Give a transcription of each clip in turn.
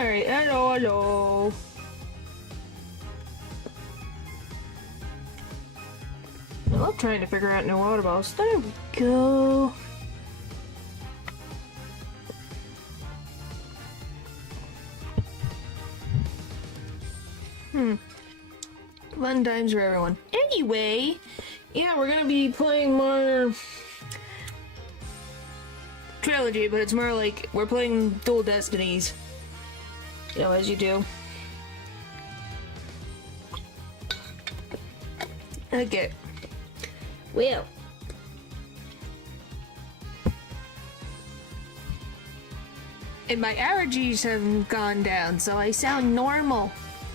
Alright, hello. I love trying to figure out new water bottles. There we go. Fun times for everyone. Anyway, yeah, we're gonna be playing more Trilogy, but it's more like we're playing dual destinies. You know, as you do. Okay. Well. And my allergies have gone down, so I sound normal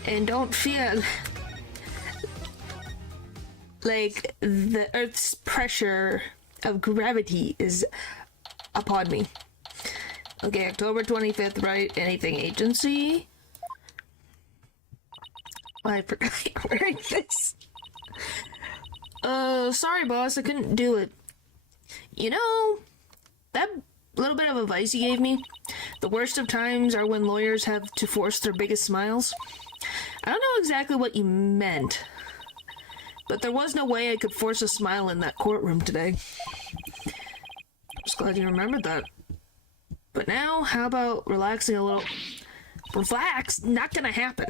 and don't feel like the Earth's pressure of gravity is upon me. Okay, October 25th, right? Anything agency? I forgot I'm wearing this. Sorry boss, I couldn't do it. You know, that little bit of advice you gave me, the worst of times are when lawyers have to force their biggest smiles. I don't know exactly what you meant, but there was no way I could force a smile in that courtroom today. Just glad you remembered that. But now, how about relaxing a little? Relax? Not gonna happen.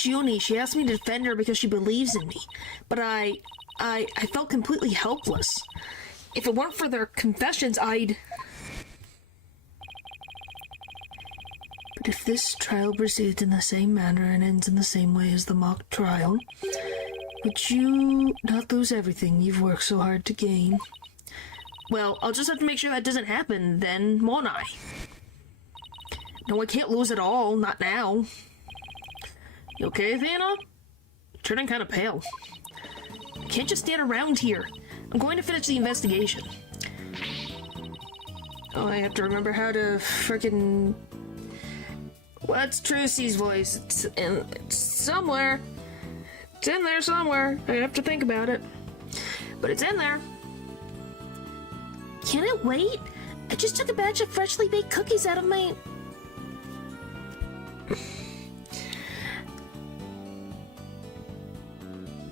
Junie, she asked me to defend her because she believes in me. But I felt completely helpless. If it weren't for their confessions, I'd... But if this trial proceeds in the same manner and ends in the same way as the mock trial, would you not lose everything you've worked so hard to gain? Well, I'll just have to make sure that doesn't happen, then, won't I? No, I can't lose it all, not now. You okay, Athena? You're turning kind of pale. I can't just stand around here. I'm going to finish the investigation. Oh, I have to remember how to frickin'... What's Trucy's voice? It's somewhere. It's in there somewhere. I have to think about it. But it's in there. Can it wait? I just took a batch of freshly baked cookies out of my...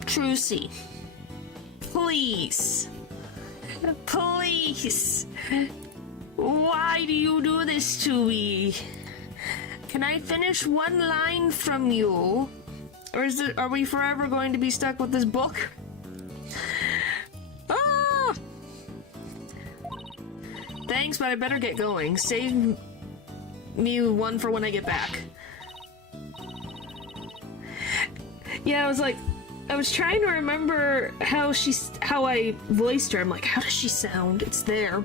Trucy. Please. Please. Why do you do this to me? Can I finish one line from you? Or are we forever going to be stuck with this book? Ah! Thanks, but I better get going. Save me one for when I get back. Yeah, I was trying to remember how I voiced her. I'm like, how does she sound? It's there.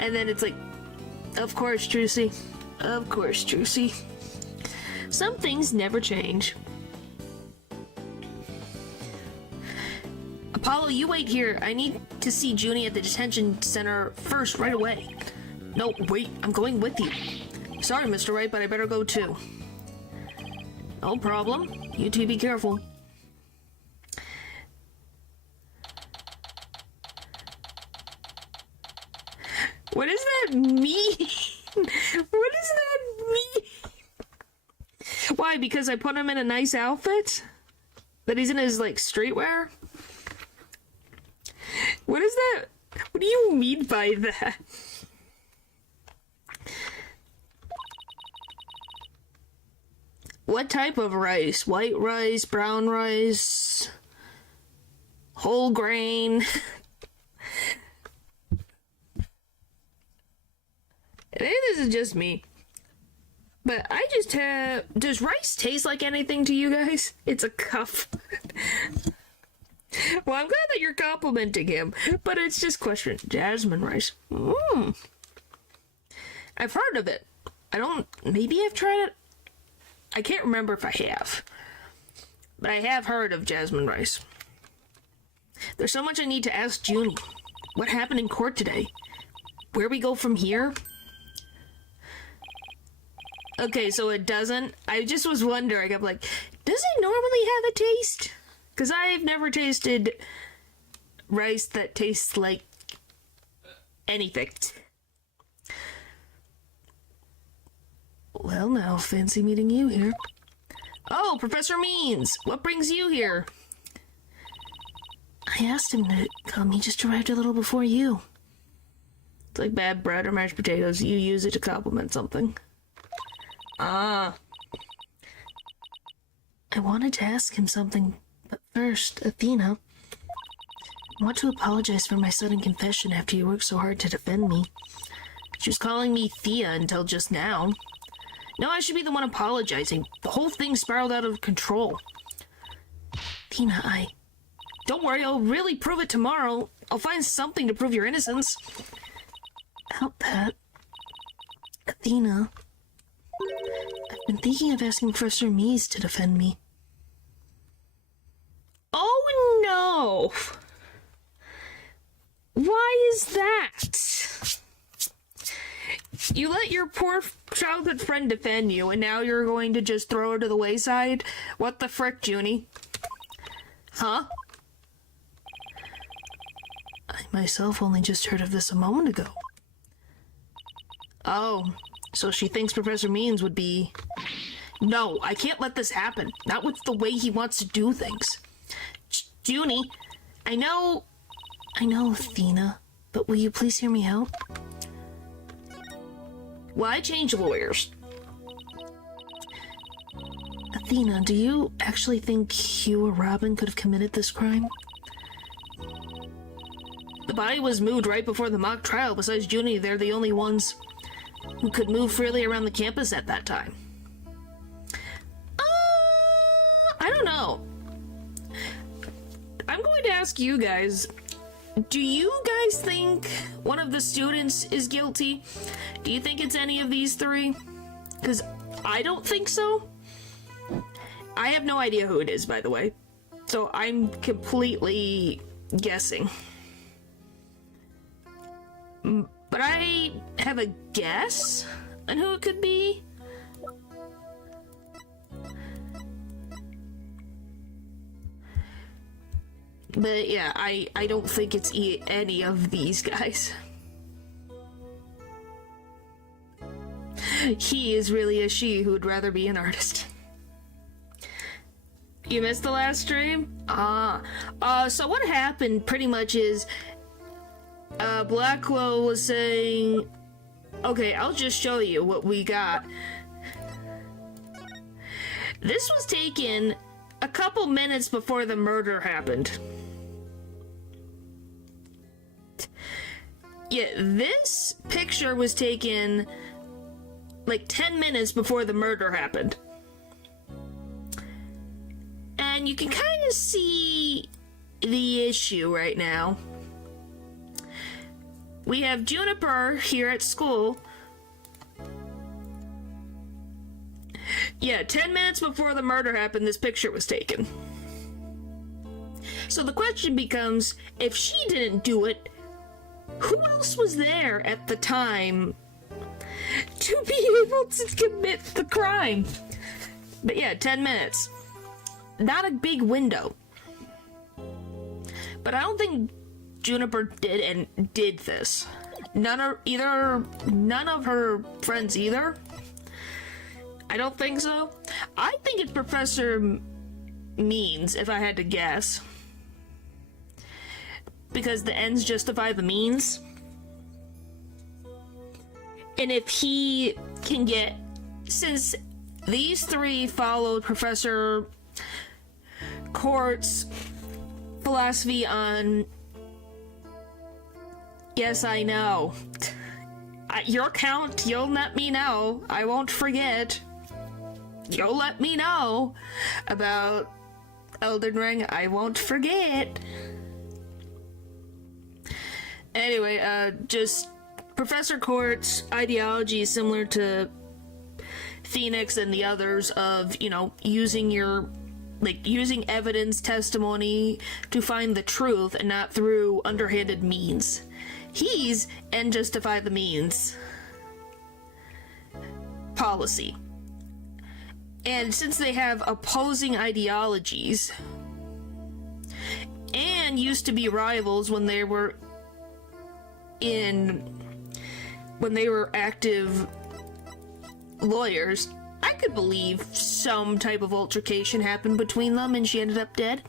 And then it's like, of course, Trucy. Of course, Trucy. Some things never change. Apollo, you wait here. I need to see Junie at the detention center first, right away. No, wait, I'm going with you. Sorry, Mr. Wright, but I better go too. No problem. You two be careful. What does that mean? What does that mean? Why? Because I put him in a nice outfit? That he's in his, like, streetwear? What is that? What do you mean by that? What type of rice? White rice, brown rice, whole grain? Maybe this is just me, but I just have... Does rice taste like anything to you guys? It's a cuff. Well, I'm glad that you're complimenting him, but it's just question. Jasmine rice. I've heard of it. Maybe I've tried it. I can't remember if I have, but I have heard of jasmine rice. There's so much I need to ask Junie. What happened in court today? Where we go from here? Okay, so it doesn't. I just was wondering. I'm like, does it normally have a taste? Because I've never tasted rice that tastes like anything. Well now, fancy meeting you here. Oh, Professor Means! What brings you here? I asked him to come, he just arrived a little before you. It's like bad bread or mashed potatoes, you use it to compliment something. Ah. I wanted to ask him something, but first, Athena, I want to apologize for my sudden confession after you worked so hard to defend me. She was calling me Thea until just now. No, I should be the one apologizing. The whole thing spiraled out of control. Athena, Don't worry, I'll really prove it tomorrow. I'll find something to prove your innocence. About that, Athena, I've been thinking of asking Professor Mies to defend me. Oh no! Why is that? You let your poor childhood friend defend you, and now you're going to just throw her to the wayside? What the frick, Junie? Huh? I myself only just heard of this a moment ago. Oh, so she thinks Professor Means would be... No, I can't let this happen. Not with the way he wants to do things. Junie, I know, Athena, but will you please hear me out? Why change lawyers? Athena, do you actually think Hugh or Robin could have committed this crime? The body was moved right before the mock trial. Besides Junie, they're the only ones who could move freely around the campus at that time. I don't know. I'm going to ask you guys, do you guys think one of the students is guilty? Do you think it's any of these three? Because I don't think so. I have no idea who it is, by the way. So I'm completely guessing. But I have a guess on who it could be. But yeah, I don't think it's any of these guys. He is really a she who would rather be an artist. You missed the last stream? So what happened pretty much is Blackwell was saying, okay, I'll just show you what we got. This was taken a couple minutes before the murder happened. Yeah, this picture was taken like 10 minutes before the murder happened. And you can kind of see the issue right now. We have Juniper here at school. Yeah, 10 minutes before the murder happened, this picture was taken. So the question becomes, if she didn't do it, who else was there at the time to be able to commit the crime? But yeah, 10 minutes. Not a big window. But I don't think Juniper did this. None of her friends either. I don't think so. I think it's Professor Means, if I had to guess. Because the ends justify the means. And if he can get... Since these three followed Professor Court's philosophy on... Yes, I know. Your count, you'll let me know. I won't forget. You'll let me know about Elden Ring. I won't forget. Anyway, just Professor Court's ideology is similar to Phoenix and the others of, you know, using evidence, testimony to find the truth and not through underhanded means. He's and justify the means policy. And since they have opposing ideologies and used to be rivals when they were active lawyers, I could believe some type of altercation happened between them and she ended up dead.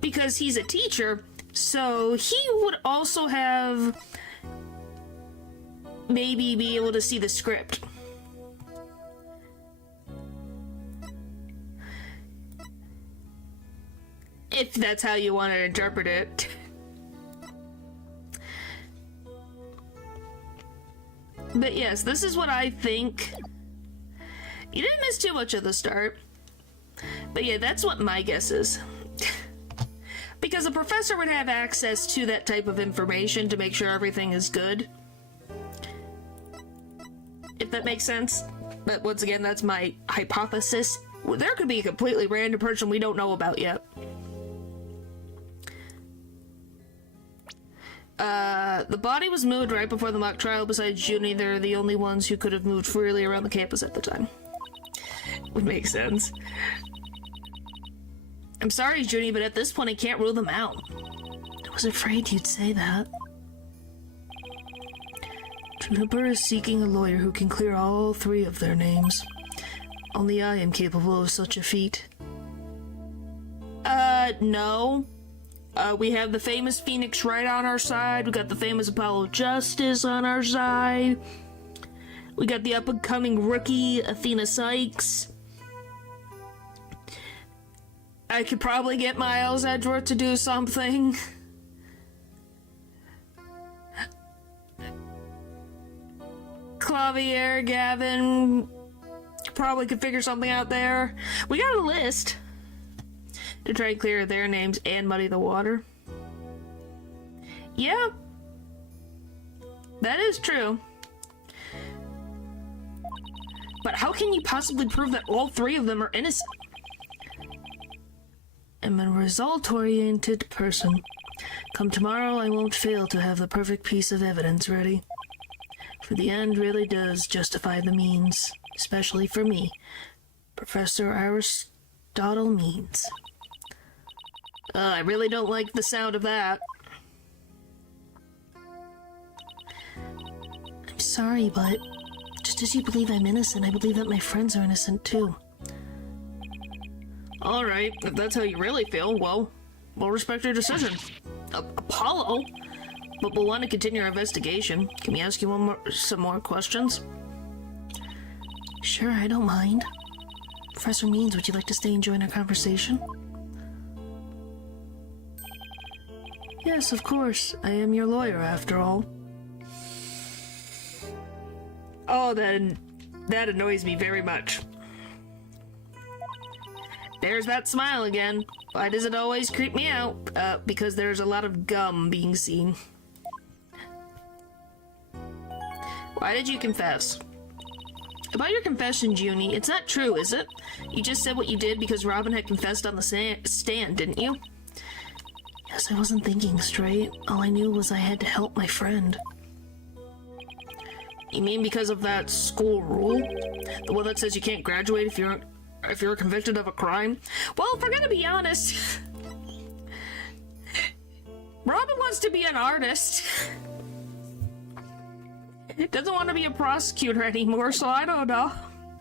Because he's a teacher, so he would also have maybe be able to see the script. If that's how you want to interpret it. But yes, this is what I think. You didn't miss too much at the start. But yeah, that's what my guess is. Because a professor would have access to that type of information to make sure everything is good. If that makes sense. But once again, that's my hypothesis. There could be a completely random person we don't know about yet. The body was moved right before the mock trial. Besides Junie, they're the only ones who could have moved freely around the campus at the time. Would make sense. I'm sorry, Junie, but at this point I can't rule them out. I was afraid you'd say that. Juniper is seeking a lawyer who can clear all three of their names. Only I am capable of such a feat. No. We have the famous Phoenix Wright on our side. We got the famous Apollo Justice on our side. We got the up-and-coming rookie, Athena Sykes. I could probably get Miles Edgeworth to do something. Clavier, Gavin, probably could figure something out there. We got a list to try and clear their names and muddy the water. Yeah, that is true. But how can you possibly prove that all three of them are innocent? I'm a result-oriented person. Come tomorrow, I won't fail to have the perfect piece of evidence ready. For the end really does justify the means, especially for me, Professor Aristotle Means. I really don't like the sound of that. I'm sorry, but just as you believe I'm innocent, I believe that my friends are innocent too. Alright, if that's how you really feel, well, we'll respect your decision. Apollo? But we'll want to continue our investigation. Can we ask you some more questions? Sure, I don't mind. Professor Means, would you like to stay and join our conversation? Yes, of course. I am your lawyer, after all. Oh, that annoys me very much. There's that smile again. Why does it always creep me out? Because there's a lot of gum being seen. Why did you confess? About your confession, Junie, it's not true, is it? You just said what you did because Robin had confessed on the stand, didn't you? Yes, I wasn't thinking straight. All I knew was I had to help my friend. You mean because of that school rule? The one that says you can't graduate if you're convicted of a crime? Well, if we're gonna be honest, Robin wants to be an artist. Doesn't want to be a prosecutor anymore, so I don't know.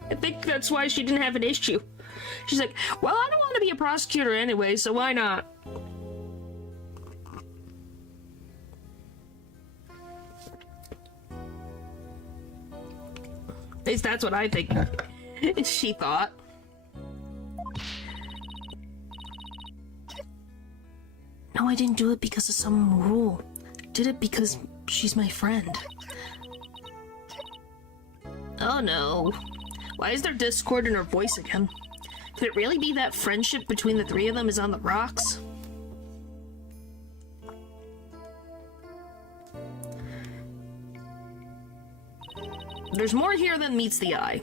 I think that's why she didn't have an issue. She's like, well, I don't want to be a prosecutor anyway, so why not? At least that's what I think she thought. No, I didn't do it because of some rule. I did it because she's my friend. Oh no. Why is there discord in her voice again? Could it really be that friendship between the three of them is on the rocks? There's more here than meets the eye.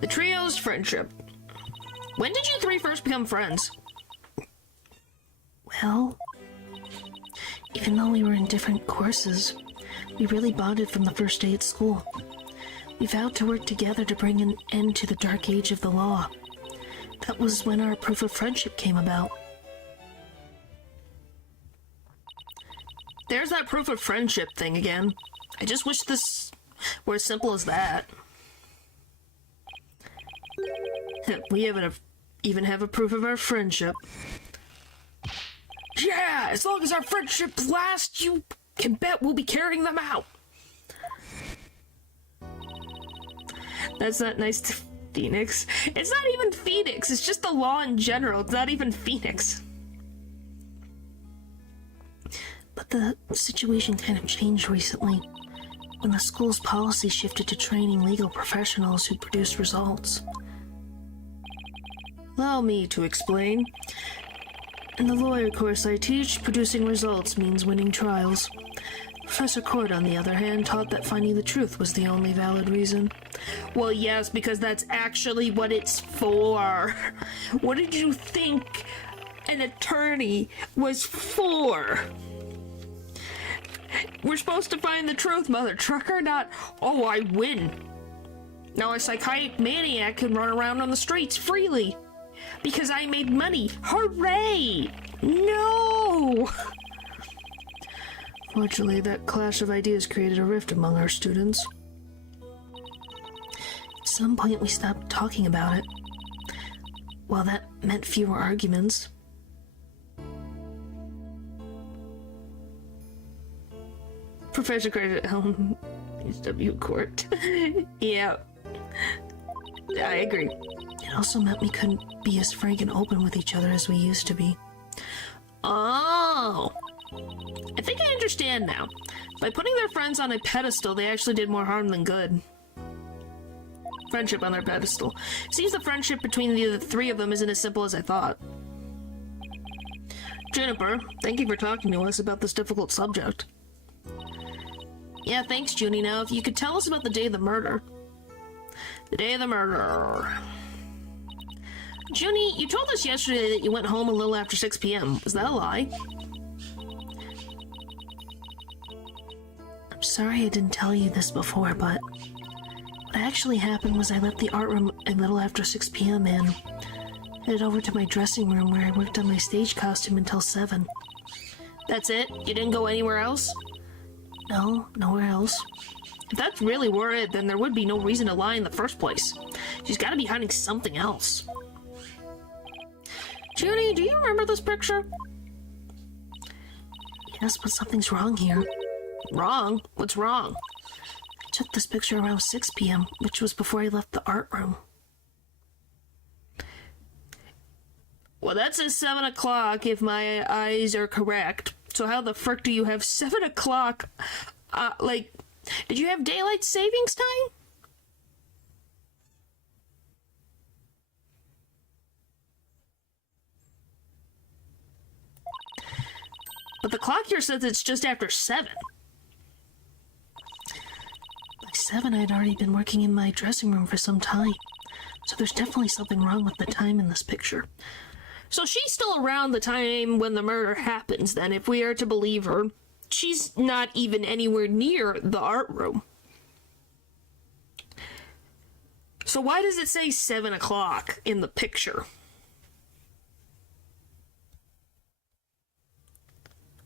The trio's friendship. When did you three first become friends? Well, even though we were in different courses, we really bonded from the first day at school. We vowed to work together to bring an end to the dark age of the law. That was when our proof of friendship came about. There's that proof of friendship thing again. I just wish this We're as simple as that. We even have a proof of our friendship. Yeah, as long as our friendship lasts, you can bet we'll be carrying them out. That's not nice to Phoenix. It's not even Phoenix, it's just the law in general. It's not even Phoenix. But the situation kind of changed recently, when the school's policy shifted to training legal professionals who produce results. Allow me to explain. In the lawyer course I teach, producing results means winning trials. Professor Court, on the other hand, taught that finding the truth was the only valid reason. Well, yes, because that's actually what it's for. What did you think an attorney was for? We're supposed to find the truth, mother trucker, not, oh, I win. Now a psychotic maniac can run around on the streets freely. Because I made money. Hooray! No! Fortunately, that clash of ideas created a rift among our students. At some point, we stopped talking about it. While that meant fewer arguments. Professor Credit W Court. Yeah. I agree. It also meant we couldn't be as frank and open with each other as we used to be. Oh! I think I understand now. By putting their friends on a pedestal, they actually did more harm than good. Friendship on their pedestal. Seems the friendship between the three of them isn't as simple as I thought. Juniper, thank you for talking to us about this difficult subject. Yeah, thanks, Junie. Now, if you could tell us about the day of the murder. The day of the murder. Junie, you told us yesterday that you went home a little after 6 p.m. Was that a lie? I'm sorry I didn't tell you this before, but what actually happened was I left the art room a little after 6 p.m. and headed over to my dressing room where I worked on my stage costume until 7. That's it? You didn't go anywhere else? No, nowhere else. If that's really worried, then there would be no reason to lie in the first place. She's got to be hiding something else. Junie, do you remember this picture? Yes, but something's wrong here. Wrong? What's wrong? I took this picture around 6 p.m., which was before I left the art room. Well, that says 7 o'clock if my eyes are correct. So how the frick do you have 7 o'clock? Did you have daylight savings time? But the clock here says it's just after 7. By 7, I'd already been working in my dressing room for some time. So there's definitely something wrong with the time in this picture. So she's still around the time when the murder happens, then, if we are to believe her. She's not even anywhere near the art room. So why does it say 7 o'clock in the picture?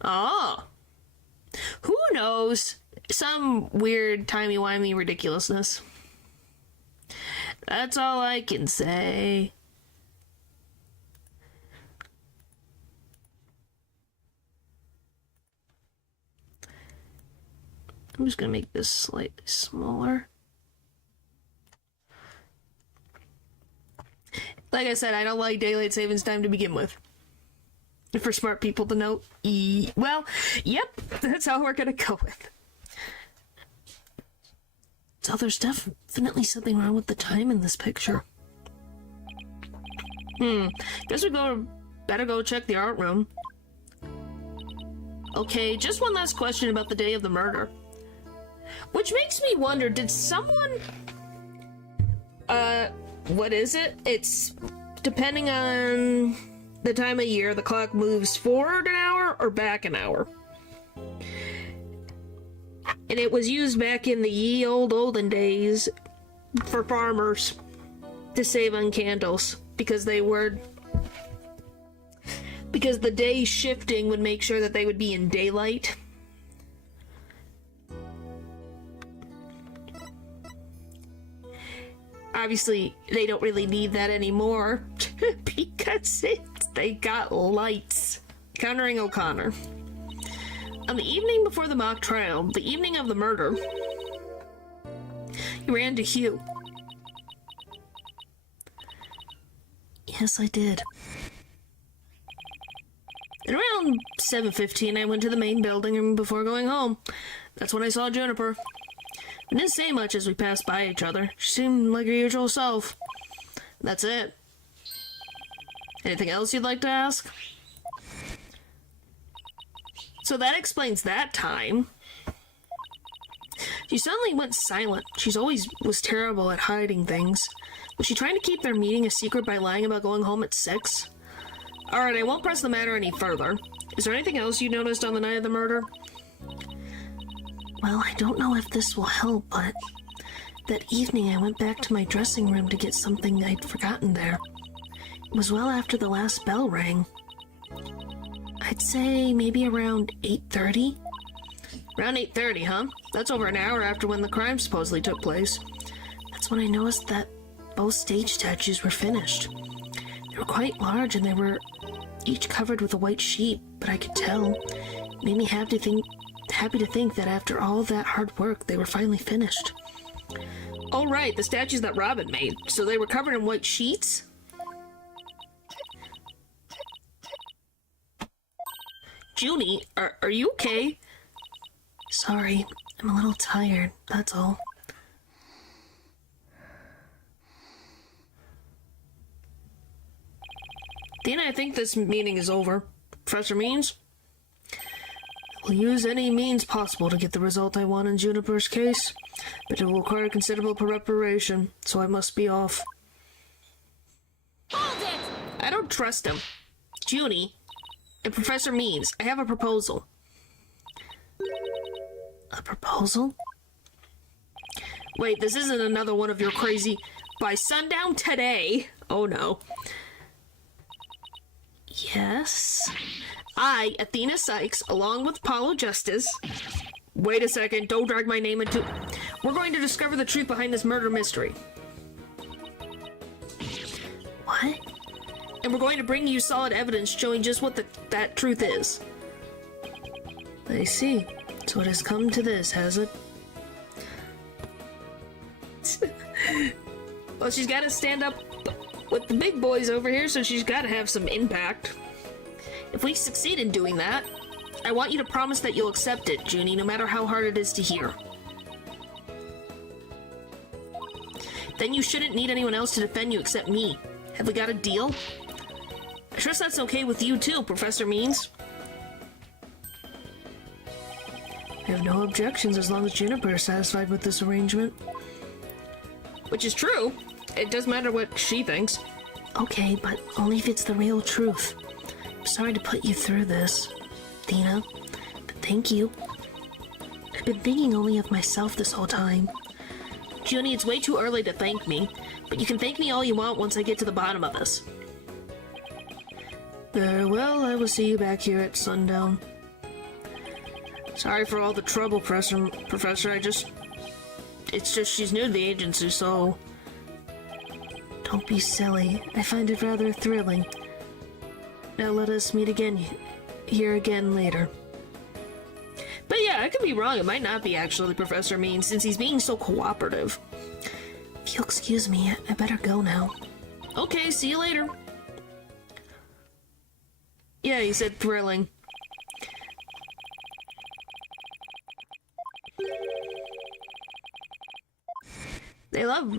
Oh. Who knows? Some weird timey-wimey ridiculousness. That's all I can say. I'm just gonna make this slightly smaller. Like I said, I don't like daylight savings time to begin with. For smart people to know, well, yep, that's how we're gonna go with. So there's definitely something wrong with the time in this picture. Guess we better go check the art room. Okay, just one last question about the day of the murder. Which makes me wonder, did someone... what is it? It's depending on the time of year, the clock moves forward an hour or back an hour. And it was used back in the ye olden days for farmers to save on candles because the day shifting would make sure that they would be in daylight. obviously, they don't really need that anymore because they got lights. Countering O'Connor. On the evening before the mock trial, the evening of the murder, you ran to Hugh. Yes, I did. At around 7:15, I went to the main building room before going home. That's when I saw Juniper. We didn't say much as we passed by each other. She seemed like her usual self. That's it. Anything else you'd like to ask? So that explains that time. She suddenly went silent. She's always was terrible at hiding things. Was she trying to keep their meeting a secret by lying about going home at 6? Alright, I won't press the matter any further. Is there anything else you noticed on the night of the murder? Well, I don't know if this will help, but that evening I went back to my dressing room to get something I'd forgotten there. It was well after the last bell rang. I'd say maybe around 8:30. Around 8:30, huh? That's over an hour after when the crime supposedly took place. That's when I noticed that both stage statues were finished. They were quite large and they were each covered with a white sheet, but I could tell. It made me happy to think that after all that hard work, they were finally finished. Oh right, the statues that Robin made. So they were covered in white sheets? Junie, are you okay? Sorry, I'm a little tired, that's all. Dina, I think this meeting is over. Professor Means? We'll use any means possible to get the result I want in Juniper's case, but it will require considerable preparation, so I must be off. Hold it! I don't trust him. Junie, and Professor Means, I have a proposal. A proposal? Wait, this isn't another one of your crazy... By sundown today... Oh no. Yes? I, Athena Sykes, along with Apollo Justice... Wait a second, don't drag my name into... We're going to discover the truth behind this murder mystery. What? And we're going to bring you solid evidence showing just what that truth is. I see. So it has come to this, has it? Well, she's got to stand up with the big boys over here, so she's got to have some impact. If we succeed in doing that, I want you to promise that you'll accept it, Junie, no matter how hard it is to hear. Then you shouldn't need anyone else to defend you except me. Have we got a deal? I trust that's okay with you too, Professor Means. I have no objections as long as Juniper is satisfied with this arrangement. Which is true. It does matter what she thinks. Okay, but only if it's the real truth. I'm sorry to put you through this, Dina, but thank you. I've been thinking only of myself this whole time. Junie, it's way too early to thank me, but you can thank me all you want once I get to the bottom of this. Very well, I will see you back here at sundown. Sorry for all the trouble, Professor. It's just she's new to the agency, so... Don't be silly. I find it rather thrilling. Now let us meet again here again later. But yeah, I could be wrong. It might not be actually Professor Means, since he's being so cooperative. If you'll excuse me, I better go now. Okay, see you later. Yeah, he said thrilling. They love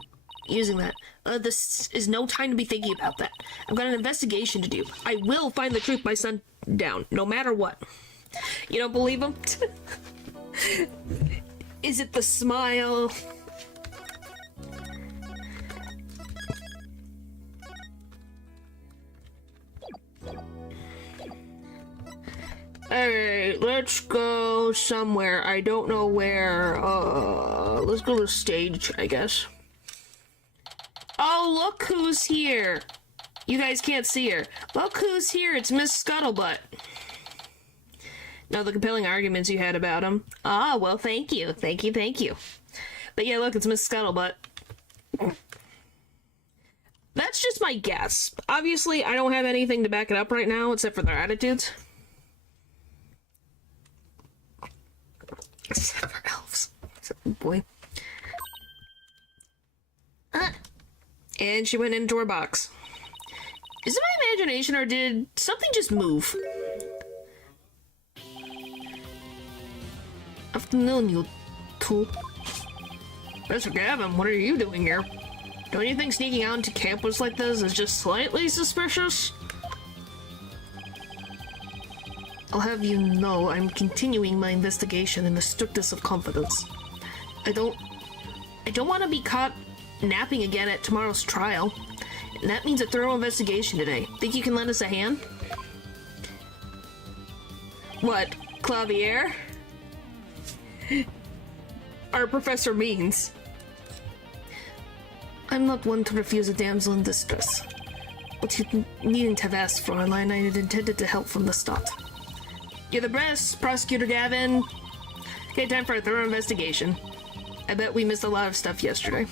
using that. This is no time to be thinking about that. I've got an investigation to do. I will find the truth by sundown, no matter what. You don't believe him? Is it the smile? Alright, let's go somewhere. I don't know where. Let's go to the stage, I guess. Oh, look who's here. You guys can't see her. Look who's here. It's Miss Scuttlebutt. Now the compelling arguments you had about him. Ah, well, thank you. Thank you. But yeah, look, it's Miss Scuttlebutt. That's just my guess. Obviously, I don't have anything to back it up right now except for their attitudes. Except for elves. Oh boy. And she went into her box. Is it my imagination, or did something just move? Afternoon, you two. Mr. Gavin, what are you doing here? Don't you think sneaking out into campus like this is just slightly suspicious? I'll have you know I'm continuing my investigation in the strictest of confidence. I don't want to be caught napping again at tomorrow's trial. And that means a thorough investigation today. Think you can lend us a hand? What, Clavier? Our Professor Means. I'm not one to refuse a damsel in distress. But you needn't have asked for a line. I had intended to help from the start. You're the best, Prosecutor Gavin. Okay, time for a thorough investigation. I bet we missed a lot of stuff yesterday.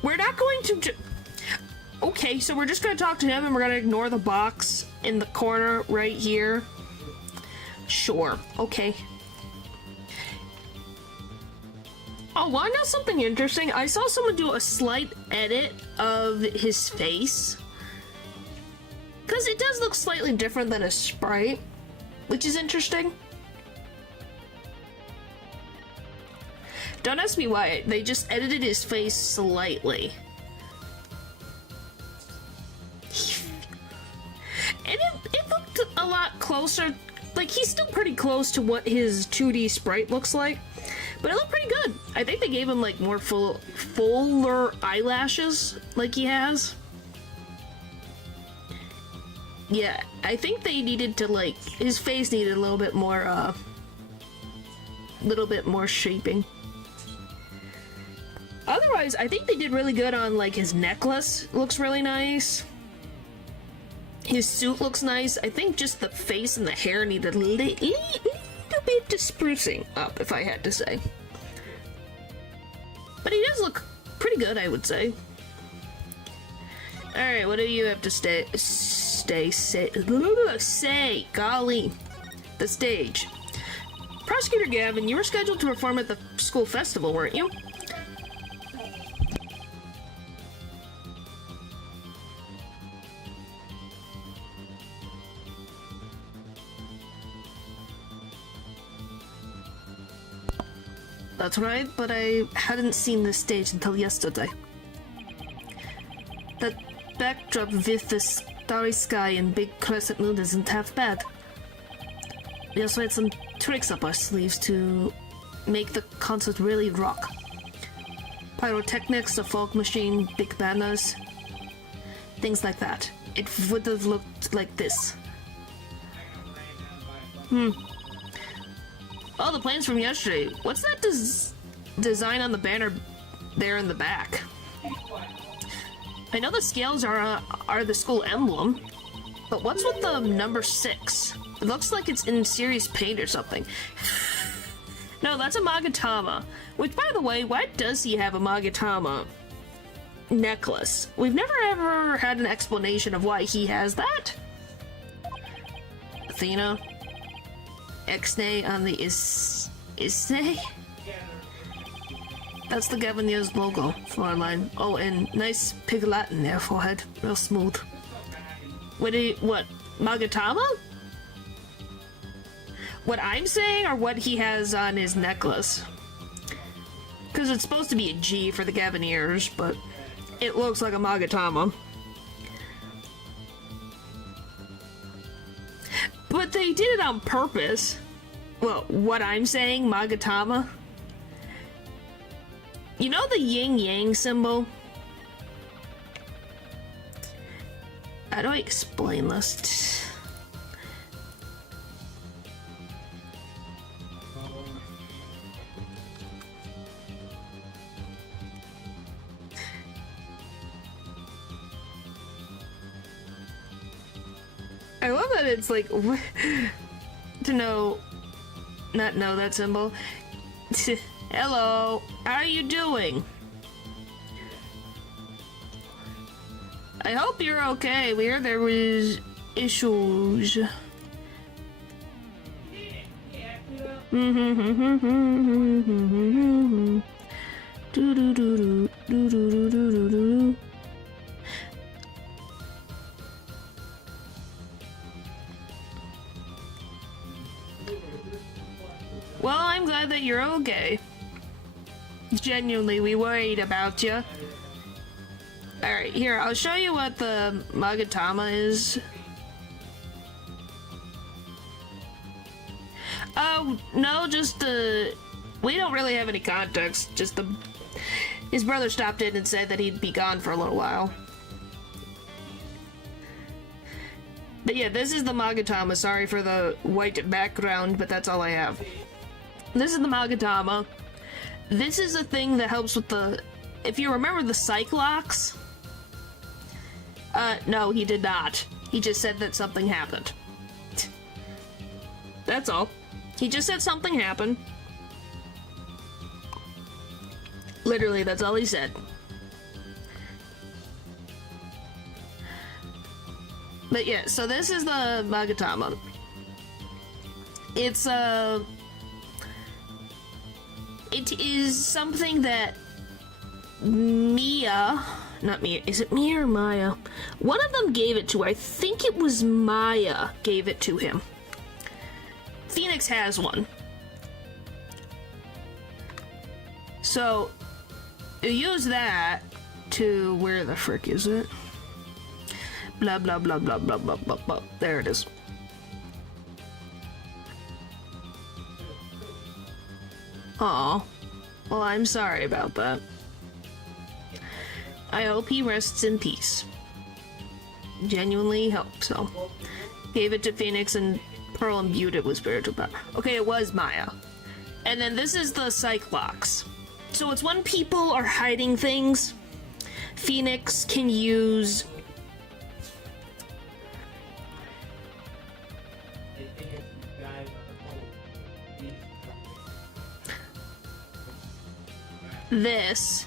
We're not going to... Okay, so we're just going to talk to him and we're going to ignore the box in the corner right here. Sure, okay. Oh, wanna know something interesting? I saw someone do a slight edit of his face. Because it does look slightly different than a sprite, which is interesting. Don't ask me why, they just edited his face slightly. And it looked a lot closer, like he's still pretty close to what his 2D sprite looks like, but it looked pretty good. I think they gave him like more fuller eyelashes like he has. Yeah, I think they needed to like, his face needed a little bit more shaping. Otherwise, I think they did really good on like his necklace looks really nice. His suit looks nice. I think just the face and the hair needed a little bit of sprucing up, if I had to say. But he does look pretty good, I would say. Alright, what do you have to say? Golly. The stage. Prosecutor Gavin, you were scheduled to perform at the school festival, weren't you? That's right, but I hadn't seen this stage until yesterday. That backdrop with the starry sky and big crescent moon isn't half bad. We also had some tricks up our sleeves to make the concert really rock. Pyrotechnics, a folk machine, big banners, things like that. It would have looked like this. Oh, the plans from yesterday. What's that design on the banner there in the back? I know the scales are the school emblem, but what's with the number 6? It looks like it's in serious paint or something. No, that's a Magatama. Which, by the way, why does he have a Magatama necklace? We've never ever had an explanation of why he has that. Athena. Ixnay on the Isnay? That's the Gavanier's logo, floorline. Oh, and nice pig Latin there, forehead. Real smooth. What? Magatama? What I'm saying, or what he has on his necklace? Because it's supposed to be a G for the Gavaniers, but it looks like a Magatama. But they did it on purpose. Well, what I'm saying, Magatama. You know the yin-yang symbol? How do I explain this? I love that it's like to not know that symbol. Hello, how are you doing? I hope you're okay. We heard there was issues. Well, I'm glad that you're okay. Genuinely, we worried about you. Alright, here, I'll show you what the Magatama is. Oh, no, just, we don't really have any context. Just his brother stopped in and said that he'd be gone for a little while. But yeah, this is the Magatama. Sorry for the white background, but that's all I have. This is the Magatama. This is a thing that helps with the... If you remember the Cyclops... no, he did not. He just said that something happened. That's all. He just said something happened. Literally, that's all he said. But yeah, so this is the Magatama. It's, it is something that Mia... Not Mia. Is it Mia or Maya? One of them gave it to her. I think it was Maya gave it to him. Phoenix has one. So, you use that to... Where the frick is it? Blah, blah, blah, blah, blah, blah, blah, blah. There it is. Aw. Well, I'm sorry about that. I hope he rests in peace. Genuinely hope so. Gave it to Phoenix and Pearl imbued it with spiritual power. Okay, it was Maya. And then this is the Cyclops. So it's when people are hiding things, Phoenix can use... this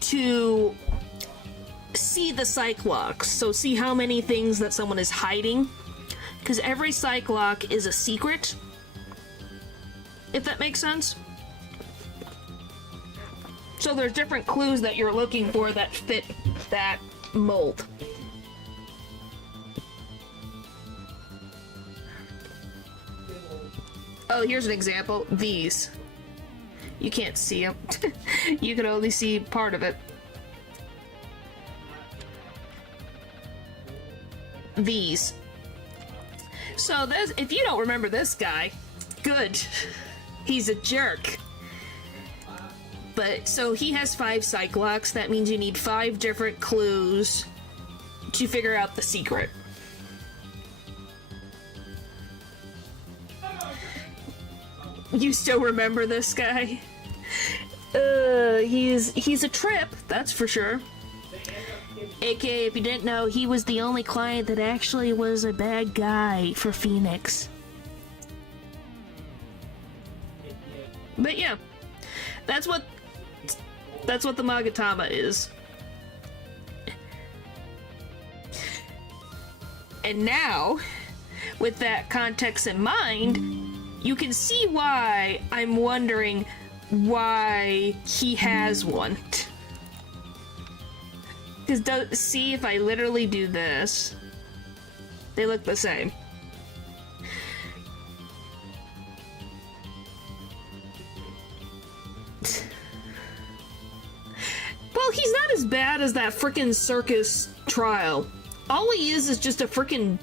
to see the Cyclops. So see how many things that someone is hiding. Because every Cyclops is a secret. If that makes sense. So there's different clues that you're looking for that fit that mold. Oh, here's an example. These. You can't see them. You can only see part of it. These. So this, if you don't remember this guy, good. He's a jerk. But, so he has 5 Cyclops. That means you need 5 different clues to figure out the secret. You still remember this guy? He's a trip, that's for sure. AKA, if you didn't know, he was the only client that actually was a bad guy for Phoenix. But yeah, that's what the Magatama is. And now, with that context in mind, you can see why I'm wondering why he has one. Because see, if I literally do this, they look the same. Well, he's not as bad as that frickin' circus trial. All he is just a frickin'...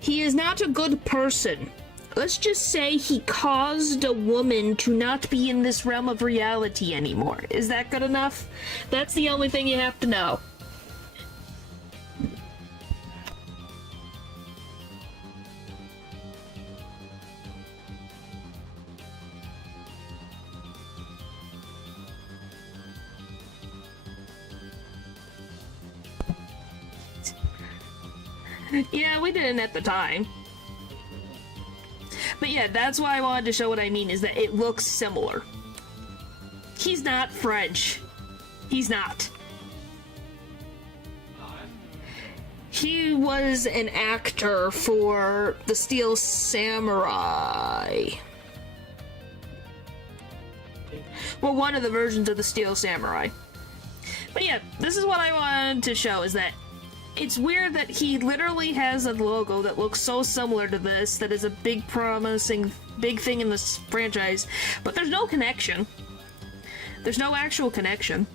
He is not a good person. Let's just say he caused a woman to not be in this realm of reality anymore. Is that good enough? That's the only thing you have to know. Yeah, we didn't at the time. But yeah, that's why I wanted to show what I mean, is that it looks similar. He's not French. He's not. He was an actor for the Steel Samurai. Well, one of the versions of the Steel Samurai. But yeah, this is what I wanted to show, is that it's weird that he literally has a logo that looks so similar to this, that is a big promising big thing in this franchise, but there's no connection. There's no actual connection.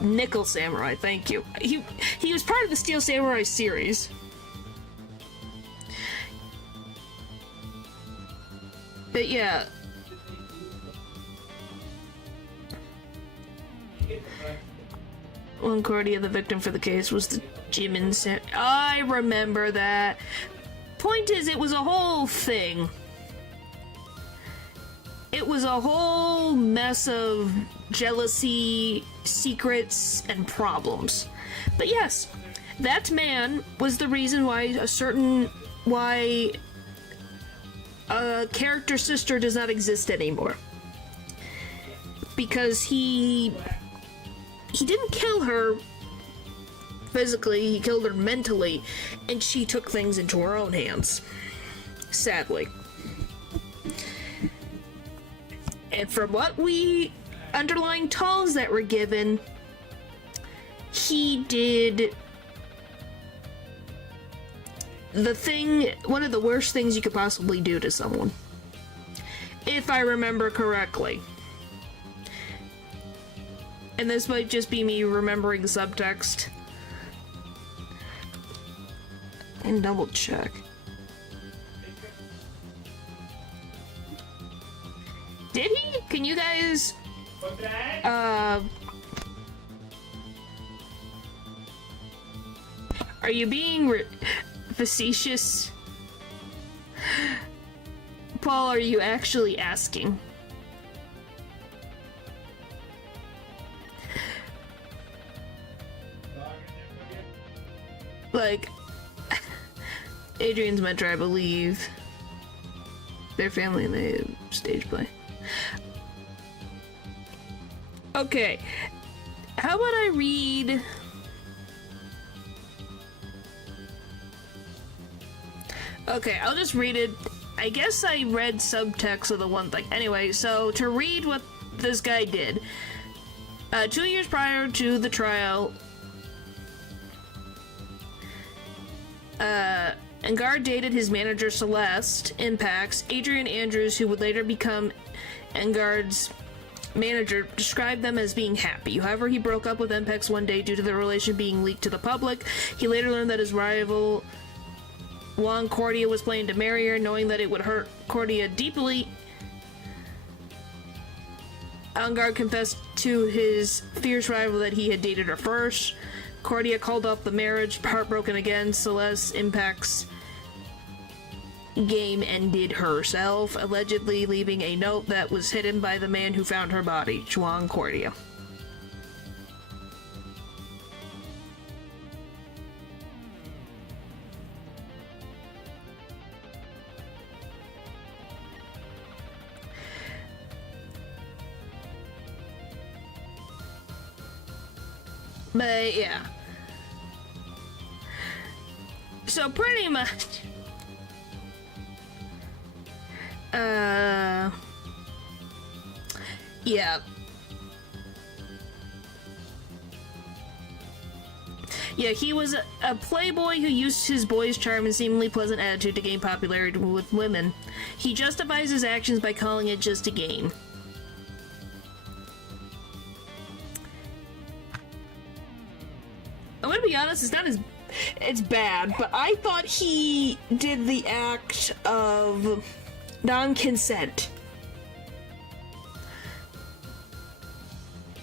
Nickel Samurai, thank you. He was part of the Steel Samurai series. But yeah. One Cordia, the victim for the case, was the Jimin I remember that. Point is, it was a whole thing. It was a whole mess of jealousy, secrets, and problems. But yes, that man was the reason why a character sister does not exist anymore. Because he didn't kill her physically, he killed her mentally, and she took things into her own hands. Sadly. And from what underlying tolls that were given, he did one of the worst things you could possibly do to someone. If I remember correctly. And this might just be me remembering subtext. And double check. Did he? Can you guys... Are you being facetious? Paul, are you actually asking? Like, Adrian's mentor, I believe. Their family and the stage play. Okay, how about I read... Okay, I'll just read it. I guess I read subtext of the one thing. Anyway, so to read what this guy did. 2 years prior to the trial, Engard dated his manager Celeste, Impact's Adrian Andrews, who would later become Engard's manager, described them as being happy. However, he broke up with Impex one day due to the relation being leaked to the public. He later learned that his rival Juan Cordia was planning to marry her, knowing that it would hurt Cordia deeply. Engard confessed to his fierce rival that he had dated her first. Cordia called off the marriage, heartbroken again. Celeste Impact's game ended herself, allegedly leaving a note that was hidden by the man who found her body, Juan Cordia. But yeah. So pretty much yeah. Yeah, he was a playboy who used his boy's charm and seemingly pleasant attitude to gain popularity with women. He justifies his actions by calling it just a game. I'm gonna be honest, it's bad, but I thought he did the act of non-consent.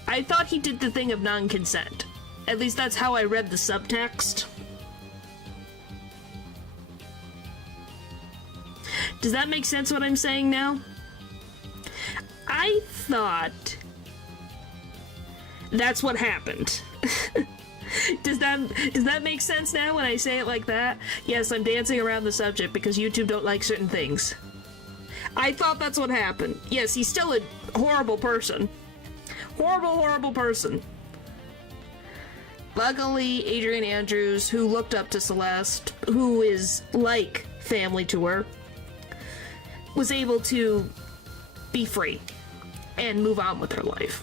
I thought he did the thing of non-consent. At least that's how I read the subtext. Does that make sense what I'm saying now? I thought that's what happened. Does that make sense now when I say it like that? Yes, I'm dancing around the subject because YouTube don't like certain things. I thought that's what happened. Yes, he's still a horrible person. Horrible, horrible person. Luckily, Adrian Andrews, who looked up to Celeste, who is like family to her, was able to be free and move on with her life.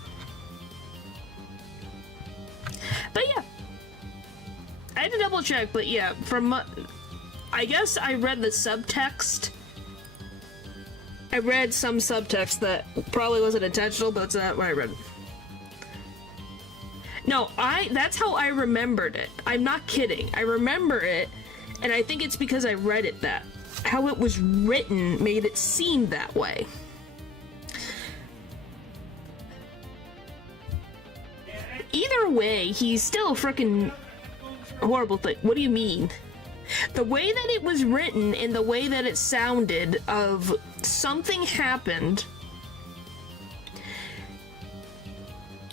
But yeah, I had to double check, but yeah, I guess I read the subtext. I read some subtext that probably wasn't intentional, but it's not what I read. No, that's how I remembered it. I'm not kidding. I remember it, and I think it's because I read it that. How it was written made it seem that way. Either way, he's still a freaking horrible thing. What do you mean? The way that it was written and the way that it sounded of something happened,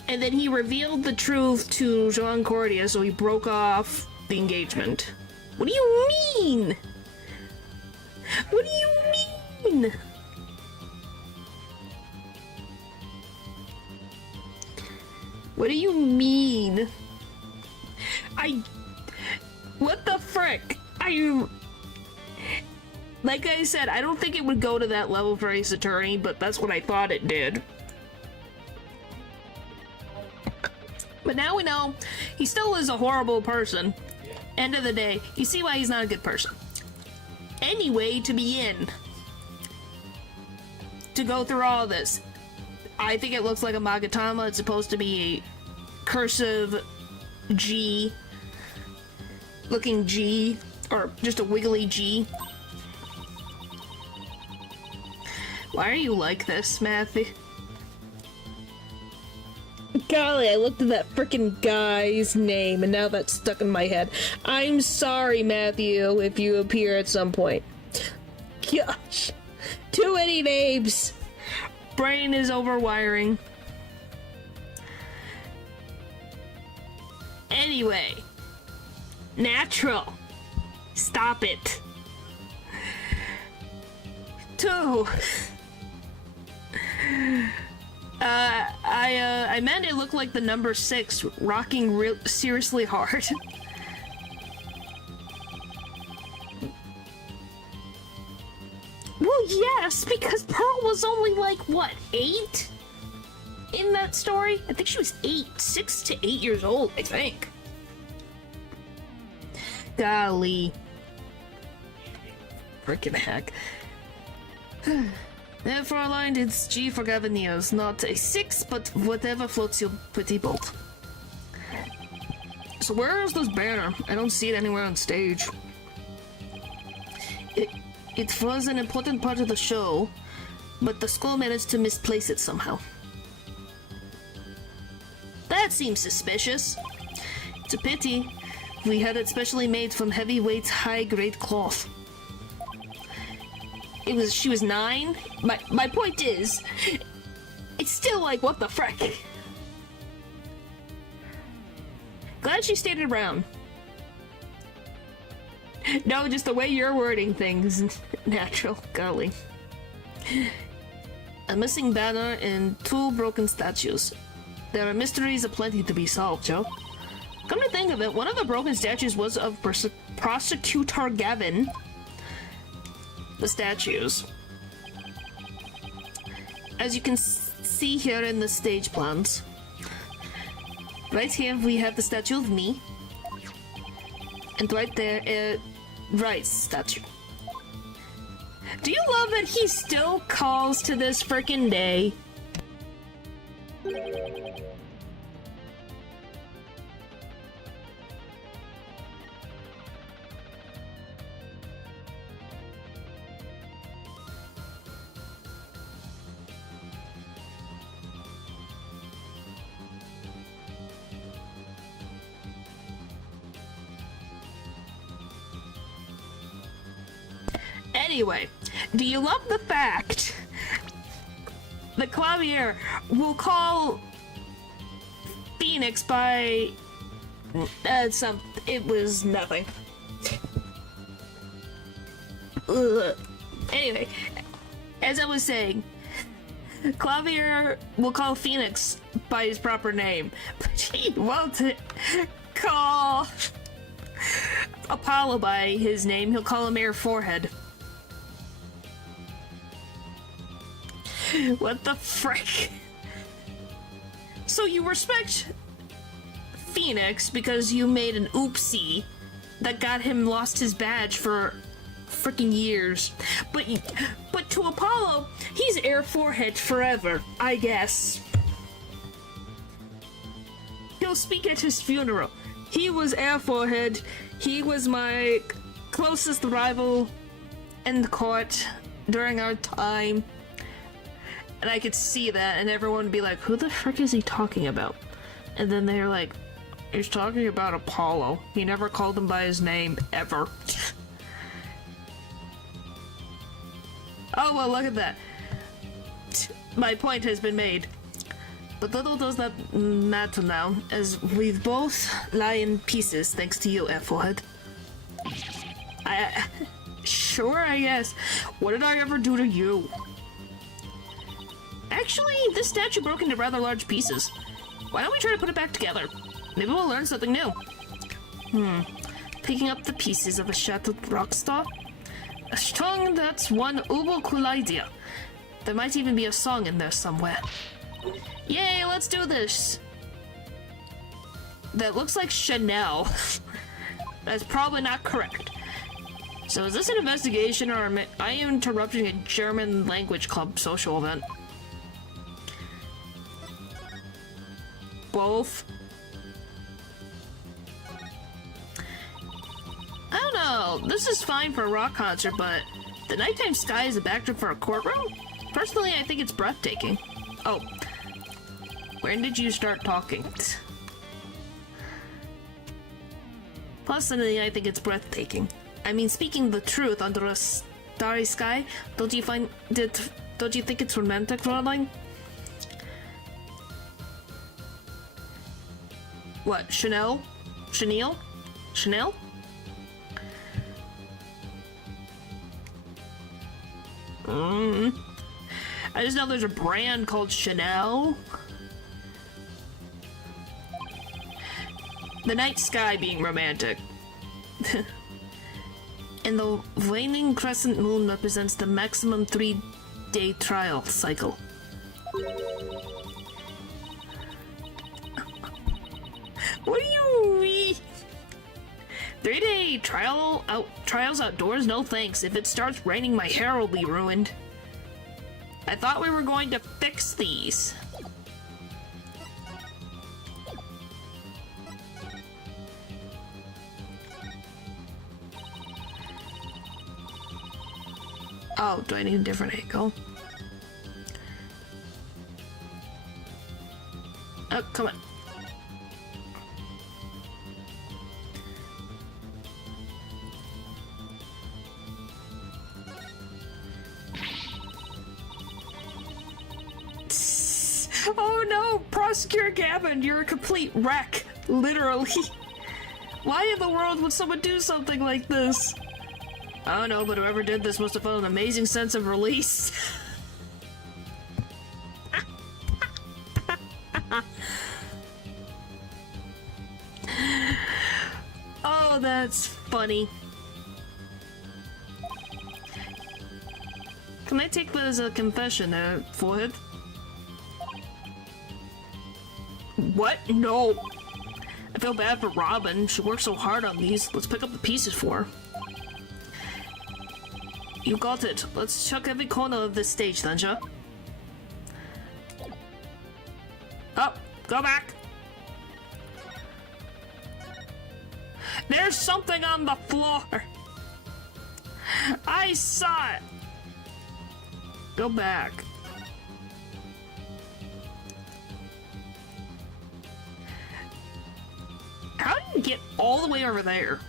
and then he revealed the truth to Jean Cordia, so he broke off the engagement. What do you mean? What do you mean? What do you mean? What the frick? Like I said, I don't think it would go to that level for Ace Attorney, but that's what I thought it did. But now we know he still is a horrible person. End of the day, you see why he's not a good person. Anyway, to begin, to go through all this, I think it looks like a Magatama. It's supposed to be a cursive G, looking G, or just a wiggly G. Why are you like this, Matthew? Golly, I looked at that frickin' guy's name and now that's stuck in my head. I'm sorry, Matthew, if you appear at some point. Gosh, too many names. Brain is overwiring. Anyway, natural. Stop it. 2. I meant it looked like the number 6 rocking seriously hard. Well, yes, because Pearl was only like, what, 8? In that story? I think she was 6 to 8 years old, I think. Golly. Frickin' heck. Fräulein, it's G for Gaviniers, not a 6, but whatever floats your pretty boat. So where is this banner? I don't see it anywhere on stage. It was an important part of the show, but the school managed to misplace it somehow. That seems suspicious. It's a pity. We had it specially made from heavyweight, high-grade cloth. She was 9? My point is, it's still like, what the frick? Glad she stayed around. No, just the way you're wording things. Natural. Golly. A missing banner and 2 broken statues. There are mysteries aplenty to be solved, Joe. Come to think of it, one of the broken statues was of Prosecutor Gavin. The statues. As you can see here in the stage plans. Right here we have the statue of me. And right there, Rice statue. Do you love that he still calls to this frickin' day? Anyway, do you love the fact that Clavier will call Phoenix by it was nothing. Ugh. Anyway, as I was saying, Clavier will call Phoenix by his proper name, but he won't call Apollo by his name, he'll call him Air Forehead. What the frick? So you respect Phoenix because you made an oopsie that got him lost his badge for freaking years. But to Apollo, he's Air Forehead forever, I guess. He'll speak at his funeral. He was Air Forehead. He was my closest rival in the court during our time. And I could see that, and everyone would be like, who the frick is he talking about? And then they're like, he's talking about Apollo. He never called him by his name, ever. Oh, well, look at that. My point has been made. But little does that matter now, as we both lie in pieces thanks to you, F-Forehead. Sure, I guess. What did I ever do to you? Actually, this statue broke into rather large pieces. Why don't we try to put it back together? Maybe we'll learn something new. Picking up the pieces of a shattered rock star? A song that's one uber cool idea. There might even be a song in there somewhere. Yay, let's do this! That looks like Chanel. That's probably not correct. So is this an investigation, or am I interrupting a German language club social event? Both. I don't know, this is fine for a rock concert, but the nighttime sky is a backdrop for a courtroom? Personally, I think it's breathtaking. Oh. When did you start talking? Personally, I think it's breathtaking. I mean, speaking the truth under a starry sky, don't you think it's romantic, darling? What, Chanel? Chanel? Chanel? I just know there's a brand called Chanel. The night sky being romantic. And the waning crescent moon represents the maximum 3-day trial cycle. What do you mean? 3-day trials outdoors? No thanks. If it starts raining, my hair will be ruined. I thought we were going to fix these. Oh, do I need a different angle? Oh, come on. Oh no, Prosecutor Gavin, you're a complete wreck. Literally. Why in the world would someone do something like this? I don't know, but whoever did this must have felt an amazing sense of release. Oh, that's funny. Can I take that as a confession, Forehead? What? No. I feel bad for Robin. She worked so hard on these. Let's pick up the pieces for her. You got it. Let's check every corner of this stage, Thanja. Oh, go back. There's something on the floor. I saw it. Go back. How did you get all the way over there?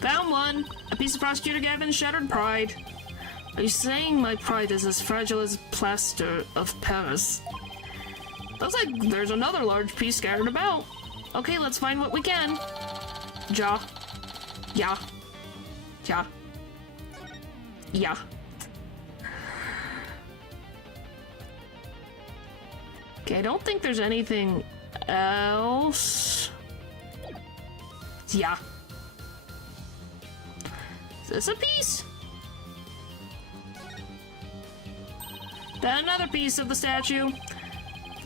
Found one. A piece of Prosecutor Gavin's shattered pride. Are you saying my pride is as fragile as plaster of Paris? Looks like there's another large piece scattered about. Okay, let's find what we can. Ja. Yeah. Ja. Yeah. Okay, I don't think there's anything else. Yeah. Is this a piece? Then another piece of the statue.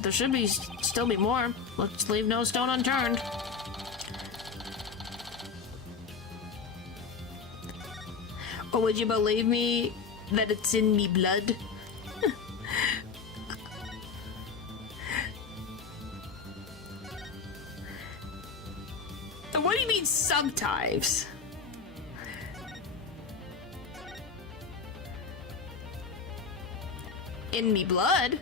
There should be still be more. Let's leave no stone unturned. Or would you believe me that it's in me blood? What do you mean sometimes? In me blood?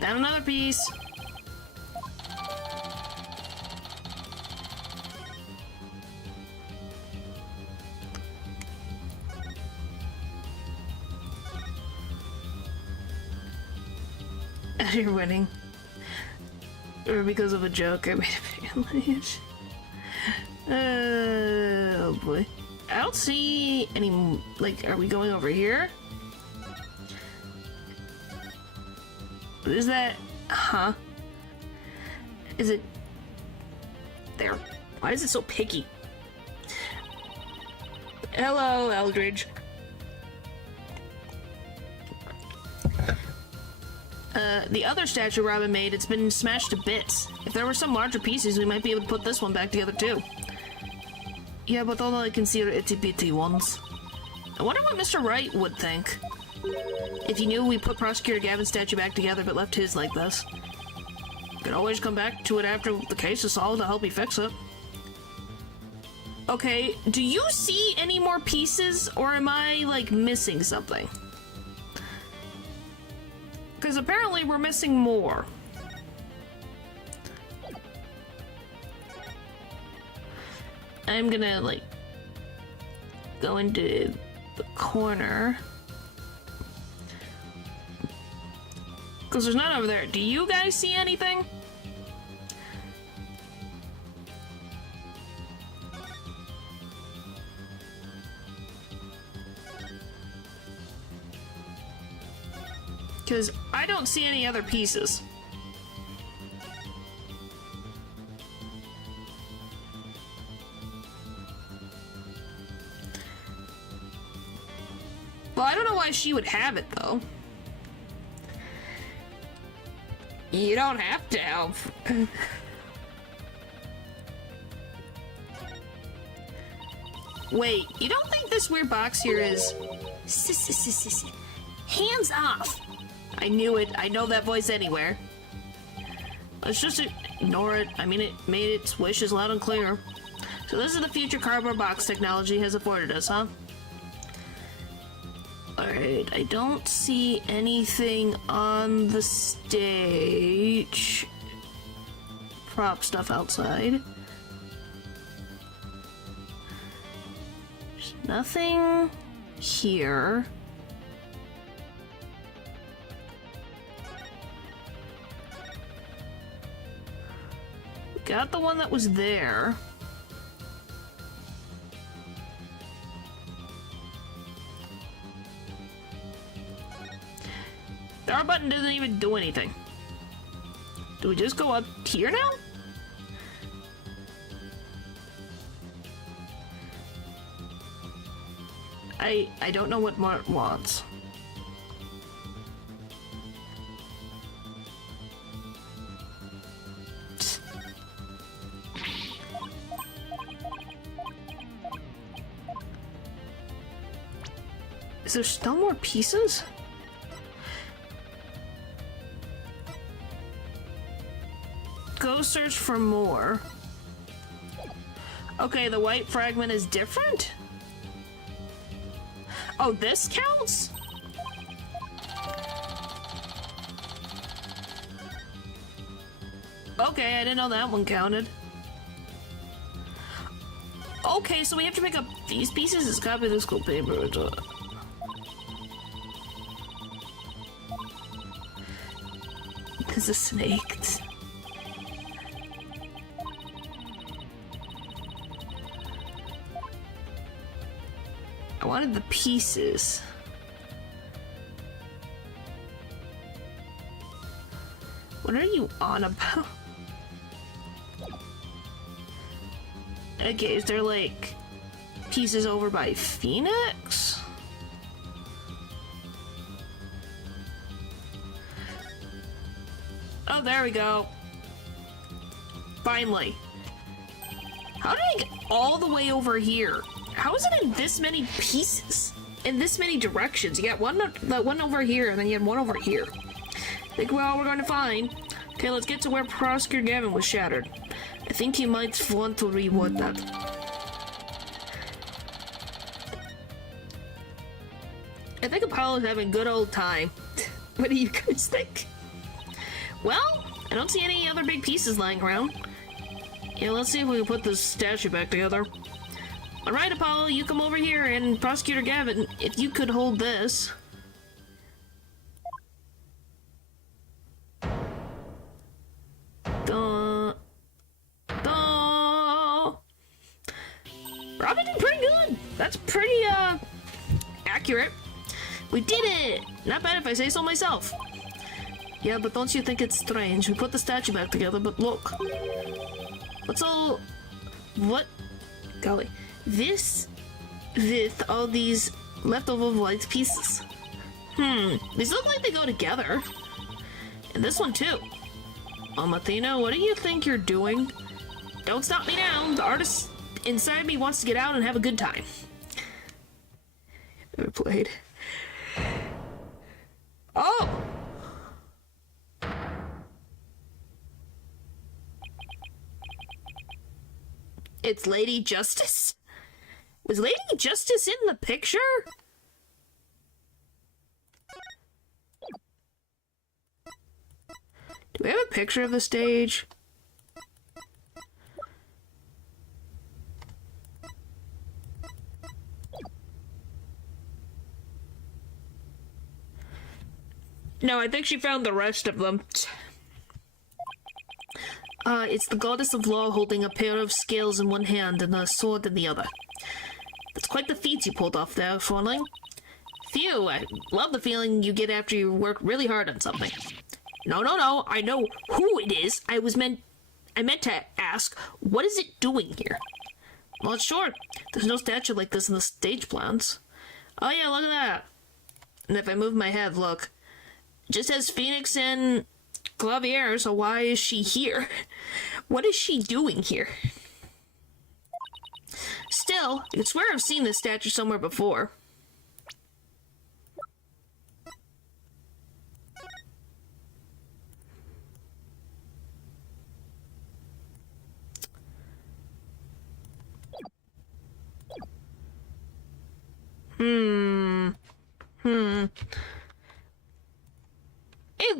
Down another piece. You're winning. Or because of a joke I made a video. Oh boy. I don't see any, like, are we going over here? What is that? Huh? Is it... there. Why is it so picky? Hello, Eldridge. The other statue Robin made, it's been smashed to bits. If there were some larger pieces, we might be able to put this one back together too. Yeah, but all I can see are itty-bitty ones. I wonder what Mr. Wright would think. If he knew we put Prosecutor Gavin's statue back together but left his like this. Could always come back to it after the case is solved to help me fix it. Okay, do you see any more pieces, or am I, like, missing something? Because apparently we're missing more. I'm gonna, like, go into the corner. Because there's none over there. Do you guys see anything? Because I don't see any other pieces. Well, I don't know why she would have it, though. You don't have to help. Wait, you don't think this weird box here is... Hands off! I knew it. I know that voice anywhere. Let's just ignore it. I mean, it made its wishes loud and clear. So this is the future cardboard box technology has afforded us, huh? Alright, I don't see anything on the stage. Prop stuff outside. There's nothing here. We got the one that was there. Our button doesn't even do anything. Do we just go up here now? I don't know what Mart wants. Is there still more pieces? Go search for more. Okay, the white fragment is different? Oh, this counts? Okay, I didn't know that one counted. Okay, so we have to pick up these pieces as copy of the school paper. There's a snake. I wanted the pieces. What are you on about? Okay, is there like pieces over by Phoenix? Oh, there we go. Finally. How did I get all the way over here? How is it in this many pieces? In this many directions? You got one over here, and then you had one over here. I think we're all we're going to find. Okay, let's get to where Prosecutor Gavin was shattered. I think he might want to reward that. I think Apollo's having a good old time. What do you guys think? Well, I don't see any other big pieces lying around. Yeah, let's see if we can put this statue back together. Alright, Apollo, you come over here, and Prosecutor Gavin, if you could hold this. Robin did pretty good. That's pretty, accurate. We did it! Not bad if I say so myself. Yeah, but don't you think it's strange? We put the statue back together, but look. What's all... What? Golly. This... With all these leftover white pieces. These look like they go together. And this one, too. Athena, what do you think you're doing? Don't stop me now. The artist inside me wants to get out and have a good time. Never played. Oh! It's Lady Justice? Was Lady Justice in the picture? Do we have a picture of the stage? No, I think she found the rest of them. It's the goddess of law holding a pair of scales in one hand and a sword in the other. That's quite the feat you pulled off there, Forling. Phew, I love the feeling you get after you work really hard on something. No, I know who it is. I meant to ask, what is it doing here? Well, sure, there's no statue like this in the stage plans. Oh yeah, look at that. And if I move my head, look. Just has Phoenix and Clavier, so why is she here? What is she doing here? Still, I could swear I've seen this statue somewhere before.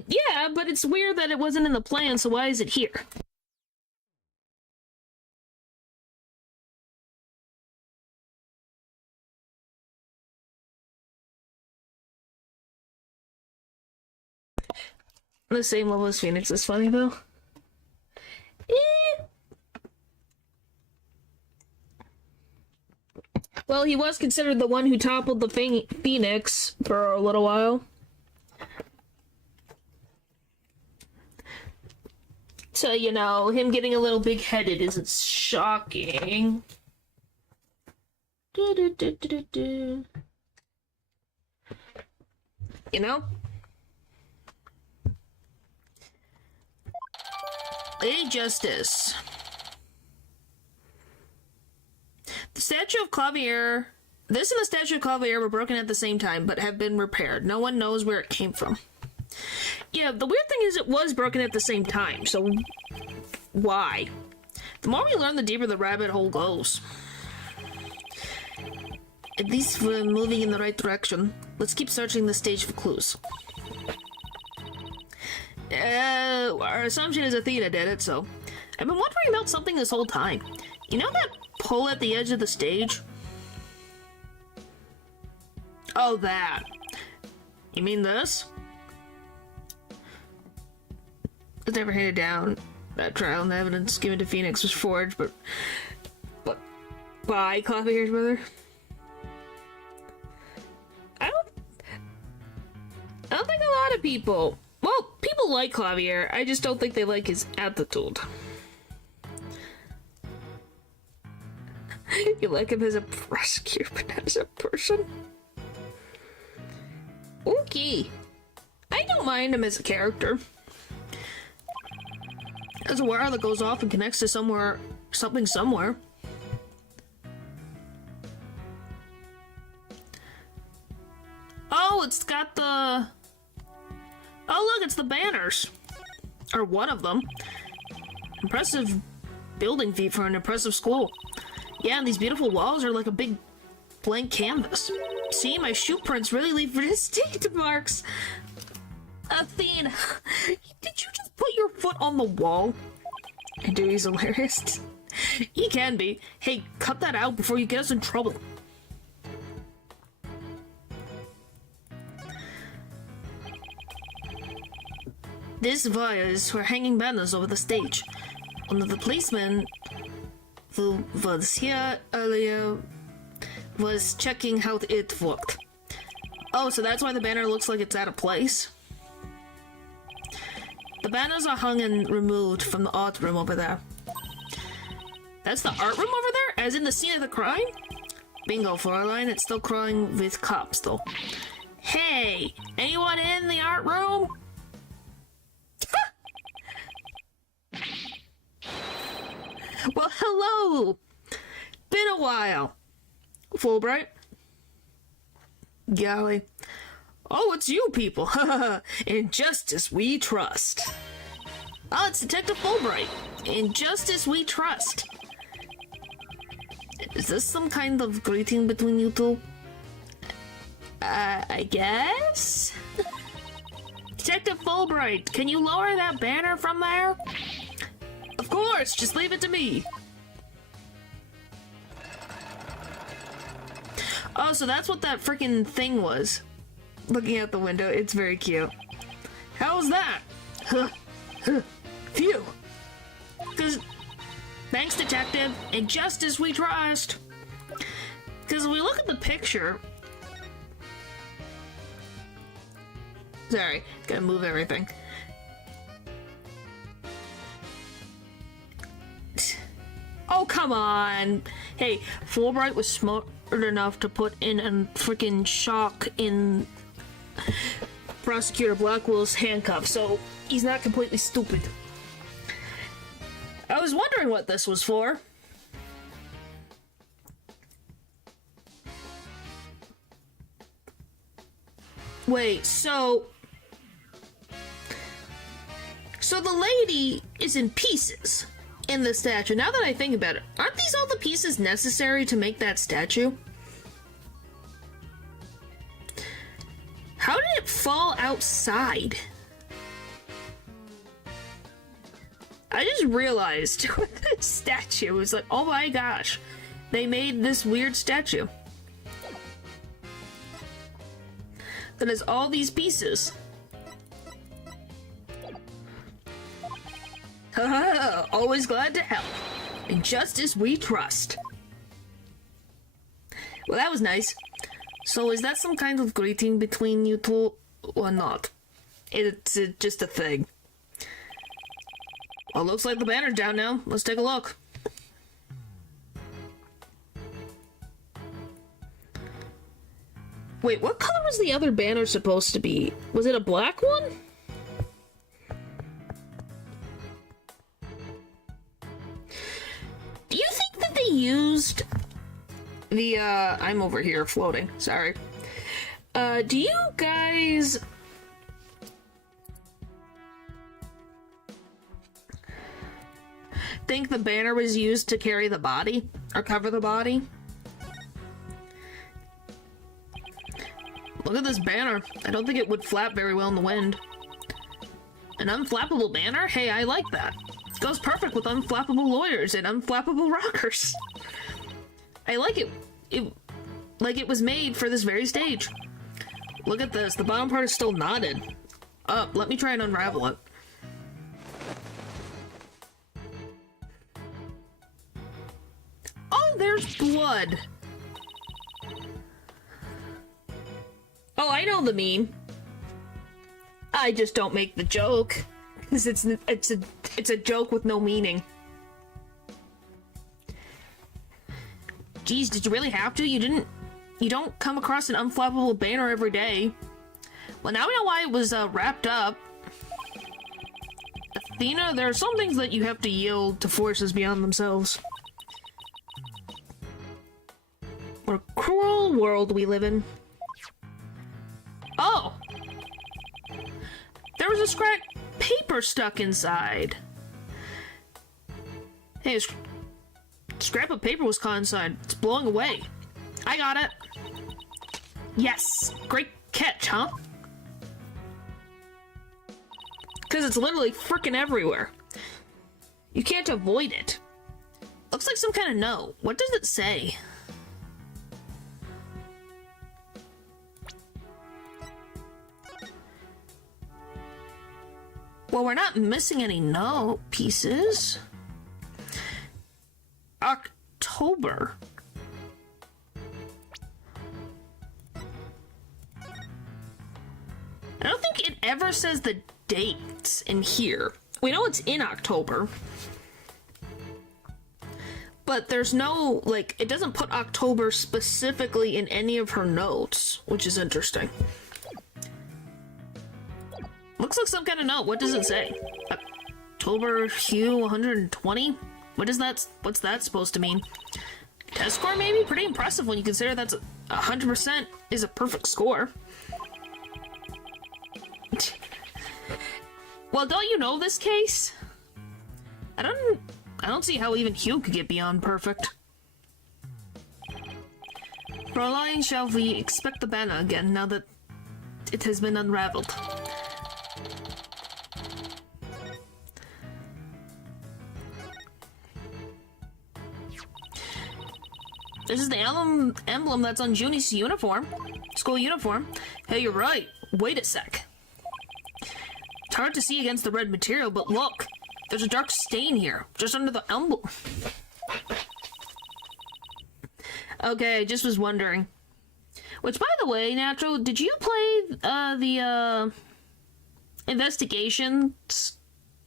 Yeah, but it's weird that it wasn't in the plan, so why is it here? The same level as Phoenix is funny, though. Well, he was considered the one who toppled the Phoenix for a little while. So, you know, him getting a little big-headed isn't shocking. You know? Lady Justice. The statue of Clavier... This and the statue of Clavier were broken at the same time, but have been repaired. No one knows where it came from. Yeah, the weird thing is it was broken at the same time, so... Why? The more we learn, the deeper the rabbit hole goes. At least we're moving in the right direction. Let's keep searching the stage for clues. Our assumption is Athena did it, so... I've been wondering about something this whole time. You know that pole at the edge of the stage? Oh, that. You mean this? It was never handed down. That trial and the evidence given to Phoenix was forged, but by Clavier's brother? I don't think a lot of people... Well, people like Clavier. I just don't think they like his attitude. You like him as a prosecutor, but not as a person? Okay. I don't mind him as a character. There's a wire that goes off and connects to somewhere. Oh, it's got the... Oh, look, it's the banners. Or one of them. Impressive building feat for an impressive school. Yeah, and these beautiful walls are like a big blank canvas. See, my shoe prints really leave distinct marks. Athene, did you just put your foot on the wall? I do, he's hilarious. He can be. Hey, cut that out before you get us in trouble. This wire is for hanging banners over the stage. One of the policemen who was here earlier was checking how it worked. Oh, so that's why the banner looks like it's out of place? The banners are hung and removed from the art room over there. That's the art room over there? As in the scene of the crime? Bingo, Fräulein. It's still crawling with cops, though. Hey! Anyone in the art room? Well, hello! Been a while. Fulbright? Golly. Oh, it's you people. In justice we trust. Oh, it's Detective Fulbright. In justice we trust. Is this some kind of greeting between you two? I guess? Detective Fulbright, can you lower that banner from there? Of course, just leave it to me. Oh, so that's what that freaking thing was. Looking out the window, it's very cute. How was that? Phew. Thanks, Detective. In justice we trust. Because we look at the picture... Sorry, gotta move everything. Oh, come on! Hey, Fulbright was smart enough to put in a freaking shock in Prosecutor Blackwell's handcuffs, so he's not completely stupid. I was wondering what this was for. Wait, so the lady is in pieces in the statue. Now that I think about it, aren't these all the pieces necessary to make that statue? How did it fall outside? I just realized with this statue, it was like, oh my gosh, they made this weird statue that has all these pieces. Always glad to help. In justice we trust. Well, that was nice. So is that some kind of greeting between you two or not? It's just a thing. Well, looks like the banner's down now. Let's take a look. Wait, what color was the other banner supposed to be? Was it a black one? Do you think that they used the, I'm over here floating, sorry. Do you guys... think the banner was used to carry the body? Or cover the body? Look at this banner. I don't think it would flap very well in the wind. An unflappable banner? Hey, I like that. It goes perfect with unflappable lawyers and unflappable rockers. I like it. Like it was made for this very stage. Look at this. The bottom part is still knotted. Let me try and unravel it. Oh, there's blood. Oh, I know the meme. I just don't make the joke, because it's a joke with no meaning. Geez, did you really have to? You don't come across an unflappable banner every day. Well, now we know why it was wrapped up. Athena, there are some things that you have to yield to forces beyond themselves. What a cruel world we live in. Oh! There was a scrap paper stuck inside. Hey, a scrap of paper was caught inside. It's blowing away. I got it. Yes! Great catch, huh? Because it's literally freaking everywhere. You can't avoid it. Looks like some kind of note. What does it say? Well, we're not missing any note pieces. October. I don't think it ever says the dates in here. We know it's in October. But there's no, like, it doesn't put October specifically in any of her notes, which is interesting. Looks like some kind of note. What does it say? October hue 120? What's that supposed to mean? Test score maybe? Pretty impressive when you consider that's 100% is a perfect score. Well, don't you know this case? I don't see how even Hugh could get beyond perfect. For how long shall we expect the banner again now that it has been unraveled? This is the emblem that's on Junie's uniform. School uniform. Hey, you're right. Wait a sec. It's hard to see against the red material, but look. There's a dark stain here, just under the emblem. Okay, I just was wondering. Which, by the way, Natural, did you play the investigations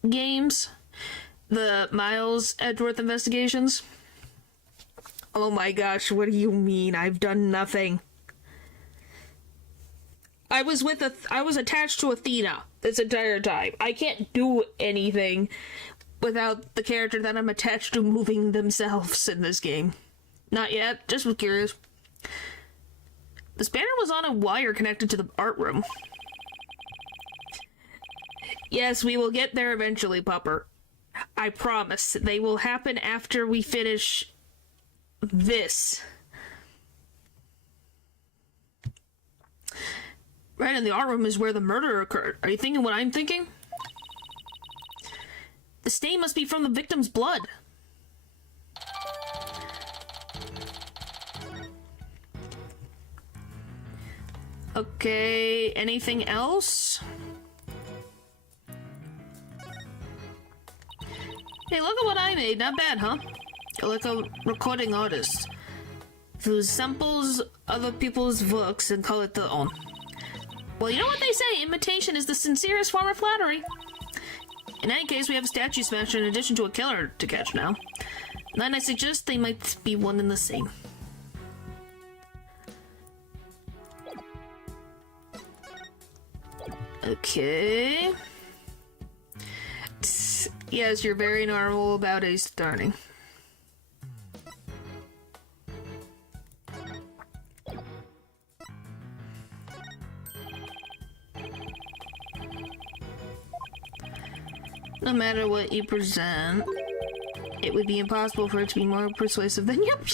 games? The Miles Edgeworth investigations? Oh my gosh, what do you mean? I've done nothing. I was attached to Athena this entire time. I can't do anything without the character that I'm attached to moving themselves in this game. Not yet, just was curious. This banner was on a wire connected to the art room. Yes, we will get there eventually, Pupper. I promise. They will happen after we finish this. Right in the art room is where the murder occurred. Are you thinking what I'm thinking? The stain must be from the victim's blood. Okay, anything else? Hey, look at what I made. Not bad, huh? You're like a recording artist who samples other people's works and call it their own. Well, you know what they say, imitation is the sincerest form of flattery. In any case, we have a statue smasher in addition to a killer to catch now. Then I suggest they might be one and the same. Okay. Yes, you're very normal about Ace Attorney. No matter what you present, it would be impossible for it to be more persuasive than yep.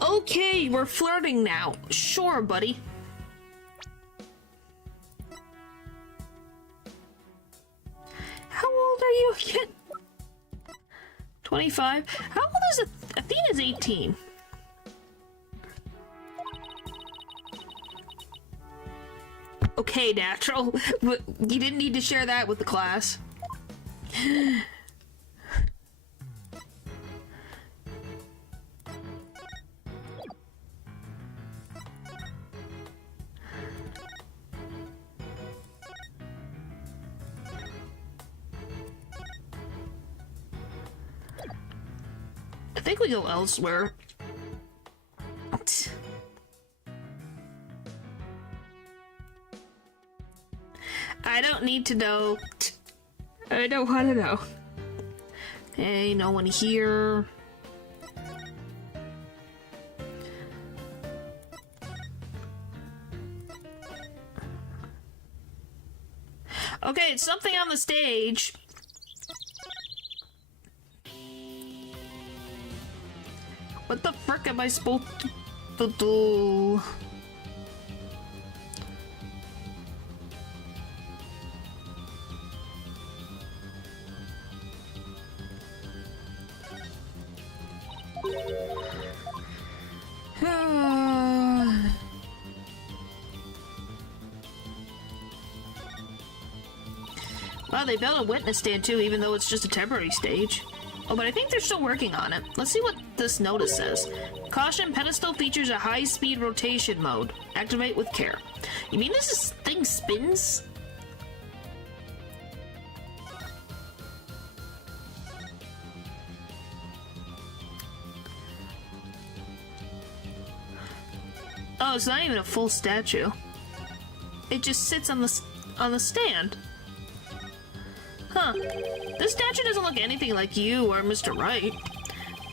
Okay, we're flirting now. Sure, buddy. How old are you again? 25? How old is Athena's 18. Okay, Natural. But you didn't need to share that with the class. think we go elsewhere. I don't need to know. I don't want to know. Hey, no one here. Okay, it's something on the stage. What the frick am I supposed to do? Wow, they built a witness stand too, even though it's just a temporary stage. Oh, but I think they're still working on it. Let's see what this notice says. Caution, pedestal features a high-speed rotation mode. Activate with care. You mean this thing spins? Oh, it's not even a full statue. It just sits on the stand. Huh. This statue doesn't look anything like you or Mr. Wright.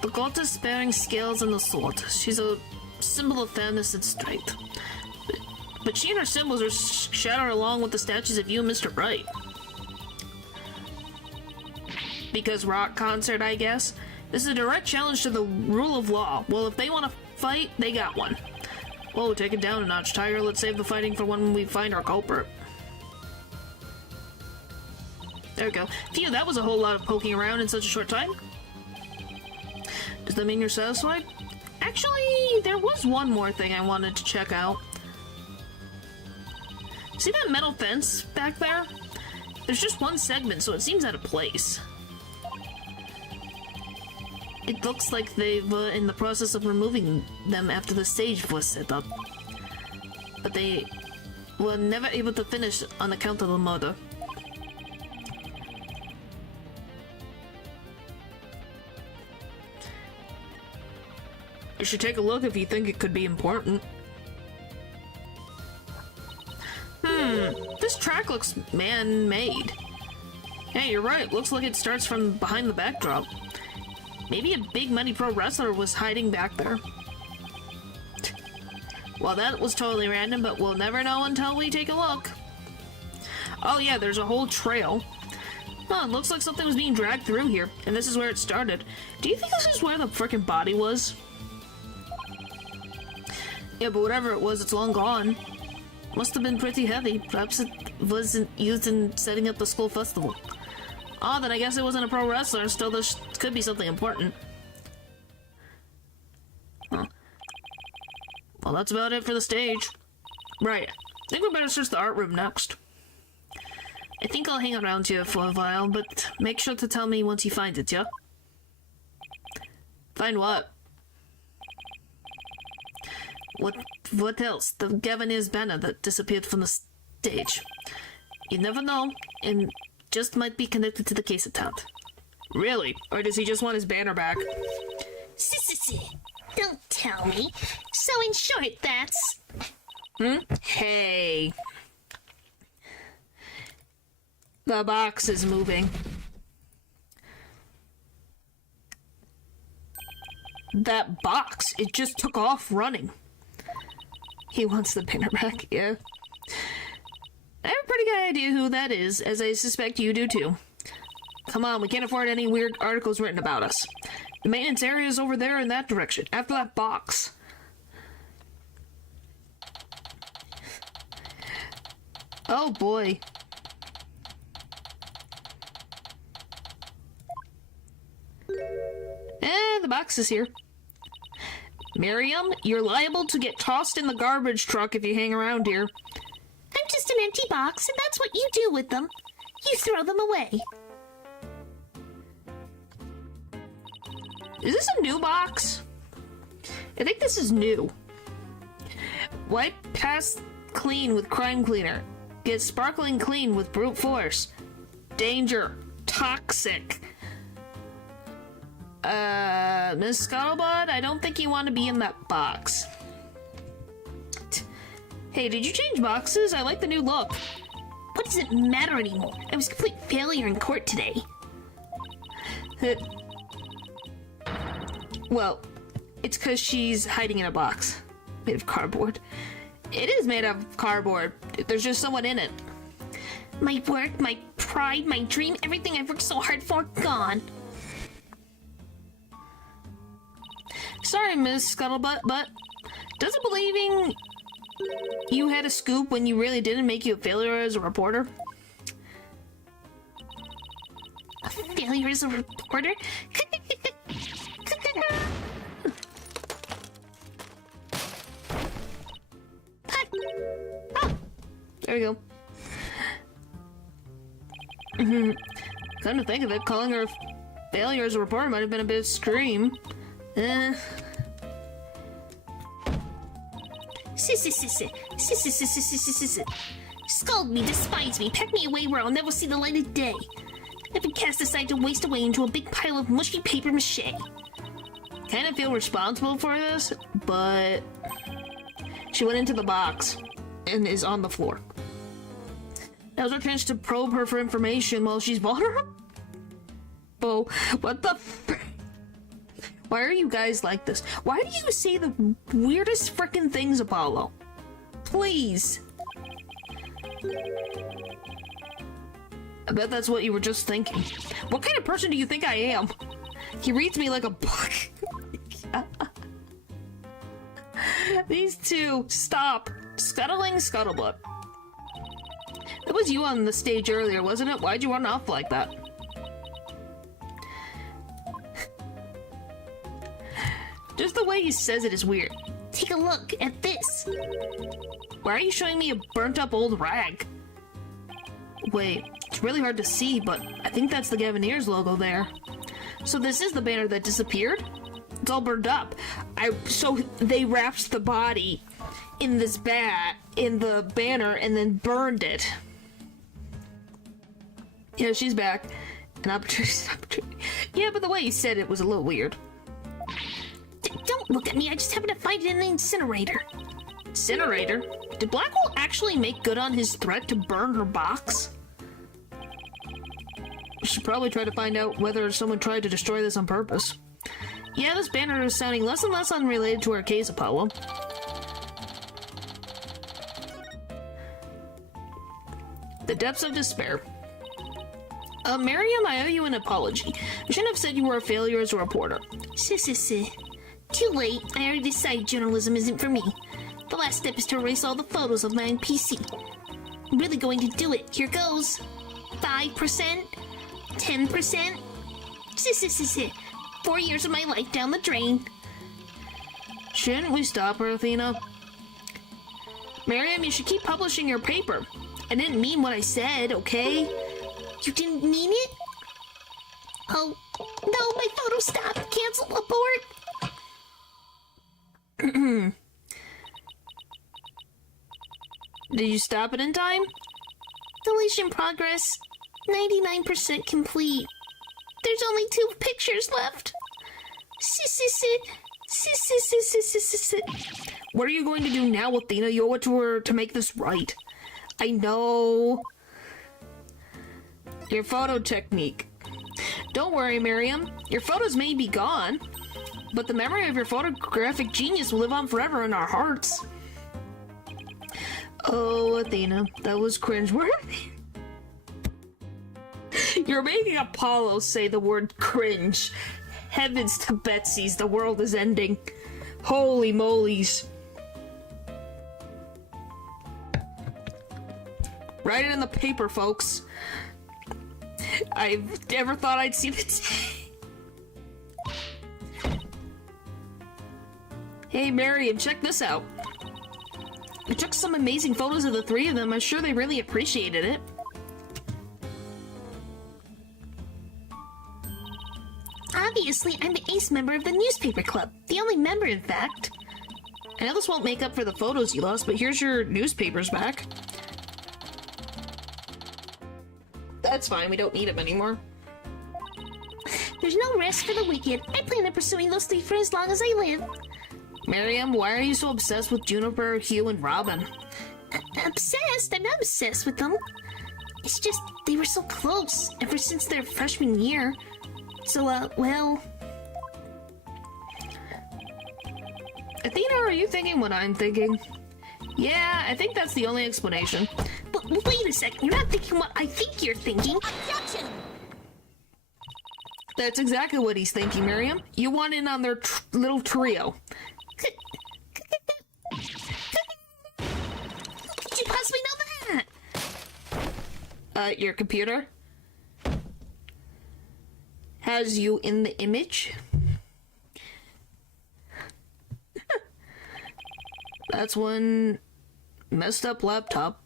The goddess bearing scales and the sword. She's a symbol of fairness and strength. But she and her symbols are shadowed along with the statues of you and Mr. Wright. Because rock concert, I guess? This is a direct challenge to the rule of law. Well, if they want to fight, they got one. Whoa, take it down a notch, Tiger. Let's save the fighting for when we find our culprit. There we go. Phew, that was a whole lot of poking around in such a short time. Does that mean you're satisfied? Actually, there was one more thing I wanted to check out. See that metal fence back there? There's just one segment, so it seems out of place. It looks like they were in the process of removing them after the stage was set up. But they were never able to finish on account of the murder. You should take a look if you think it could be important. This track looks man-made. Hey, you're right. Looks like it starts from behind the backdrop. Maybe a big money pro wrestler was hiding back there. Well, that was totally random, but we'll never know until we take a look. Oh yeah, there's a whole trail. Huh, it looks like something was being dragged through here, and this is where it started. Do you think this is where the frickin' body was? Yeah, but whatever it was, it's long gone. Must have been pretty heavy. Perhaps it wasn't used in setting up the school festival. Oh, then I guess it wasn't a pro wrestler. Still, this could be something important. Huh. Well, that's about it for the stage. Right. I think we better search the art room next. I think I'll hang around here for a while, but make sure to tell me once you find it, yeah? Find what? What else? The Gavineer's banner that disappeared from the stage. You never know, and just might be connected to the case at hand. Really? Or does he just want his banner back? Don't tell me. So in short, that's... Hey. The box is moving. That box, it just took off running. He wants the banner back, yeah. I have a pretty good idea who that is, as I suspect you do too. Come on, we can't afford any weird articles written about us. The maintenance area is over there in that direction, after that box. Oh boy. The box is here. Miriam, you're liable to get tossed in the garbage truck if you hang around here. I'm just an empty box, and that's what you do with them. You throw them away. Is this a new box? I think this is new. Wipe past clean with crime cleaner. Get sparkling clean with brute force. Danger. Toxic. Miss Scuttlebutt, I don't think you want to be in that box. Hey, did you change boxes? I like the new look. What does it matter anymore? I was a complete failure in court today. Well, it's because she's hiding in a box made of cardboard. It is made of cardboard. There's just someone in it. My work, my pride, my dream, everything I've worked so hard for, gone. Sorry, Miss Scuttlebutt, but doesn't believing you had a scoop when you really didn't make you a failure as a reporter? A failure as a reporter? There we go. Come to think of it, calling her a failure as a reporter might have been a bit extreme. Scold me, despise me, pack me away where I'll never see the light of day. I've been cast aside to waste away into a big pile of mushy paper mache. Kind of feel responsible for this, but she went into the box and is on the floor. Now's our chance to probe her for information while she's vulnerable. What the Why are you guys like this? Why do you say the weirdest frickin' things, Apollo? Please. I bet that's what you were just thinking. What kind of person do you think I am? He reads me like a book. These two, stop. Scuttling Scuttlebutt. It was you on the stage earlier, wasn't it? Why'd you run off like that? Just the way he says it is weird. Take a look at this. Why are you showing me a burnt-up old rag? Wait, it's really hard to see, but I think that's the Gavineers logo there. So this is the banner that disappeared? It's all burned up. So they wrapped the body in this in the banner and then burned it. Yeah, she's back. An opportunity. Yeah, but the way you said it was a little weird. Don't look at me, I just happened to find it in the incinerator. Incinerator? Did Blackwell actually make good on his threat to burn her box? We should probably try to find out whether someone tried to destroy this on purpose. Yeah, this banner is sounding less and less unrelated to our case, Apollo. The depths of despair. Miriam, I owe you an apology. I shouldn't have said you were a failure as a reporter. Too late. I already decided journalism isn't for me. The last step is to erase all the photos of my PC. I'm really going to do it. Here goes. 5%? 10%? 4 years of my life down the drain. Shouldn't we stop her, Athena? Miriam, you should keep publishing your paper. I didn't mean what I said, okay? You didn't mean it? Oh, no, my photo stopped. Cancel, abort. Did you stop it in time? Deletion progress. 99% complete. There's only 2 pictures left. What are you going to do now, Athena? You owe it to her to make this right. I know. Your photo technique. Don't worry, Miriam. Your photos may be gone, but the memory of your photographic genius will live on forever in our hearts. Oh, Athena, that was cringeworthy. You're making Apollo say the word cringe. Heavens to Betsy's, the world is ending. Holy molies. Write it in the paper, folks. I've never thought I'd see the day. Hey, Miriam, check this out. I took some amazing photos of the 3 of them. I'm sure they really appreciated it. Obviously, I'm the ace member of the newspaper club. The only member, in fact. I know this won't make up for the photos you lost, but here's your newspapers back. That's fine, we don't need them anymore. There's no rest for the wicked. I plan on pursuing those three for as long as I live. Miriam, why are you so obsessed with Juniper, Hugh, and Robin? Obsessed? I'm not obsessed with them. It's just they were so close ever since their freshman year. So, well... Athena, are you thinking what I'm thinking? Yeah, I think that's the only explanation. But wait a second, you're not thinking what I think you're thinking. Objection! That's exactly what he's thinking, Miriam. You want in on their little trio. Could you possibly know that? Your computer has you in the image. That's one messed up laptop.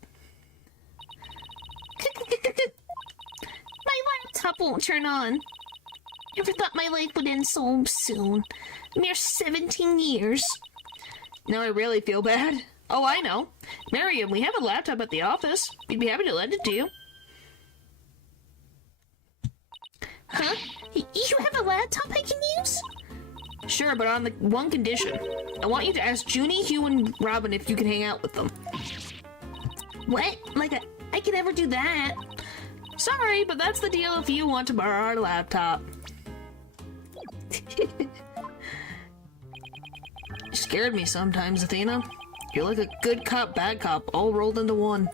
My laptop won't turn on. Never thought my life would end so soon. A mere 17 years. Now I really feel bad. Oh, I know. Miriam, we have a laptop at the office. We'd be happy to lend it to you. Huh? You have a laptop I can use? Sure, but on the one condition. I want you to ask Junie, Hugh, and Robin if you can hang out with them. What? Like, I could never do that. Sorry, but that's the deal if you want to borrow our laptop. You scared me sometimes, Athena. You're like a good cop, bad cop, all rolled into one.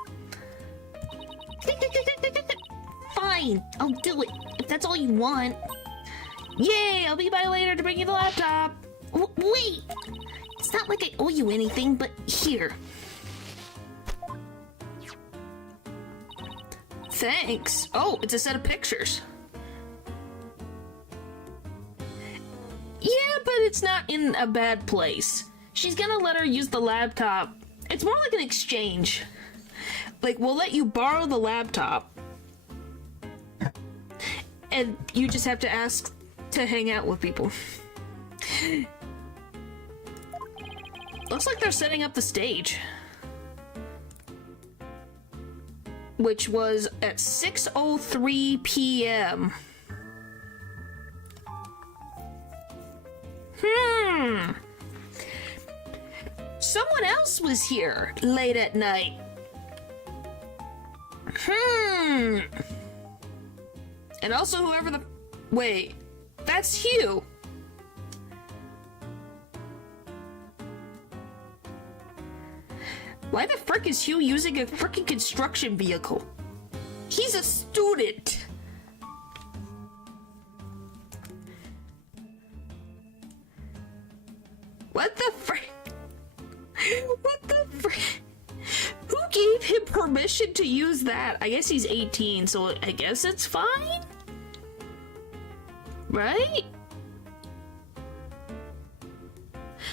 Fine, I'll do it, if that's all you want. Yay, I'll be by later to bring you the laptop. Wait! It's not like I owe you anything, but here. Thanks. Oh, it's a set of pictures. Yeah, but it's not in a bad place. She's gonna let her use the laptop. It's more like an exchange. Like, we'll let you borrow the laptop. And you just have to ask to hang out with people. Looks like they're setting up the stage. Which was at 6:03 p.m. Someone else was here late at night. And also whoever the... Wait, that's Hugh. Why the frick is Hugh using a frickin' construction vehicle? He's a student. What the frick? What the frick? Who gave him permission to use that? I guess he's 18, so I guess it's fine? Right?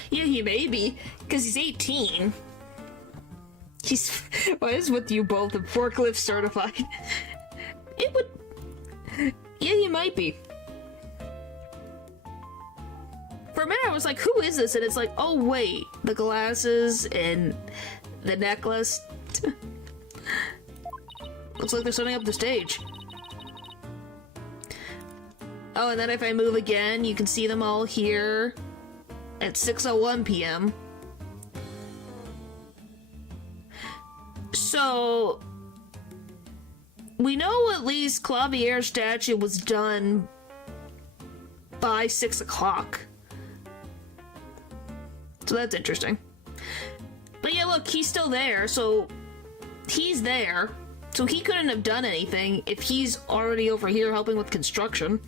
Yeah, he may be, because he's 18. He's... What is with you both? And forklift certified. It would... Yeah, he might be. For a minute I was like, who is this? And it's like, oh wait, the glasses and the necklace. Looks like they're setting up the stage. Oh, and then if I move again, you can see them all here at 6:01 p.m. So, we know at least Clavier's statue was done by 6 o'clock. So that's interesting. But yeah, look, he's still there, so he's there. So he couldn't have done anything if he's already over here helping with construction.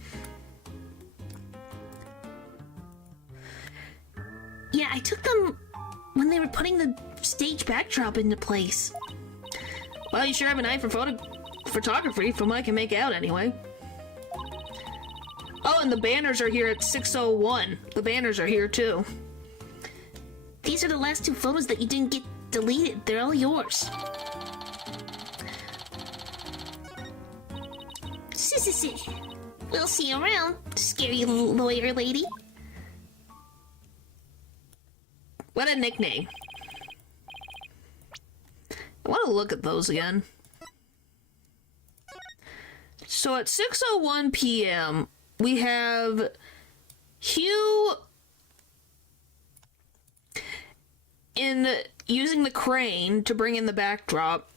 Yeah, I took them when they were putting the stage backdrop into place. Well, you sure have an eye for photography, from what I can make out anyway. Oh, and the banners are here at 6:01. The banners are here too. These are the last two photos that you didn't get deleted. They're all yours. We'll see you around, scary little lawyer lady. What a nickname. I want to look at those again. So at 6:01 p.m., we have Hugh in using the crane to bring in the backdrop,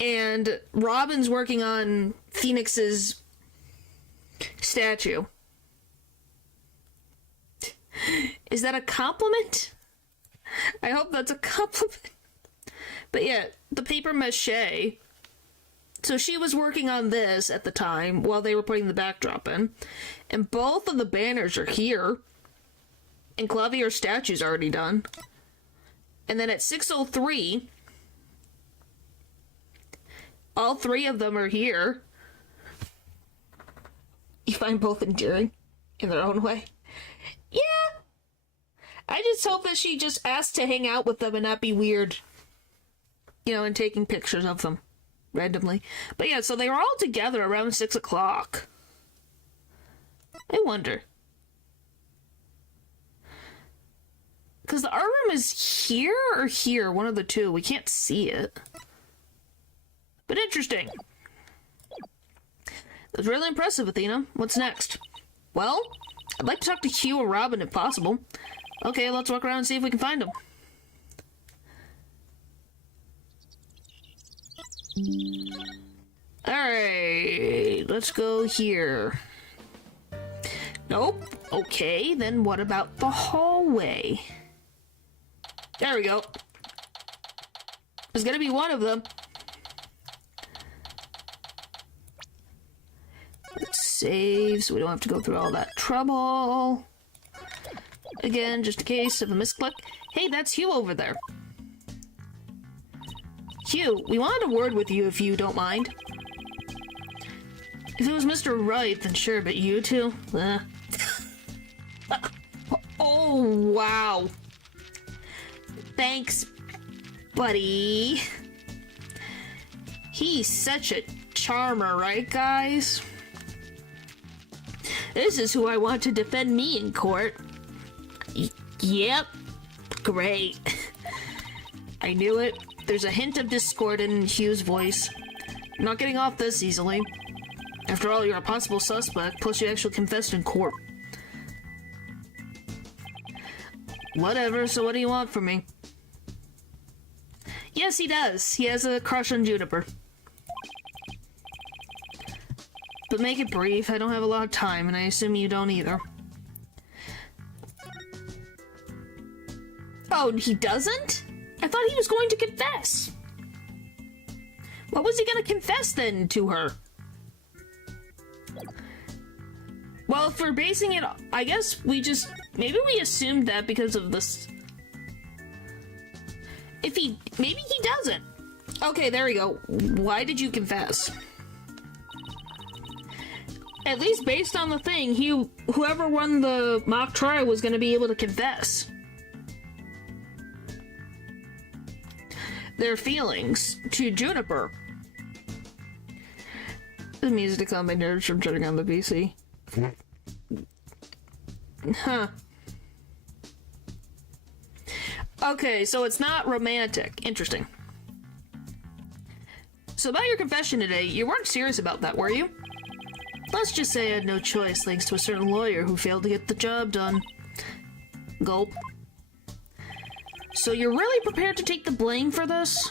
and Robin's working on Phoenix's statue. Is that a compliment? I hope that's a compliment. But yeah, the paper mache. So she was working on this at the time while they were putting the backdrop in. And both of the banners are here. And Clavier's statue's already done. And then at 6:03, all three of them are here. You find both endearing in their own way. Yeah. I just hope that she just asked to hang out with them and not be weird. You know, and taking pictures of them randomly. But yeah, so they were all together around 6 o'clock. I wonder. Because the art room is here or here? One of the two. We can't see it. But interesting. That's really impressive, Athena. What's next? Well, I'd like to talk to Hugh or Robin if possible. Okay, let's walk around and see if we can find them. Alright, let's go here. Nope. Okay, then what about the hallway? There we go. There's gonna be one of them. Let's save so we don't have to go through all that trouble. Again, just in case of a misclick. Hey, that's Hugh over there. Hugh, we wanted a word with you if you don't mind. If it was Mr. Wright, then sure, but you two? Oh, wow. Thanks, buddy. He's such a charmer, right, guys? This is who I want to defend me in court. Yep. Great. I knew it. There's a hint of discord in Hugh's voice. I'm not getting off this easily. After all, you're a possible suspect, plus you actually confessed in court. Whatever, so what do you want from me? Yes, he does. He has a crush on Juniper. But make it brief. I don't have a lot of time, and I assume you don't either. Oh, he doesn't? I thought he was going to confess. What was he going to confess then to her? Well, if we're basing it, I guess we just, maybe we assumed that because of this. Maybe he doesn't. Okay, there we go. Why did you confess? At least based on the thing, whoever won the mock trial was going to be able to confess their feelings to Juniper. The music to calm my nerves from turning on the PC. Huh. Okay, so it's not romantic. Interesting. So about your confession today, you weren't serious about that, were you? Let's just say I had no choice thanks to a certain lawyer who failed to get the job done. Gulp. So you're really prepared to take the blame for this?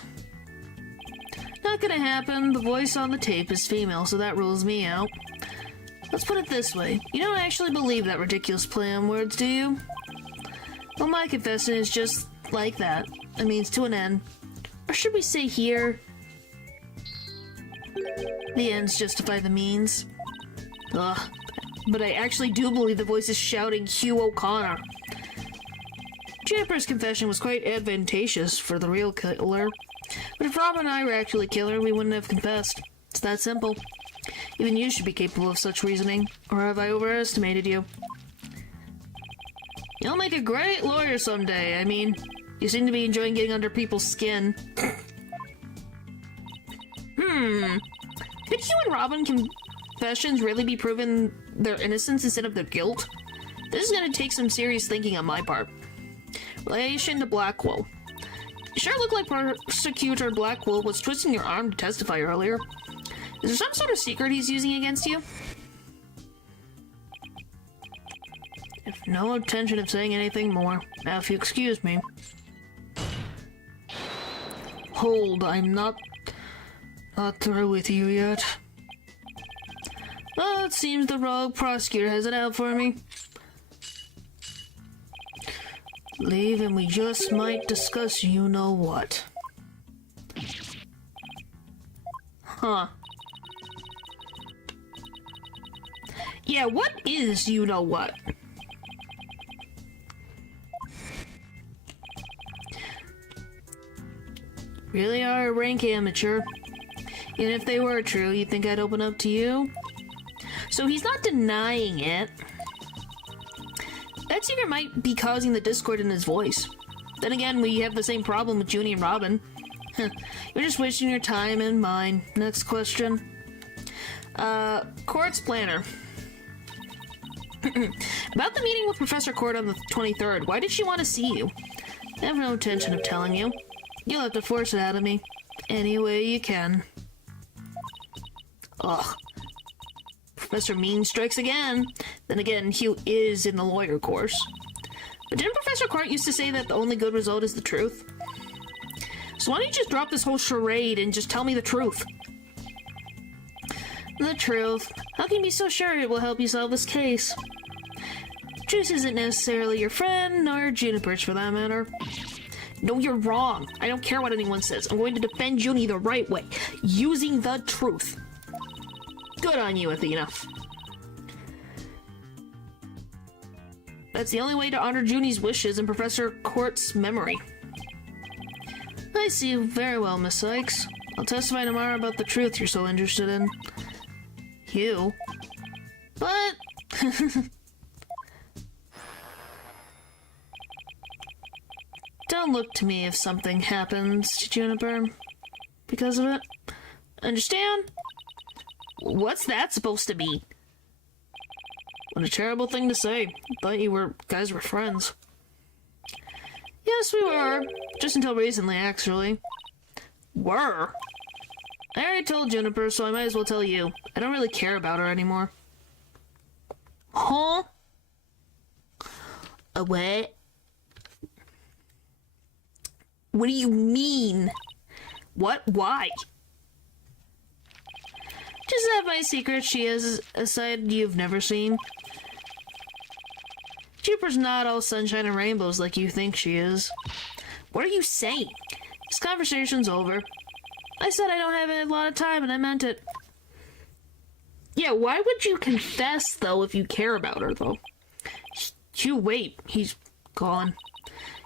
Not gonna happen. The voice on the tape is female, so that rules me out. Let's put it this way. You don't actually believe that ridiculous play on words, do you? Well, my confession is just like that. A means to an end. Or should we say here? The ends justify the means. Ugh. But I actually do believe the voice is shouting Hugh O'Connor. Juniper's confession was quite advantageous for the real killer. But if Rob and I were actually killer, we wouldn't have confessed. It's that simple. Even you should be capable of such reasoning. Or have I overestimated you? You'll make a great lawyer someday. I mean, you seem to be enjoying getting under people's skin. Could Hugh and Robin confessions really be proven their innocence instead of their guilt? This is gonna take some serious thinking on my part. Relation to Blackwell. You sure looked like Prosecutor Blackwell was twisting your arm to testify earlier. Is there some sort of secret he's using against you? If no intention of saying anything more. Now, if you excuse me. Hold, I'm not through with you yet. Well, it seems the rogue prosecutor has it out for me. Leave and we just might discuss you-know-what. Huh. Yeah, what is you-know-what? Really are a rank amateur. Even if they were true, you'd think I'd open up to you? So he's not denying it. That secret might be causing the discord in his voice. Then again, we have the same problem with Junie and Robin. You're just wasting your time and mine. Next question. Court's planner. About the meeting with Professor Court on the 23rd, why did she want to see you? I have no intention of telling you. You'll have to force it out of me. Any way you can. Ugh. Professor Mean strikes again. Then again, Hugh is in the lawyer course. But didn't Professor Court used to say that the only good result is the truth? So why don't you just drop this whole charade and just tell me the truth? The truth. How can you be so sure it will help you solve this case? Juice isn't necessarily your friend, nor Juniper's for that matter. No, you're wrong. I don't care what anyone says. I'm going to defend Junie the right way, using the truth. Good on you, Athena. That's the only way to honor Junie's wishes and Professor Court's memory. I see you very well, Miss Sykes. I'll testify tomorrow about the truth you're so interested in. You? But... Don't look to me if something happens to Juniper because of it. Understand? What's that supposed to be? What a terrible thing to say. Thought you guys were friends. Yes, we were. Just until recently, actually. Were? I already told Juniper, so I might as well tell you. I don't really care about her anymore. Huh? What? What do you mean? What? Why? Just have my secret. She has a side you've never seen. Juniper's not all sunshine and rainbows like you think she is. What are you saying? This conversation's over. I said I don't have a lot of time, and I meant it. Yeah, why would you confess, though, if you care about her, though? Hugh, wait. He's gone.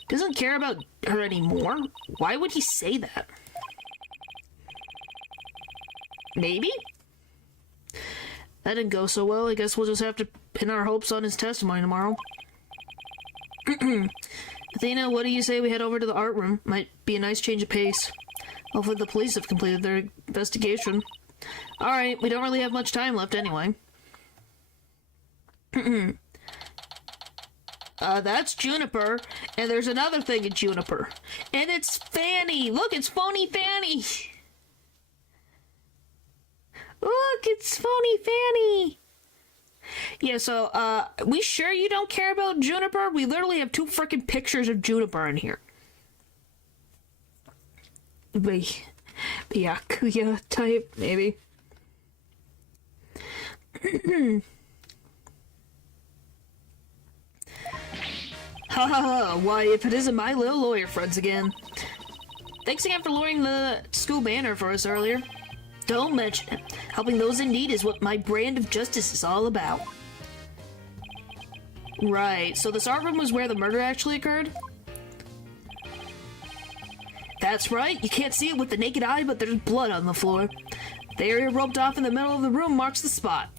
Doesn't care about her anymore? Why would he say that? Maybe? That didn't go so well. I guess we'll just have to pin our hopes on his testimony tomorrow. Athena, what do you say we head over to the art room? Might be a nice change of pace. Hopefully the police have completed their investigation. Alright, we don't really have much time left anyway. That's Juniper, and there's another thing in Juniper. And it's Fanny! Look, it's Phony Fanny! Look, it's Phony Fanny! Yeah, so, we sure you don't care about Juniper? We literally have 2 frickin' pictures of Juniper in here. Byakuya type, maybe. Ha ha ha, why, if it isn't my little lawyer friends again. Thanks again for lowering the school banner for us earlier. Don't mention it. Helping those in need is what my brand of justice is all about. Right, so this art room was where the murder actually occurred? That's right, you can't see it with the naked eye, but there's blood on the floor. The area roped off in the middle of the room marks the spot.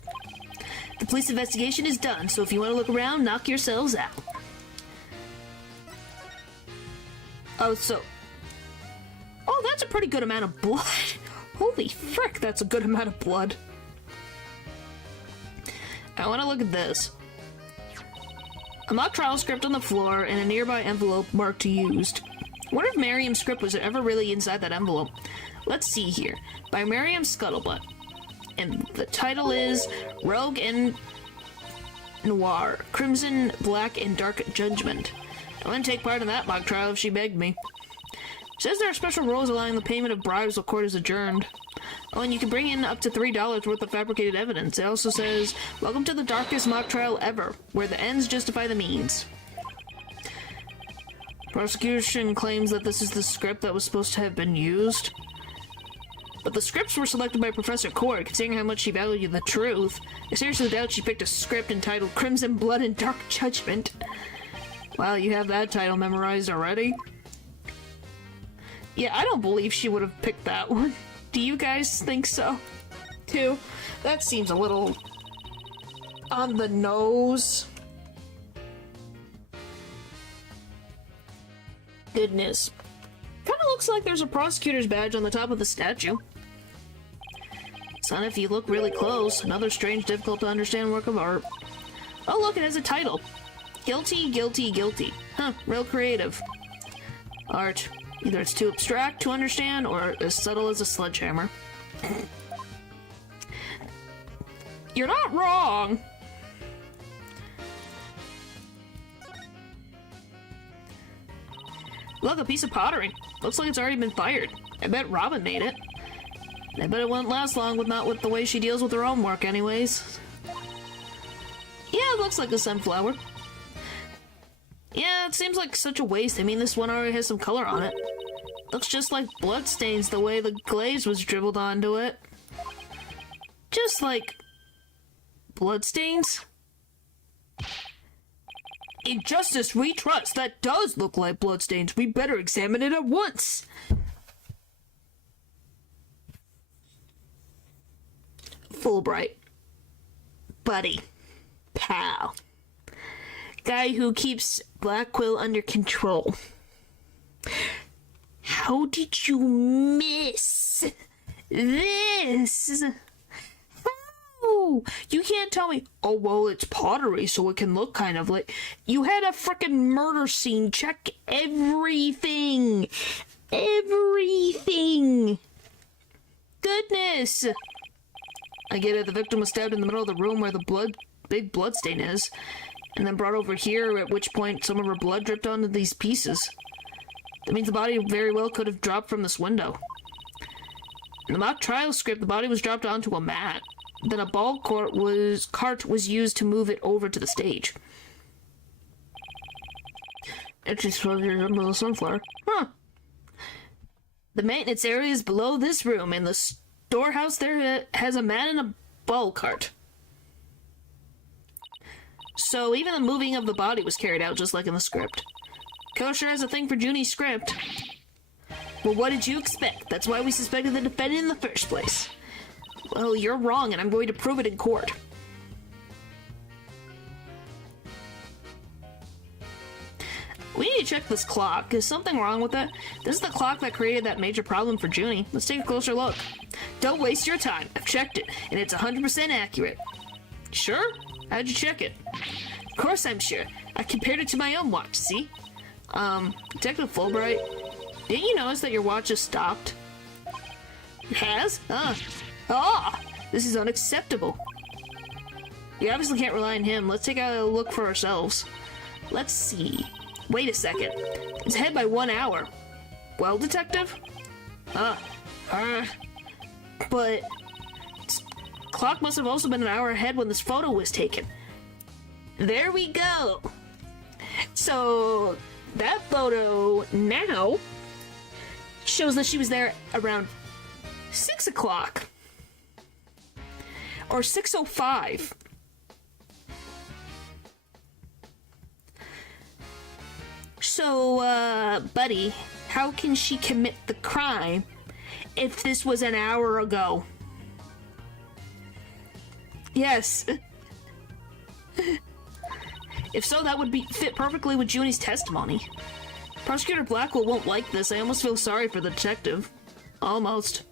The police investigation is done, so if you want to look around, knock yourselves out. Oh, oh, that's a pretty good amount of blood. Holy frick, that's a good amount of blood. I want to look at this. A mock trial script on the floor and a nearby envelope marked used. I wonder if Miriam's script was ever really inside that envelope. Let's see here. By Miriam Scuttlebutt. and the title is Rogue and Noir, Crimson, Black, and Dark Judgment. I wouldn't take part in that mock trial if she begged me. Says there are special rules allowing the payment of bribes while court is adjourned. Oh, and you can bring in up to $3 worth of fabricated evidence. It also says, welcome to the darkest mock trial ever, where the ends justify the means. Prosecution claims that this is the script that was supposed to have been used. But the scripts were selected by Professor Cord, considering how much she valued the truth. I seriously doubt she picked a script entitled Crimson, Blood, and Dark Judgment. Wow, you have that title memorized already? Yeah, I don't believe she would have picked that one. Do you guys think so? Too? That seems a little on the nose. Goodness. Kinda looks like there's a prosecutor's badge on the top of the statue. Son, if you look really close, another strange, difficult to understand work of art. Oh look, it has a title. Guilty, guilty, guilty. Huh, real creative. Art. Either it's too abstract to understand, or as subtle as a sledgehammer. You're not wrong! Look, a piece of pottery. Looks like it's already been fired. I bet Robin made it. I bet it won't last long with the way she deals with her own work anyways. Yeah, it looks like a sunflower. Yeah, it seems like such a waste. I mean, this one already has some color on it. Looks just like bloodstains the way the glaze was dribbled onto it. Just like bloodstains. Injustice we trust. That does look like bloodstains. We better examine it at once. Fulbright. Buddy. Pal. Guy who keeps Black Quill under control. How did you miss this? How? You can't tell me, oh, well, it's pottery, so it can look kind of like... You had a frickin' murder scene. Check everything. Everything. Goodness. I get it. The victim was stabbed in the middle of the room where the big blood stain is, and then brought over here, at which point some of her blood dripped onto these pieces. That means the body very well could have dropped from this window. In the mock trial script, the body was dropped onto a mat. Then a ball cart was used to move it over to the stage. It's just under the sunflower. Huh. The maintenance area is below this room, and the storehouse there has a man and a ball cart. So even the moving of the body was carried out just like in the script. Kosher has a thing for Junie's script. Well, what did you expect? That's why we suspected the defendant in the first place. Well, you're wrong, and I'm going to prove it in court. We need to check this clock. Is something wrong with it? This is the clock that created that major problem for Junie. Let's take a closer look. Don't waste your time. I've checked it, and it's 100% accurate. Sure? How'd you check it? Of course I'm sure. I compared it to my own watch, see? Detective Fulbright, didn't you notice that your watch has stopped? It has? This is unacceptable. You obviously can't rely on him. Let's take a look for ourselves. Let's see. Wait a second. It's ahead by 1 hour. Well, detective? But... clock must have also been an hour ahead when this photo was taken. There we go. So, that photo now shows that she was there around 6 o'clock. Or 6:05. So, buddy, how can she commit the crime if this was an hour ago? Yes. If so, that would fit perfectly with Junie's testimony. Prosecutor Blackwell won't like this. I almost feel sorry for the detective. Almost.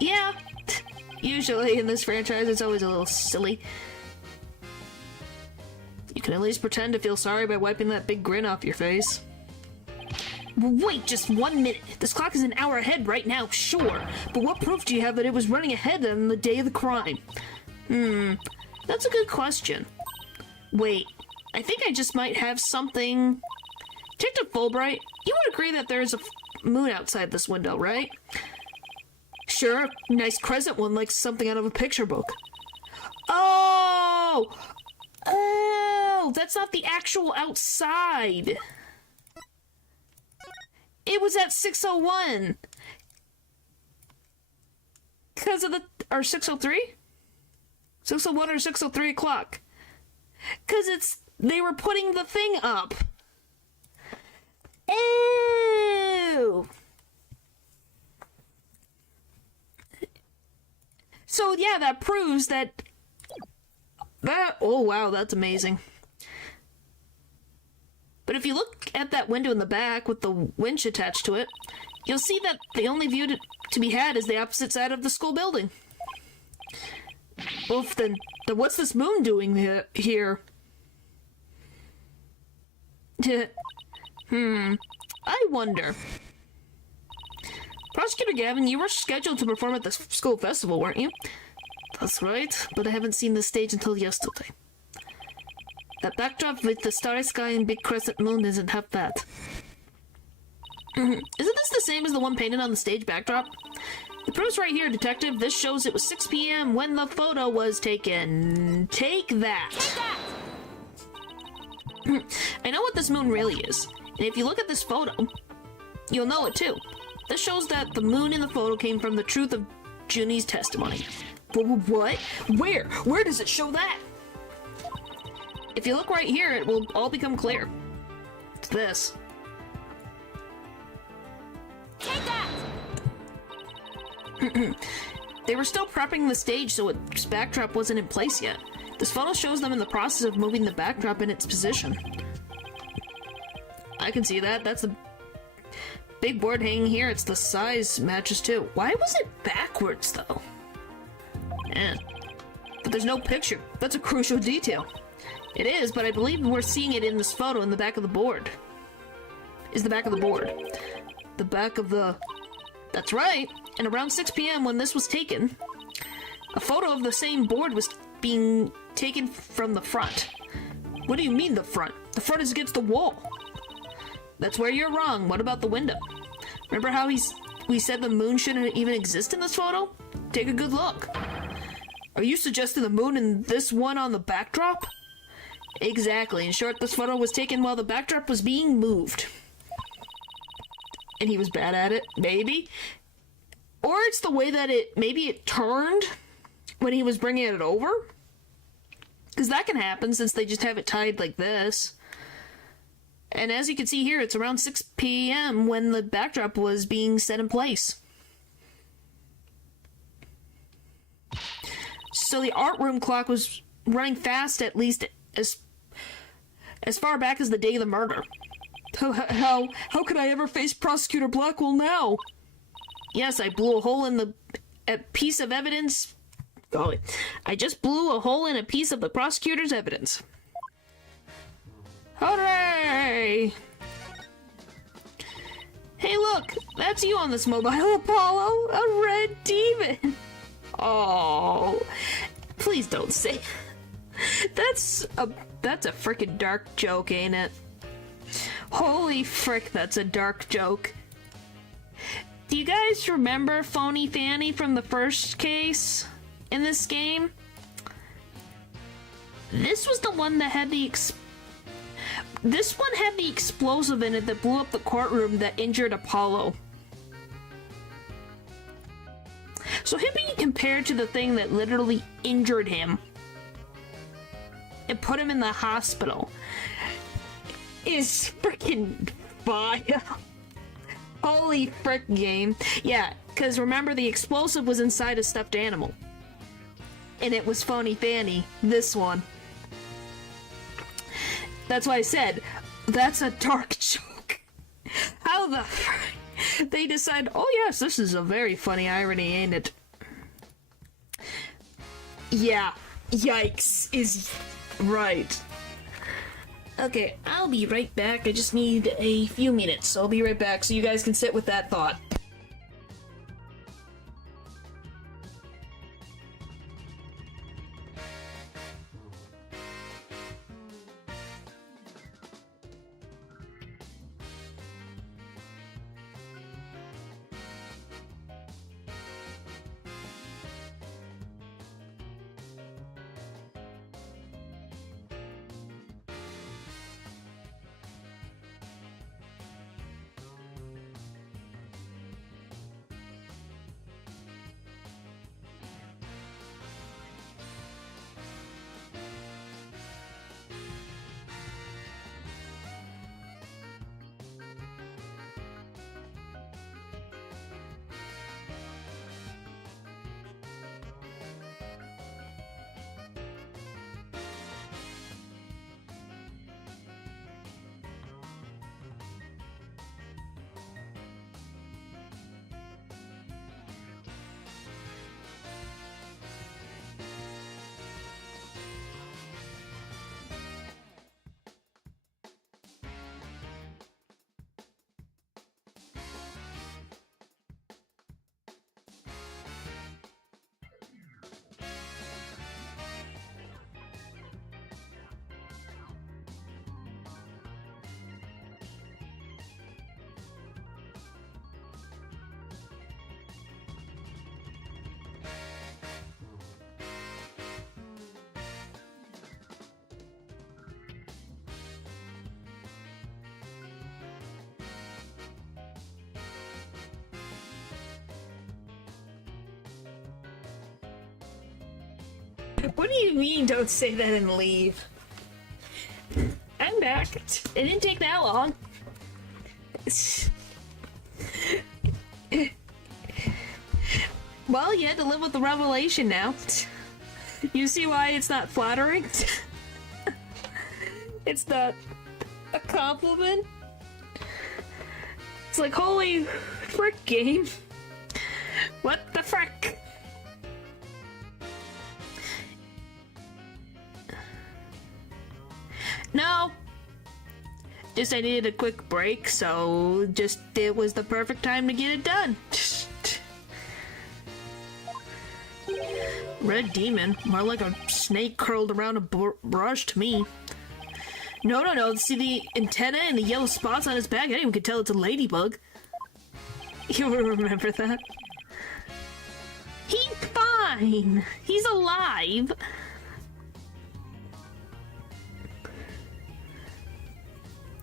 Yeah. Usually in this franchise, it's always a little silly. You can at least pretend to feel sorry by wiping that big grin off your face. Wait just 1 minute. This clock is an hour ahead right now, sure. But what proof do you have that it was running ahead on the day of the crime? That's a good question. Wait, I think I just might have something... Detective Fulbright, you would agree that there's a moon outside this window, right? Sure, nice crescent one like something out of a picture book. Oh! Oh, that's not the actual outside. It was at 6:01. Because of the... Or 6:03? 6:01 or 6:03 o'clock. Because it's... They were putting the thing up. Ew! So yeah, that proves that... Oh wow, that's amazing. But if you look at that window in the back with the winch attached to it, you'll see that the only view to be had is the opposite side of the school building. Well, then what's this moon doing here? I wonder. Prosecutor Gavin, you were scheduled to perform at the school festival, weren't you? That's right, but I haven't seen the stage until yesterday. That backdrop with the starry sky and big crescent moon isn't half bad. Isn't this the same as the one painted on the stage backdrop? The proof's right here, detective. This shows it was 6 p.m. when the photo was taken. Take that! I know what this moon really is, and if you look at this photo, you'll know it too. This shows that the moon in the photo came from the truth of Junie's testimony. What? Where? Where does it show that? If you look right here, it will all become clear. It's this. Take that! They were still prepping the stage so its backdrop wasn't in place yet. This photo shows them in the process of moving the backdrop in its position. I can see that. That's the big board hanging here. It's the size matches too. Why was it backwards though? Man. But there's no picture. That's a crucial detail. It is, but I believe we're seeing it in this photo in the back of the board. Is the back of the board. The back of the... That's right. And around 6 p.m. when this was taken, a photo of the same board was being taken from the front. What do you mean the front? The front is against the wall. That's where you're wrong. What about the window? Remember how we said the moon shouldn't even exist in this photo? Take a good look. Are you suggesting the moon and this one on the backdrop? Exactly. In short, this photo was taken while the backdrop was being moved. And he was bad at it, maybe? Or it's the way that maybe it turned when he was bringing it over? Because that can happen since they just have it tied like this. And as you can see here, it's around 6 p.m. when the backdrop was being set in place. So the art room clock was running fast at least as far back as the day of the murder. How could I ever face Prosecutor Blackwell now? Yes, I blew a hole in a piece of evidence. Oh, I just blew a hole in a piece of the prosecutor's evidence. Hooray! Hey look, that's you on this mobile, Apollo, a red demon. Oh, please don't say. That's a freaking dark joke, ain't it? Holy frick, that's a dark joke. Do you guys remember Phony Fanny from the first case in this game? This was the one that had the this one had the explosive in it that blew up the courtroom that injured Apollo. So him being compared to the thing that literally injured him and put him in the hospital is freaking fire. Holy frick, game. Yeah, because remember the explosive was inside a stuffed animal. And it was Phony Fanny, this one. That's why I said, that's a dark joke. How the frick? They decide, oh yes, this is a very funny irony, ain't it? Yeah, yikes is right. Okay, I'll be right back. I just need a few minutes, so I'll be right back so you guys can sit with that thought. What do you mean, don't say that and leave? I'm back. It didn't take that long. Well, you had to live with the revelation now. You see why it's not flattering? It's not a compliment. It's like, holy frick, game. What the frick? No. Just I needed a quick break, so just it was the perfect time to get it done. Red demon, more like a snake curled around a brush to me. No. See the antenna and the yellow spots on his back? Anyone could tell it's a ladybug. You remember that? He's fine. He's alive.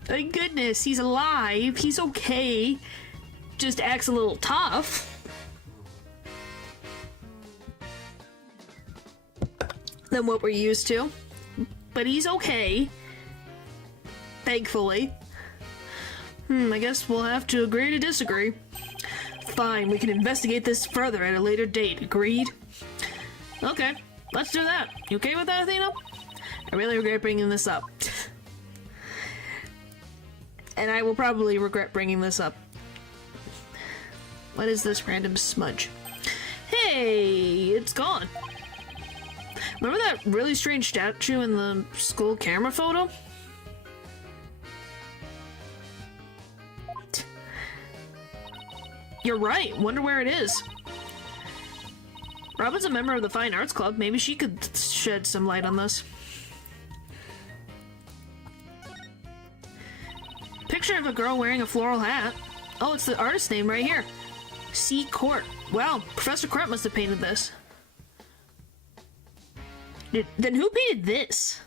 Thank goodness, he's alive. He's okay. Just acts a little tough. Than what we're used to. But he's okay. Thankfully. I guess we'll have to agree to disagree. Fine, we can investigate this further at a later date. Agreed? Okay, let's do that. You okay with that, Athena? I really regret bringing this up. And I will probably regret bringing this up. What is this random smudge? Hey, it's gone. Remember that really strange statue in the school camera photo? You're right. Wonder where it is. Robin's a member of the Fine Arts Club. Maybe she could shed some light on this. Picture of a girl wearing a floral hat. Oh, it's the artist's name right here. C. Court. Wow, Professor Crump must have painted this. Then who painted this?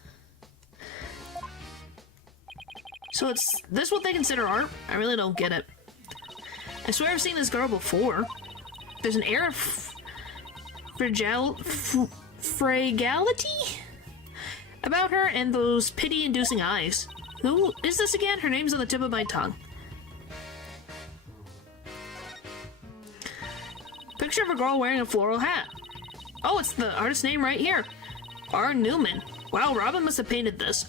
So it's this what they consider art? I really don't get it. I swear I've seen this girl before. There's an air of fragality about her and those pity-inducing eyes. Who is this again? Her name's on the tip of my tongue. Picture of a girl wearing a floral hat. Oh, it's the artist's name right here. R. Newman. Wow, Robin must have painted this.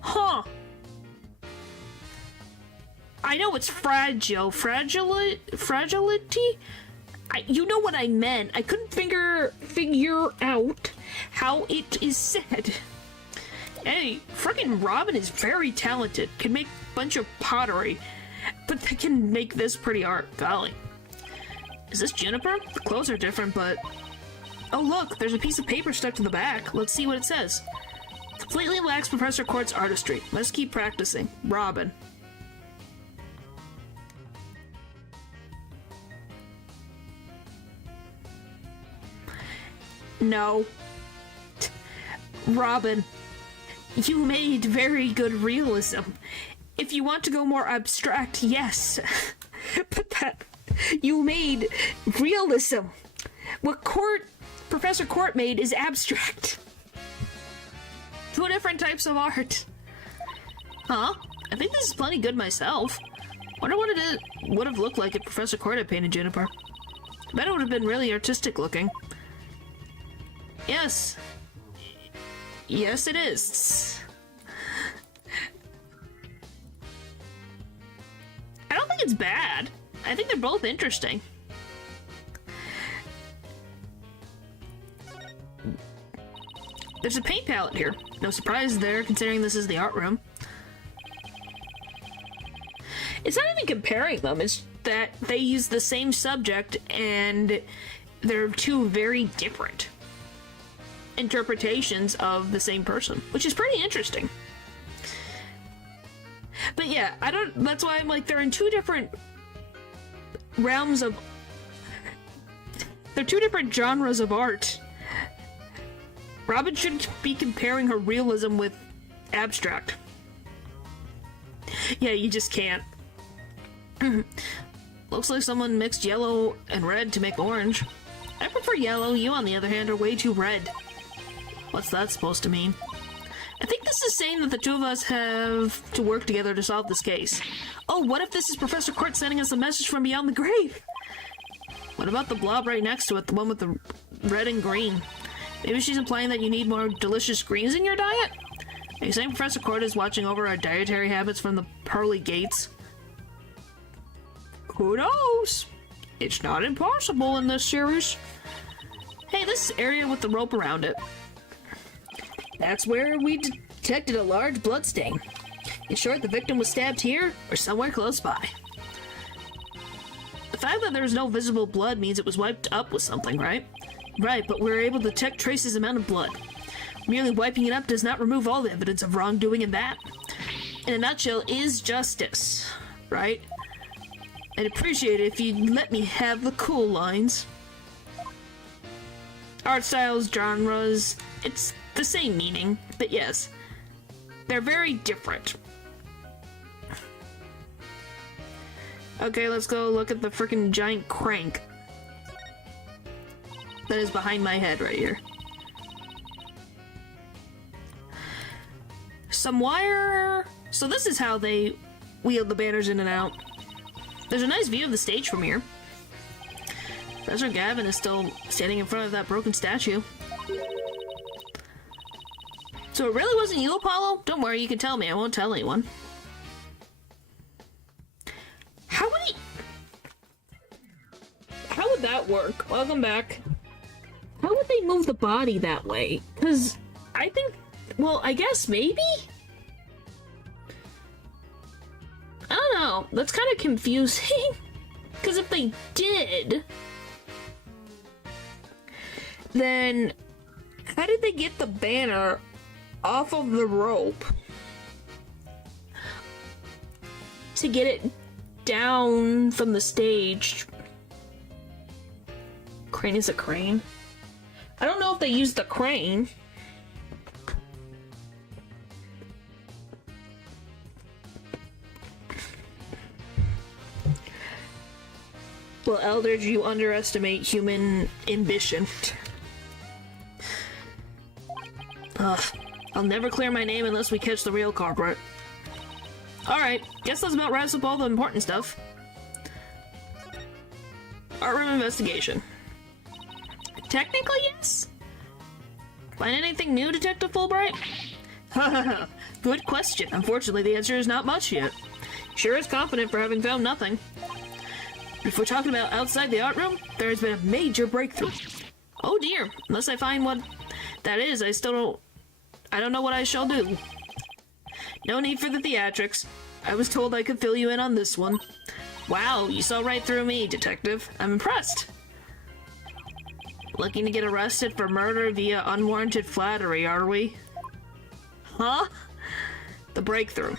Huh. I know it's fragile. Fragility? You know what I meant. I couldn't figure out how it is said. Hey, frickin' Robin is very talented. Can make a bunch of pottery, but they can make this pretty art. Golly. Is this Juniper? The clothes are different, but... Oh look, there's a piece of paper stuck to the back. Let's see what it says. Completely lacks Professor Court's artistry. Must keep practicing. Robin. No. Robin, you made very good realism. If you want to go more abstract, yes. But that... You made realism. What Professor Court made is abstract. Two different types of art. Huh? I think this is plenty good myself. Wonder what it would have looked like if Professor Court had painted Juniper. I bet it would have been really artistic looking. Yes. Yes, it is. I don't think it's bad. I think they're both interesting. There's a paint palette here. No surprise there, considering this is the art room. It's not even comparing them, it's that they use the same subject and they're two very different interpretations of the same person, which is pretty interesting. But yeah, that's why I'm like, they're in two different realms of... They're two different genres of art. Robin shouldn't be comparing her realism with abstract. Yeah, you just can't. Looks like someone mixed yellow and red to make orange. I prefer yellow, you on the other hand are way too red. What's that supposed to mean? I think this is saying that the two of us have to work together to solve this case. Oh, what if this is Professor Court sending us a message from beyond the grave? What about the blob right next to it, the one with the red and green? Maybe she's implying that you need more delicious greens in your diet? Are you saying Professor Court is watching over our dietary habits from the pearly gates? Who knows? It's not impossible in this series. Hey, this area with the rope around it. That's where we detected a large blood stain. In short, the victim was stabbed here or somewhere close by. The fact that there's no visible blood means it was wiped up with something, right? Right, but we were able to detect traces amount of blood. Merely wiping it up does not remove all the evidence of wrongdoing in that. In a nutshell, is justice, right? I'd appreciate it if you'd let me have the cool lines. Art styles, genres, it's the same meaning, but yes, they're very different. Okay, let's go look at the freaking giant crank that is behind my head right here. Some wire. So this is how they wheel the banners in and out. There's a nice view of the stage from here. Professor Gavin is still standing in front of that broken statue. So it really wasn't you, Apollo? Don't worry, you can tell me. I won't tell anyone. How would that work? Welcome back. How would they move the body that way? Because I think... Well, I guess maybe? I don't know. That's kind of confusing. Because if they did... Then... How did they get the banner off of the rope to get it down from the stage? Crane is a crane? I don't know if they used the crane. Well, Eldridge, you underestimate human ambition. Ugh. I'll never clear my name unless we catch the real culprit. Alright, guess that's about wraps up all the important stuff. Art room investigation. Technically, yes. Find anything new, Detective Fulbright? Hahaha, good question. Unfortunately, the answer is not much yet. Sure is confident for having found nothing. If we're talking about outside the art room, there has been a major breakthrough. Oh dear, unless I find what that is, I don't know what I shall do. No need for the theatrics. I was told I could fill you in on this one. Wow, you saw right through me, detective. I'm impressed. Looking to get arrested for murder via unwarranted flattery, are we? Huh? The breakthrough.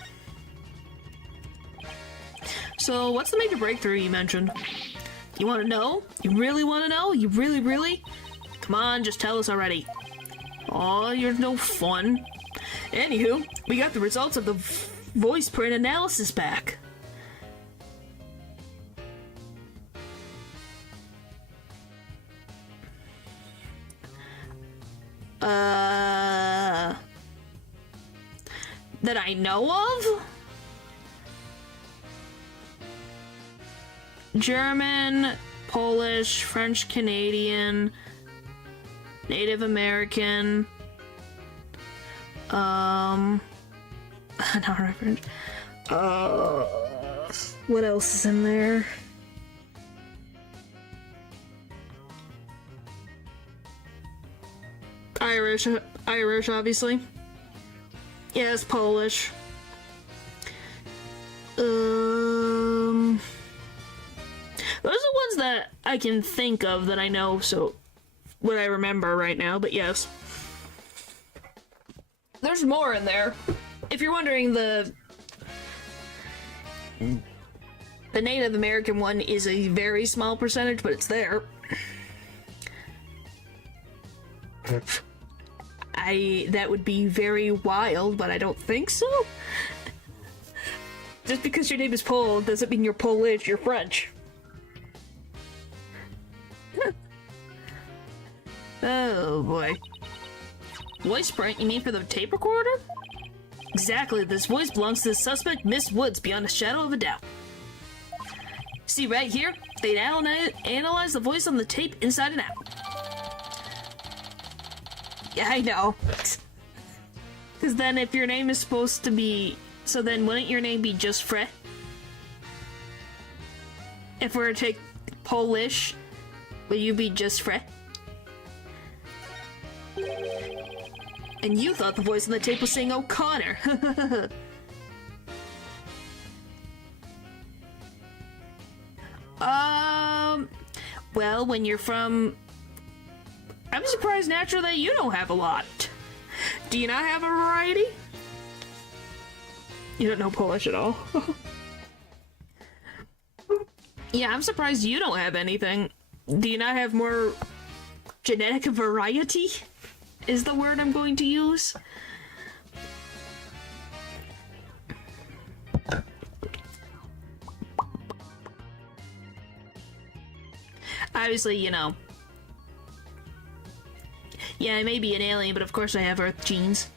So, what's the major breakthrough you mentioned? You want to know? You really want to know? You really? Come on, just tell us already. Aw, you're no fun. Anywho, we got the results of the voice print analysis back. That I know of? German, Polish, French Canadian, Native American, not reference. What else is in there? Irish, obviously. Yes, Polish. Those are the ones that I can think of that I know, so what I remember right now, but yes. There's more in there. If you're wondering, the Native American one is a very small percentage, but it's there. That would be very wild, but I don't think so. Just because your name is Pole doesn't mean you're Polish, you're French. Oh boy. Voice print, you mean for the tape recorder? Exactly, this voice belongs to the suspect, Miss Woods, beyond a shadow of a doubt. See right here? They analyze the voice on the tape inside and out. Yeah, I know. Because then if your name is supposed to be... So then wouldn't your name be just Fre? If we were to take Polish, would you be just Fre? And you thought the voice on the tape was saying O'Connor. Well, when you're from... I'm surprised, naturally, that you don't have a lot. Do you not have a variety? You don't know Polish at all? Yeah, I'm surprised you don't have anything. Do you not have more genetic variety? Is the word I'm going to use. Obviously, you know. Yeah, I may be an alien, but of course I have Earth genes.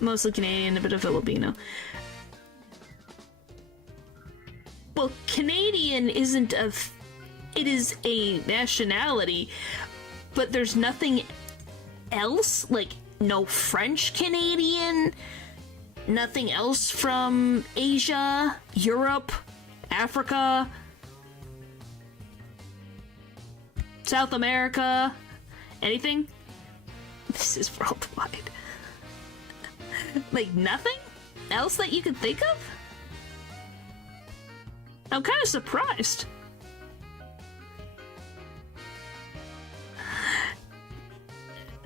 Mostly Canadian, a bit of Filipino. Well, Canadian isn't a... It is a nationality, but there's nothing else, like no French Canadian, nothing else from Asia, Europe, Africa, South America, anything? This is worldwide. Like nothing else that you could think of? I'm kind of surprised.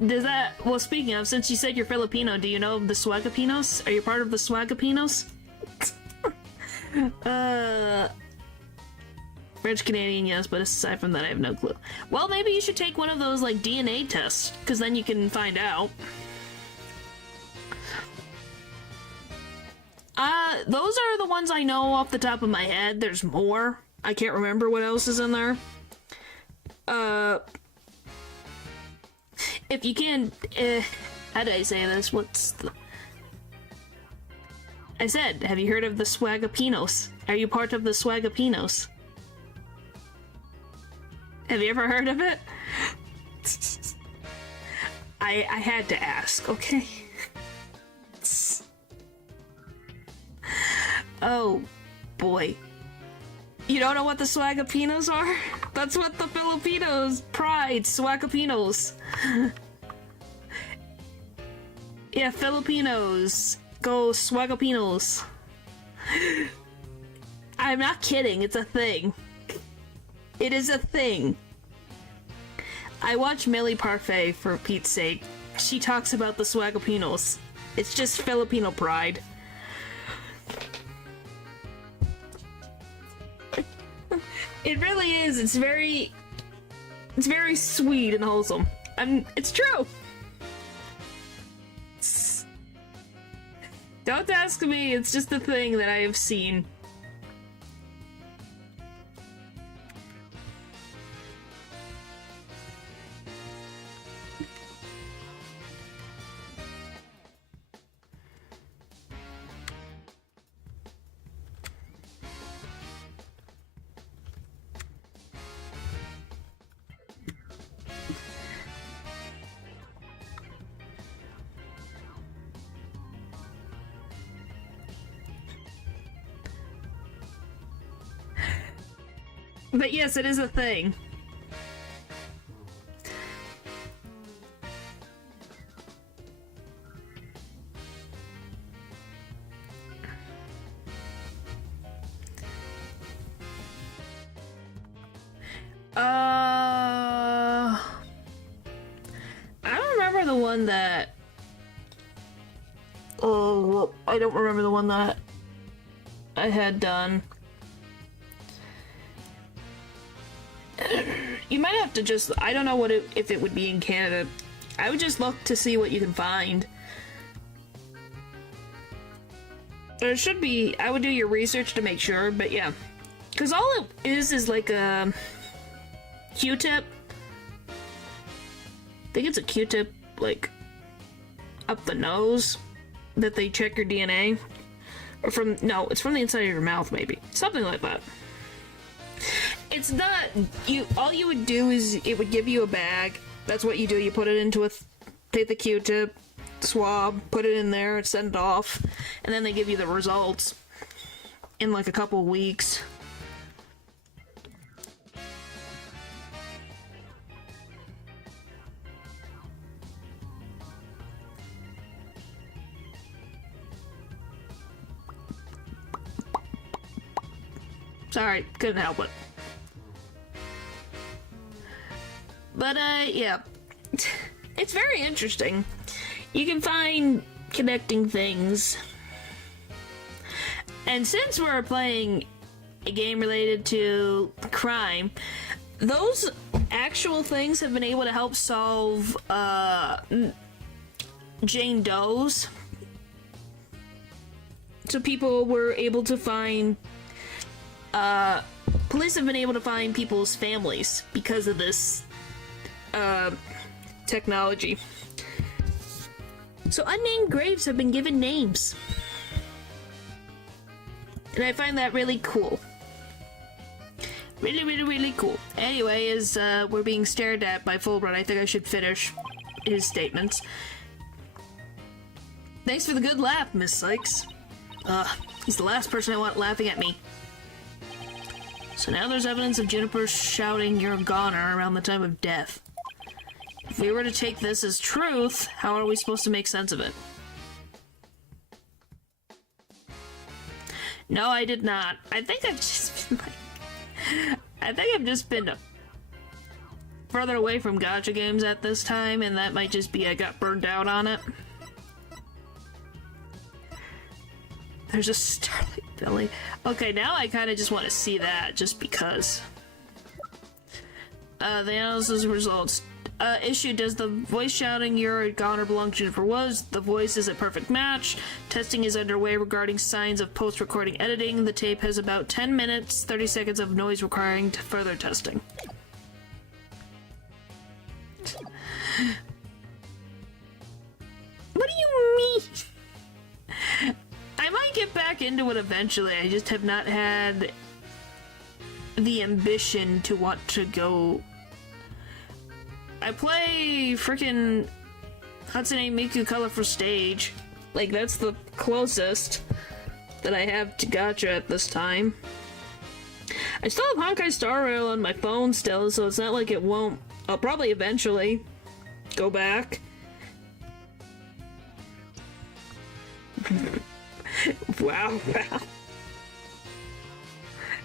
Does that... Well, speaking of, since you said you're Filipino, do you know the Swagapinos? Are you part of the Swagapinos? French Canadian, yes, but aside from that, I have no clue. Well, maybe you should take one of those, like, DNA tests, because then you can find out. Those are the ones I know off the top of my head. There's more. I can't remember what else is in there. If you can, how do I say this? What's the... I said, have you heard of the Swagapinos? Are you part of the Swagapinos? Have you ever heard of it? I had to ask, okay? Oh, boy. You don't know what the Swagapinos are? That's what the Filipinos pride, Swagapinos. Yeah, Filipinos. Go Swagapinos. I'm not kidding, it's a thing. It is a thing. I watch Millie Parfait for Pete's sake. She talks about the Swagapinos. It's just Filipino pride. It really is. It's very sweet and wholesome. It's true. Don't ask me, it's just a thing that I have seen. But yes, it is a thing. I don't remember the one that... Oh, I don't remember the one that I had done. You might have to just... I don't know what if it would be in Canada. I would just look to see what you can find. There should be... I would do your research to make sure, but yeah. Because all it is like a Q-tip. I think it's a Q-tip, like, up the nose that they check your DNA. Or from... No, it's from the inside of your mouth, maybe. Something like that. It's not, all you would do is, it would give you a bag. That's what you do, you put it into take the Q-tip, swab, put it in there, send it off, and then they give you the results in like a couple weeks. Sorry, couldn't help it. But, yeah. It's very interesting. You can find connecting things. And since we're playing a game related to crime, those actual things have been able to help solve, Jane Doe's. So people were able to find, police have been able to find people's families because of this technology. So unnamed graves have been given names. And I find that really cool. Really, really, really cool. Anyway, as we're being stared at by Fulbright, I think I should finish his statements. Thanks for the good laugh, Miss Sykes. He's the last person I want laughing at me. So now there's evidence of Juniper shouting "you're a goner" around the time of death. If we were to take this as truth, how are we supposed to make sense of it? No, I did not. I think I've just been I've just been further away from gacha games at this time, and that might just be I got burned out on it. There's a Starlight Billy. Okay, now I kind of just want to see that, just because. The analysis results. Issue, does the voice shouting "you're a goner" belong to Jennifer Was? The voice is a perfect match. Testing is underway regarding signs of post-recording editing. The tape has about 10 minutes, 30 seconds of noise requiring further testing. What do you mean? I might get back into it eventually. I just have not had the ambition to want to go. I play frickin' Hatsune Miku Colorful Stage. Like, that's the closest that I have to gacha at this time. I still have Honkai Star Rail on my phone still, so it's not like it won't. I'll probably eventually go back. Wow.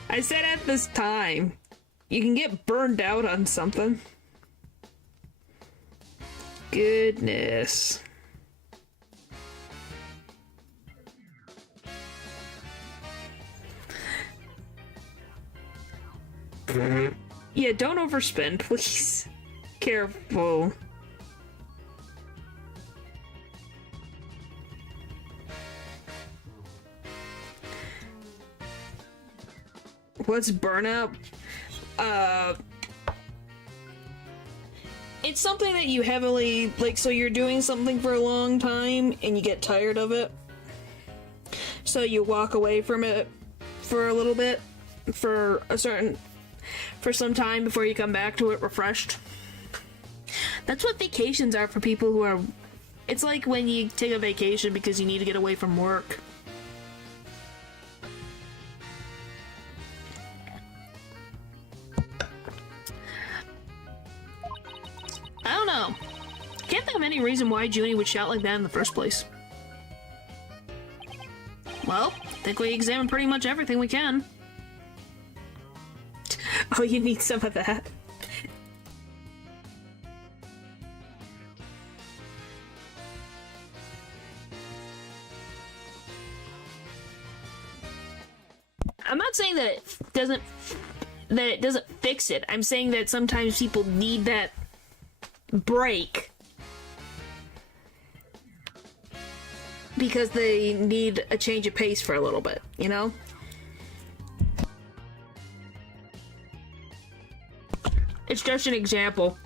I said at this time, you can get burned out on something. Goodness. Yeah, don't overspend, please. Careful. What's burnout? It's something that you heavily, like, so you're doing something for a long time and you get tired of it. So you walk away from it for a little bit, for some time before you come back to it refreshed. That's what vacations are for people who are, it's like when you take a vacation because you need to get away from work. I don't know. Can't think of any reason why Junie would shout like that in the first place. Well, I think we examined pretty much everything we can. Oh, you need some of that. I'm not saying that it doesn't fix it. I'm saying that sometimes people need that break because they need a change of pace for a little bit, you know? It's just an example.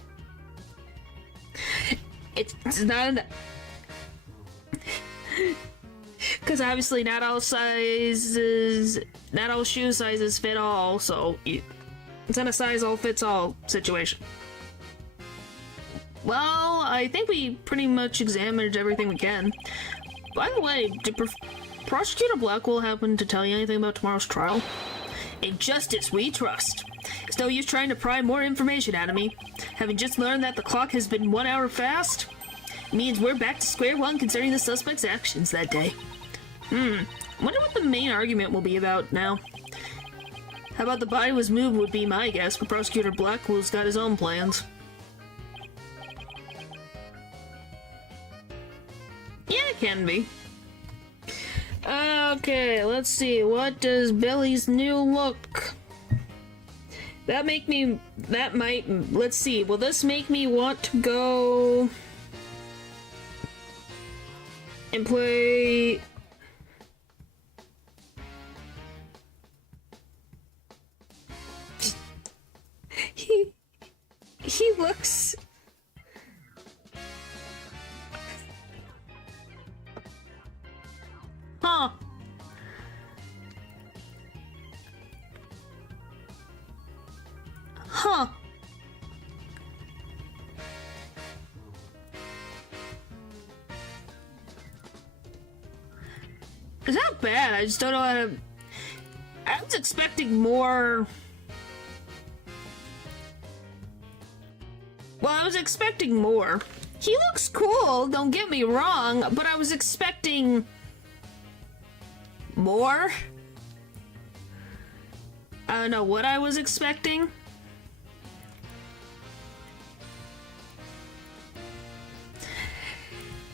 It's not an... Because obviously not all sizes, not all shoe sizes fit all, so it's not a size all fits all situation. Well, I think we pretty much examined everything we can. By the way, did Prosecutor Blackwell happen to tell you anything about tomorrow's trial? In justice we trust. It's no use trying to pry more information out of me. Having just learned that the clock has been 1 hour fast, means we're back to square one concerning the suspect's actions that day. I wonder what the main argument will be about now. How about the body was moved would be my guess, but Prosecutor Blackwell's got his own plans. Yeah, it can be. Okay, let's see. What does Billy's new look? Let's see. Will this make me want to go and play... He looks... Huh. Huh. It's not bad, I just don't know how to... I was expecting more... Well, I was expecting more. He looks cool, don't get me wrong, but I was expecting... more? I don't know what I was expecting.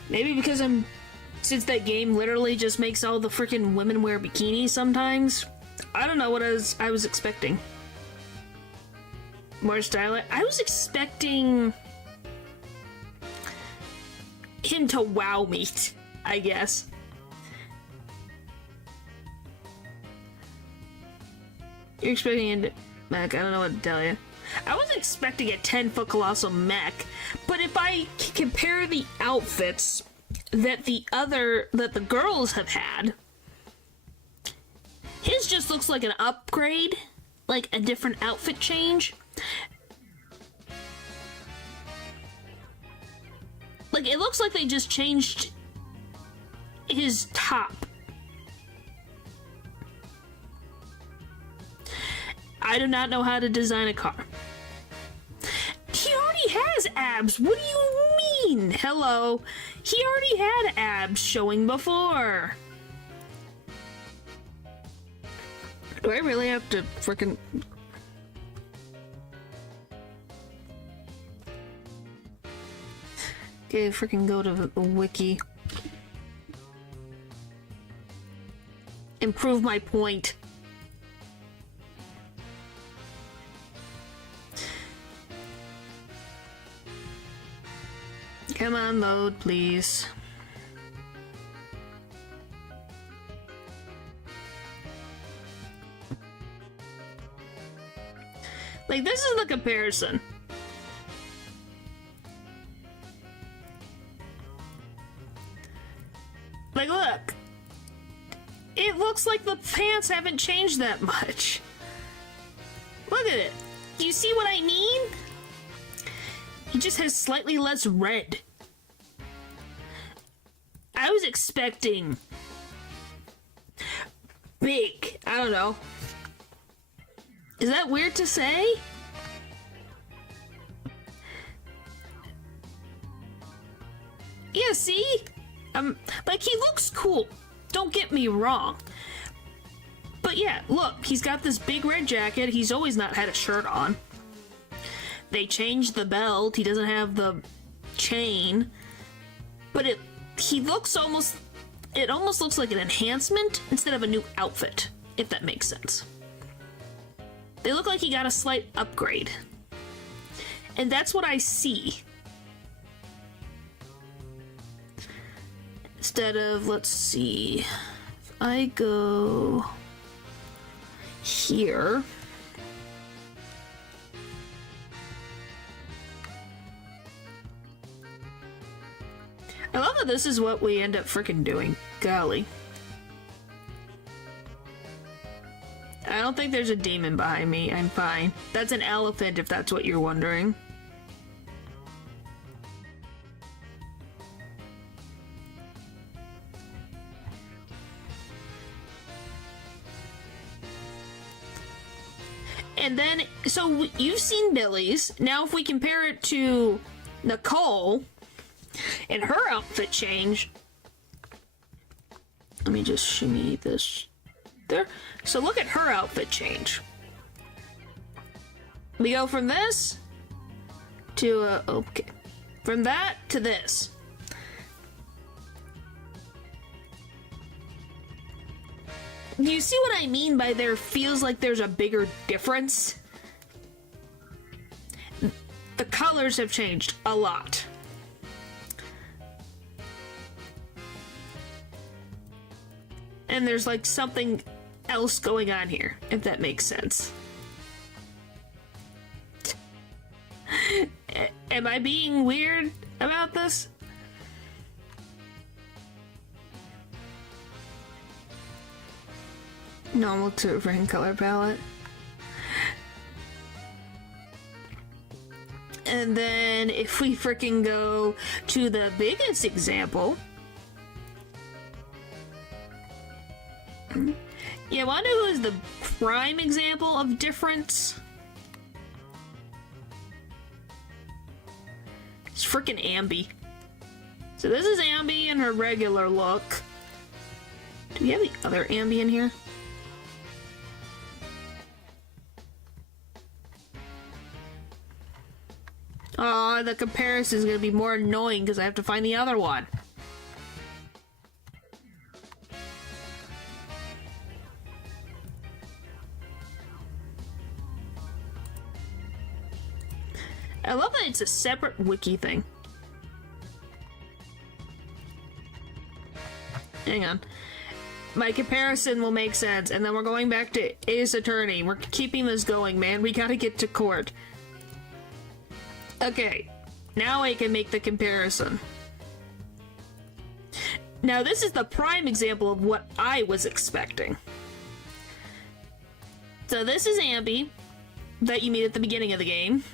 Maybe because since that game literally just makes all the freaking women wear bikinis sometimes. I don't know what I was expecting. More stylish. I was expecting him to wow me, I guess. You're expecting a mech, I don't know what to tell you. I was expecting a 10-foot colossal mech, but if I compare the outfits that the girls have had, his just looks like an upgrade, like a different outfit change. Like, it looks like they just changed his top. I do not know how to design a car. He already has abs. What do you mean? Hello. He already had abs showing before. Do I really have to frickin'... Okay, frickin' go to the wiki. Improve my point. Come on, load, please. Like, this is the comparison. Like, look. It looks like the pants haven't changed that much. Look at it. Do you see what I mean? He just has slightly less red. I was expecting big. I don't know. Is that weird to say? Yeah, see? Like, he looks cool. Don't get me wrong. But yeah, look, he's got this big red jacket. He's always not had a shirt on. They changed the belt. He doesn't have the chain. But he looks almost... It almost looks like an enhancement instead of a new outfit, if that makes sense. They look like he got a slight upgrade. And that's what I see. Instead of, let's see, if I go here. I love that this is what we end up freaking doing. Golly. I don't think there's a demon behind me. I'm fine. That's an elephant, if that's what you're wondering. And then, so you've seen Billy's. Now if we compare it to Nicole and her outfit change. Let me just shimmy this there. So look at her outfit change. We go from this to, okay. From that to this. Do you see what I mean by there feels like there's a bigger difference? The colors have changed a lot. And there's like something else going on here, if that makes sense. Am I being weird about this? Normal to ring color palette. And then if we freaking go to the biggest example. Yeah, wanna know who is the prime example of difference? It's freaking Ambi. So this is Ambi in her regular look. Do we have the other Ambi in here? Oh, the comparison is going to be more annoying because I have to find the other one. I love that it's a separate wiki thing. Hang on. My comparison will make sense, and then we're going back to Ace Attorney. We're keeping this going, man. We gotta get to court. Okay, now I can make the comparison. Now this is the prime example of what I was expecting. So this is Ambi, that you meet at the beginning of the game.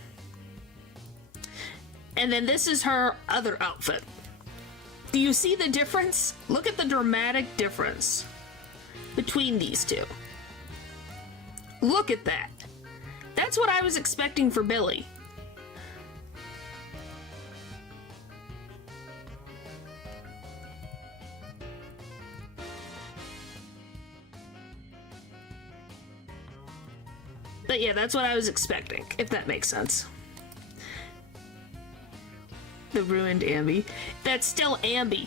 And then this is her other outfit. Do you see the difference? Look at the dramatic difference between these two. Look at that. That's what I was expecting for Billy. But yeah, that's what I was expecting, if that makes sense. The ruined Ambi. That's still Ambi.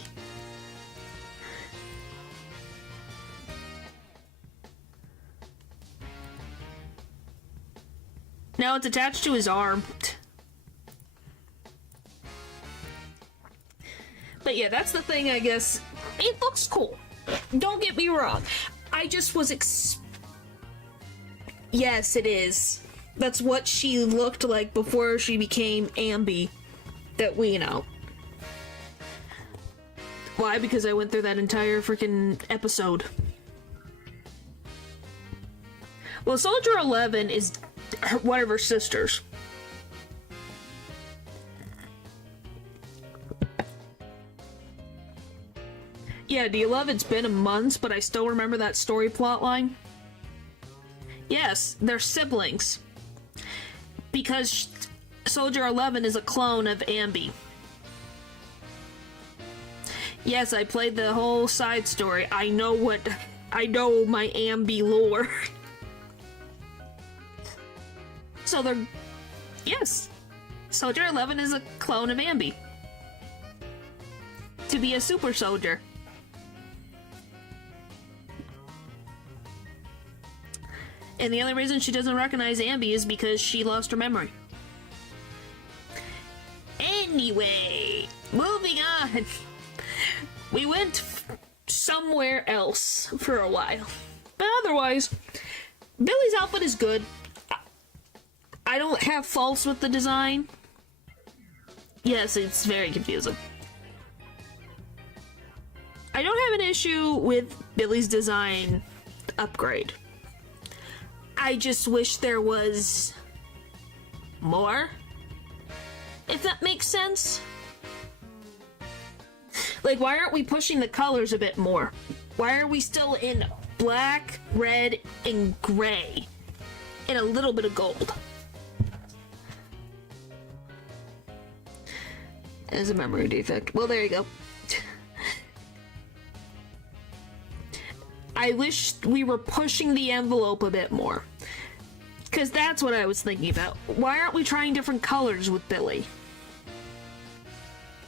Now it's attached to his arm. But yeah, that's the thing, I guess. It looks cool. Don't get me wrong. I just was Yes, it is. That's what she looked like before she became Ambi. That we know. Why? Because I went through that entire freaking episode. Well, Soldier 11 is one of her sisters. Yeah, do you love it's been a month, but I still remember that story plotline? Yes, they're siblings. Because Soldier 11 is a clone of Ambi. Yes, I played the whole side story. I know my Ambi lore. So yes. Soldier 11 is a clone of Ambi. To be a super soldier. And the only reason she doesn't recognize Ambi is because she lost her memory. Anyway, moving on. We went somewhere else for a while. But otherwise, Billy's outfit is good. I don't have faults with the design. Yes, it's very confusing. I don't have an issue with Billy's design upgrade. I just wish there was more, if that makes sense. Like, why aren't we pushing the colors a bit more? Why are we still in black, red, and gray, and a little bit of gold? As a memory defect. Well, there you go. I wish we were pushing the envelope a bit more. Because that's what I was thinking about. Why aren't we trying different colors with Billy?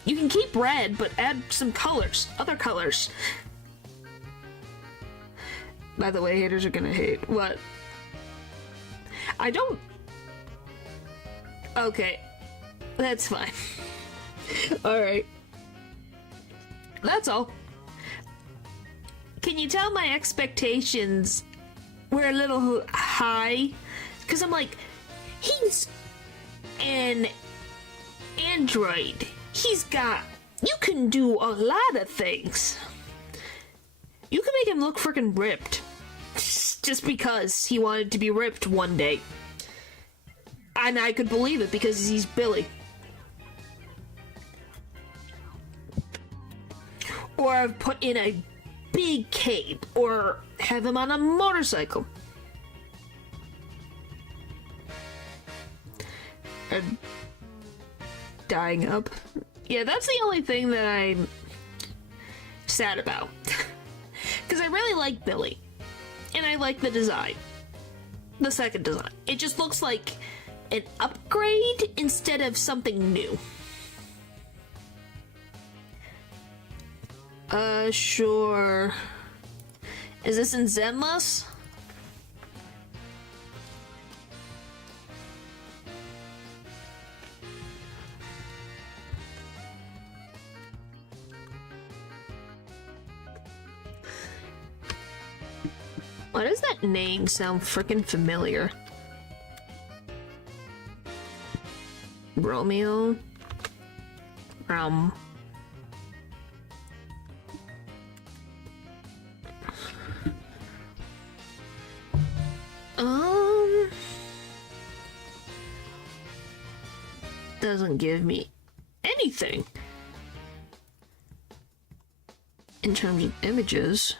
You can keep red, but add some colors. Other colors. By the way, haters are gonna hate. What? I don't... Okay. That's fine. Alright. That's all. Can you tell my expectations were a little high? Because I'm like, he's an android. You can do a lot of things. You can make him look freaking ripped. Just because he wanted to be ripped one day. And I could believe it because he's Billy. Or I've put in a big cape, or have him on a motorcycle. And dying up. Yeah, that's the only thing that I'm sad about. Because I really like Billy. And I like the design. The second design. It just looks like an upgrade instead of something new. Sure. Is this in Zenless? Why does that name sound frickin' familiar? Romeo? Doesn't give me anything in terms of images.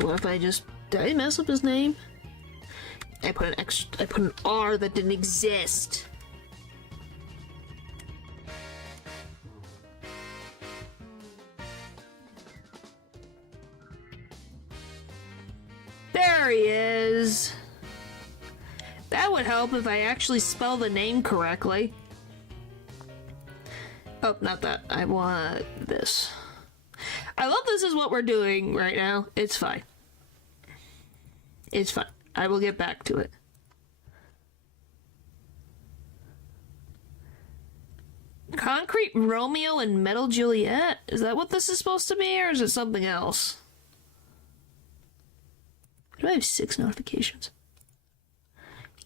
What if I just... Did I mess up his name? I put an R that didn't exist. There he is. That would help if I actually spell the name correctly. Oh, not that. I want this. I love this is what we're doing right now. It's fine. It's fine. I will get back to it. Concrete Romeo and Metal Juliet? Is that what this is supposed to be, or is it something else? Why do I have 6 notifications?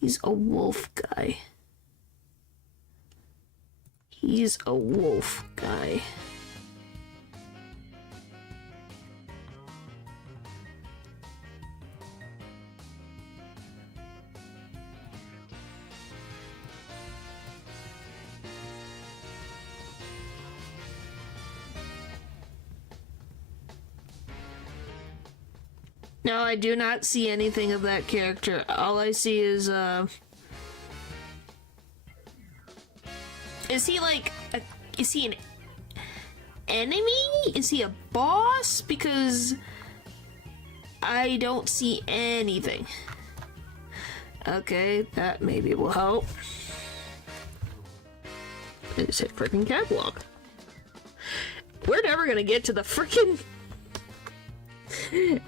He's a wolf guy. He's a wolf guy. No, I do not see anything of that character. All I see is, is he like, is he an enemy? Is he a boss? Because I don't see anything. Okay, that maybe will help. I just hit freaking catalog. We're never gonna get to the freaking...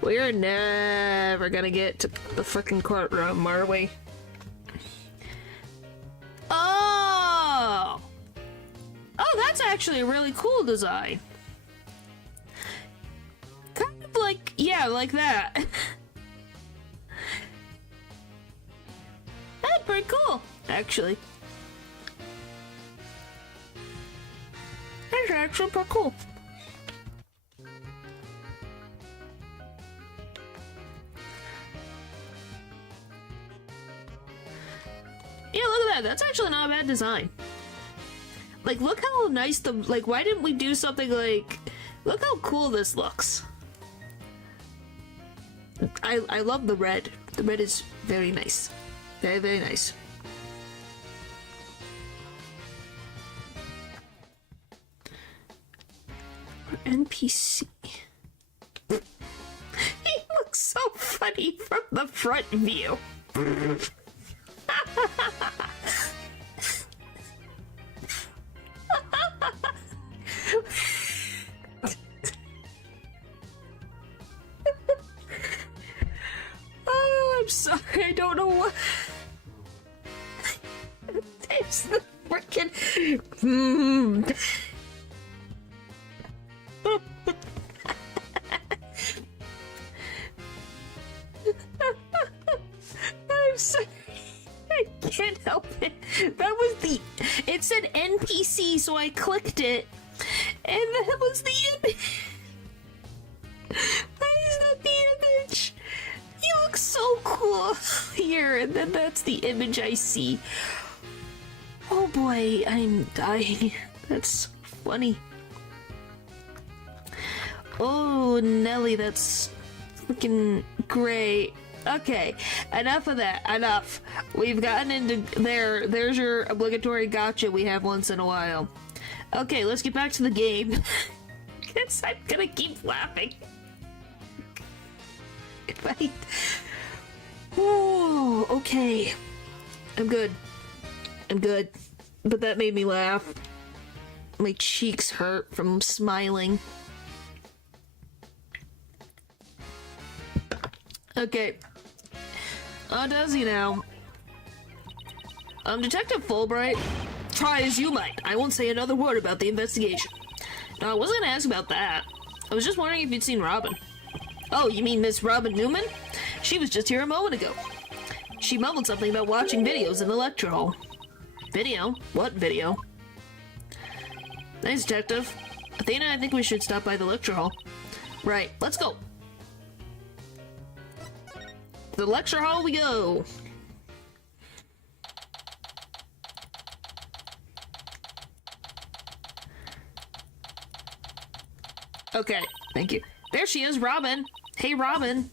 We're never gonna get to the freaking courtroom, are we? Oh! Oh, that's actually a really cool design. Kind of like, yeah, like that. That's pretty cool, actually. That's actually pretty cool. Yeah, look at that. That's actually not a bad design. Like, look how nice the... Like, why didn't we do something like... Look how cool this looks. I love the red. The red is very nice. Very, very nice. NPC. He looks so funny from the front view. Oh, I'm sorry, I don't know what. It's the freaking. I'm sorry. I can't help it. That was the... It said NPC, so I clicked it. And that was the image. Why is that the image? He looks so cool here, and then that's the image I see. Oh boy, I'm dying. That's funny. Oh, Nelly, that's freaking great. Okay, enough of that. Enough. We've gotten into there. There's your obligatory gotcha we have once in a while. Okay, let's get back to the game. Guess I'm gonna keep laughing. If I... Oh, okay. I'm good. I'm good. But that made me laugh. My cheeks hurt from smiling. Okay. On does he now? Detective Fulbright, try as you might. I won't say another word about the investigation. No, I wasn't gonna ask about that. I was just wondering if you'd seen Robin. Oh, you mean Miss Robin Newman? She was just here a moment ago. She mumbled something about watching videos in the lecture hall. Video? What video? Thanks, Detective. Athena, I think we should stop by the lecture hall. Right, let's go. The lecture hall we go. Okay, thank you. There she is, Robin. Hey, Robin.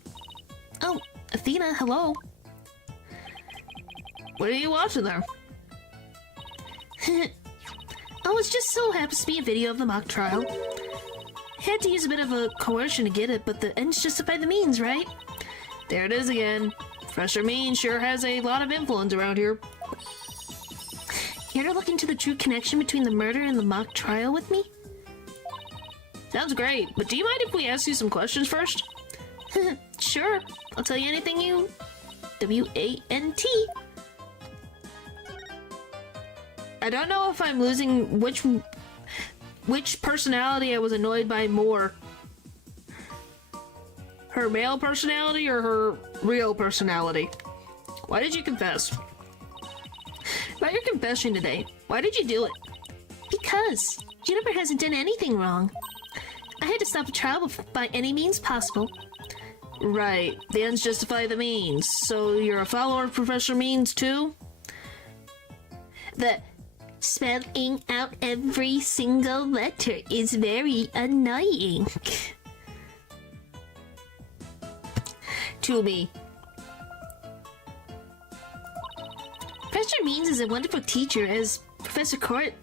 Oh, Athena, hello. What are you watching there? Oh, it's just so happens to be a video of the mock trial. Had to use a bit of a coercion to get it, but the ends justify the means, right? There it is again. Professor Mean sure has a lot of influence around here. Care to look into the true connection between the murder and the mock trial with me? Sounds great, but do you mind if we ask you some questions first? Sure, I'll tell you anything you... W-A-N-T. I don't know if I'm losing which personality I was annoyed by more. Her male personality or her real personality? Why did you confess? About your confession today, why did you do it? Because Juniper hasn't done anything wrong. I had to stop the trial by any means possible. Right, the ends justify the means. So you're a follower of Professor Means too? The spelling out every single letter is very annoying. To me. Professor Means is a wonderful teacher, as Professor Court.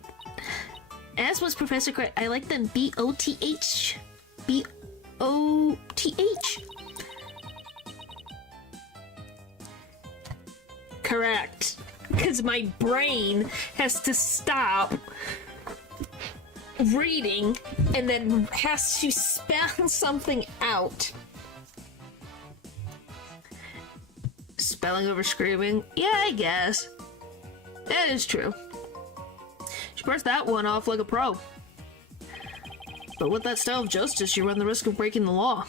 As was Professor Court, I like them B-O-T-H. B-O-T-H. Correct. Because my brain has to stop reading and then has to spell something out. Spelling over screaming? Yeah, I guess. That is true. She burst that one off like a pro. But with that style of justice, you run the risk of breaking the law.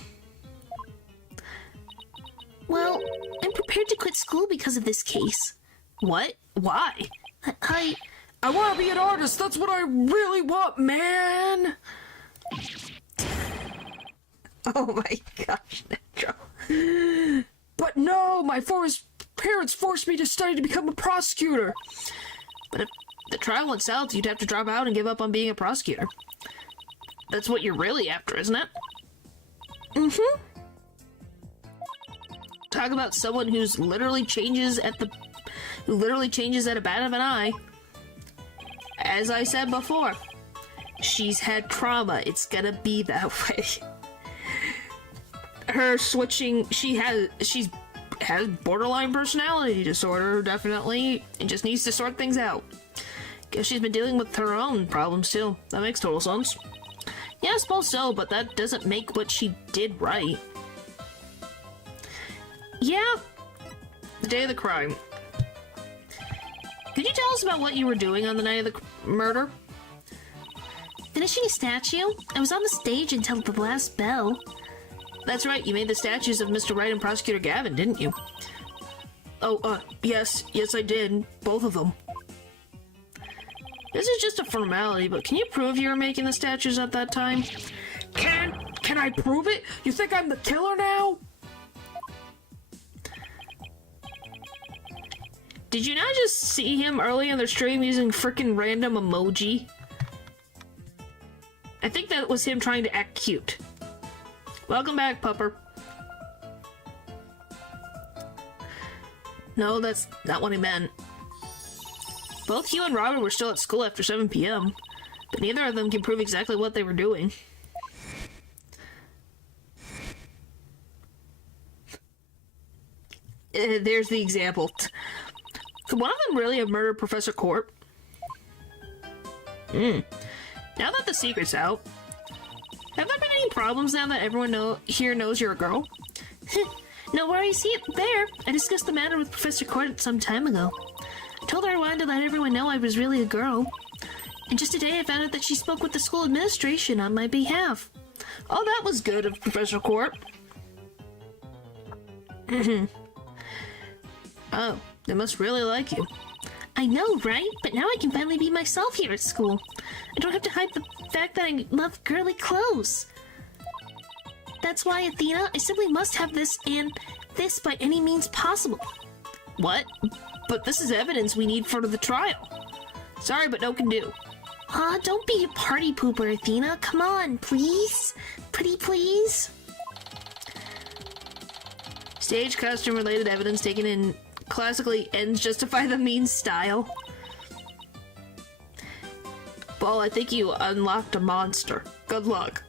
Well, I'm prepared to quit school because of this case. What? Why? I want to be an artist. That's what I really want, man. Oh my gosh, Nitro. But no, my parents forced me to study to become a prosecutor. But if the trial went south, you'd have to drop out and give up on being a prosecutor. That's what you're really after, isn't it? Mm-hmm. Talk about someone who's literally changes at a bat of an eye. As I said before, she's had trauma. It's gonna be that way. Her switching, she has borderline personality disorder, definitely, and just needs to sort things out. Guess she's been dealing with her own problems too. That makes total sense. Yeah, I suppose so, but that doesn't make what she did right. Yeah, the day of the crime. Could you tell us about what you were doing on the night of the murder? Finishing a statue? I was on the stage until the last bell. That's right, you made the statues of Mr. Wright and Prosecutor Gavin, didn't you? Oh, yes, I did. Both of them. This is just a formality, but can you prove you were making the statues at that time? Can I prove it? You think I'm the killer now? Did you not just see him early in their stream using frickin' random emoji? I think that was him trying to act cute. Welcome back, Pupper. No, that's not what he meant. Both you and Robin were still at school after 7 p.m., but neither of them can prove exactly what they were doing. There's the example. Could one of them really have murdered Professor Court? Now that the secret's out, have there been any problems now that everyone here knows you're a girl? No worries there. I discussed the matter with Professor Court some time ago. I told her I wanted to let everyone know I was really a girl. And just today I found out that she spoke with the school administration on my behalf. Oh, that was good of Professor Court. Oh, they must really like you. I know, right? But now I can finally be myself here at school. I don't have to hide the fact that I love girly clothes. That's why, Athena, I simply must have this and this by any means possible. What? But this is evidence we need for the trial. Sorry, but no can do. Don't be a party pooper, Athena. Come on, please? Pretty please? Stage costume-related evidence taken in classically ends justify the means style. Ball, I think you unlocked a monster. Good luck.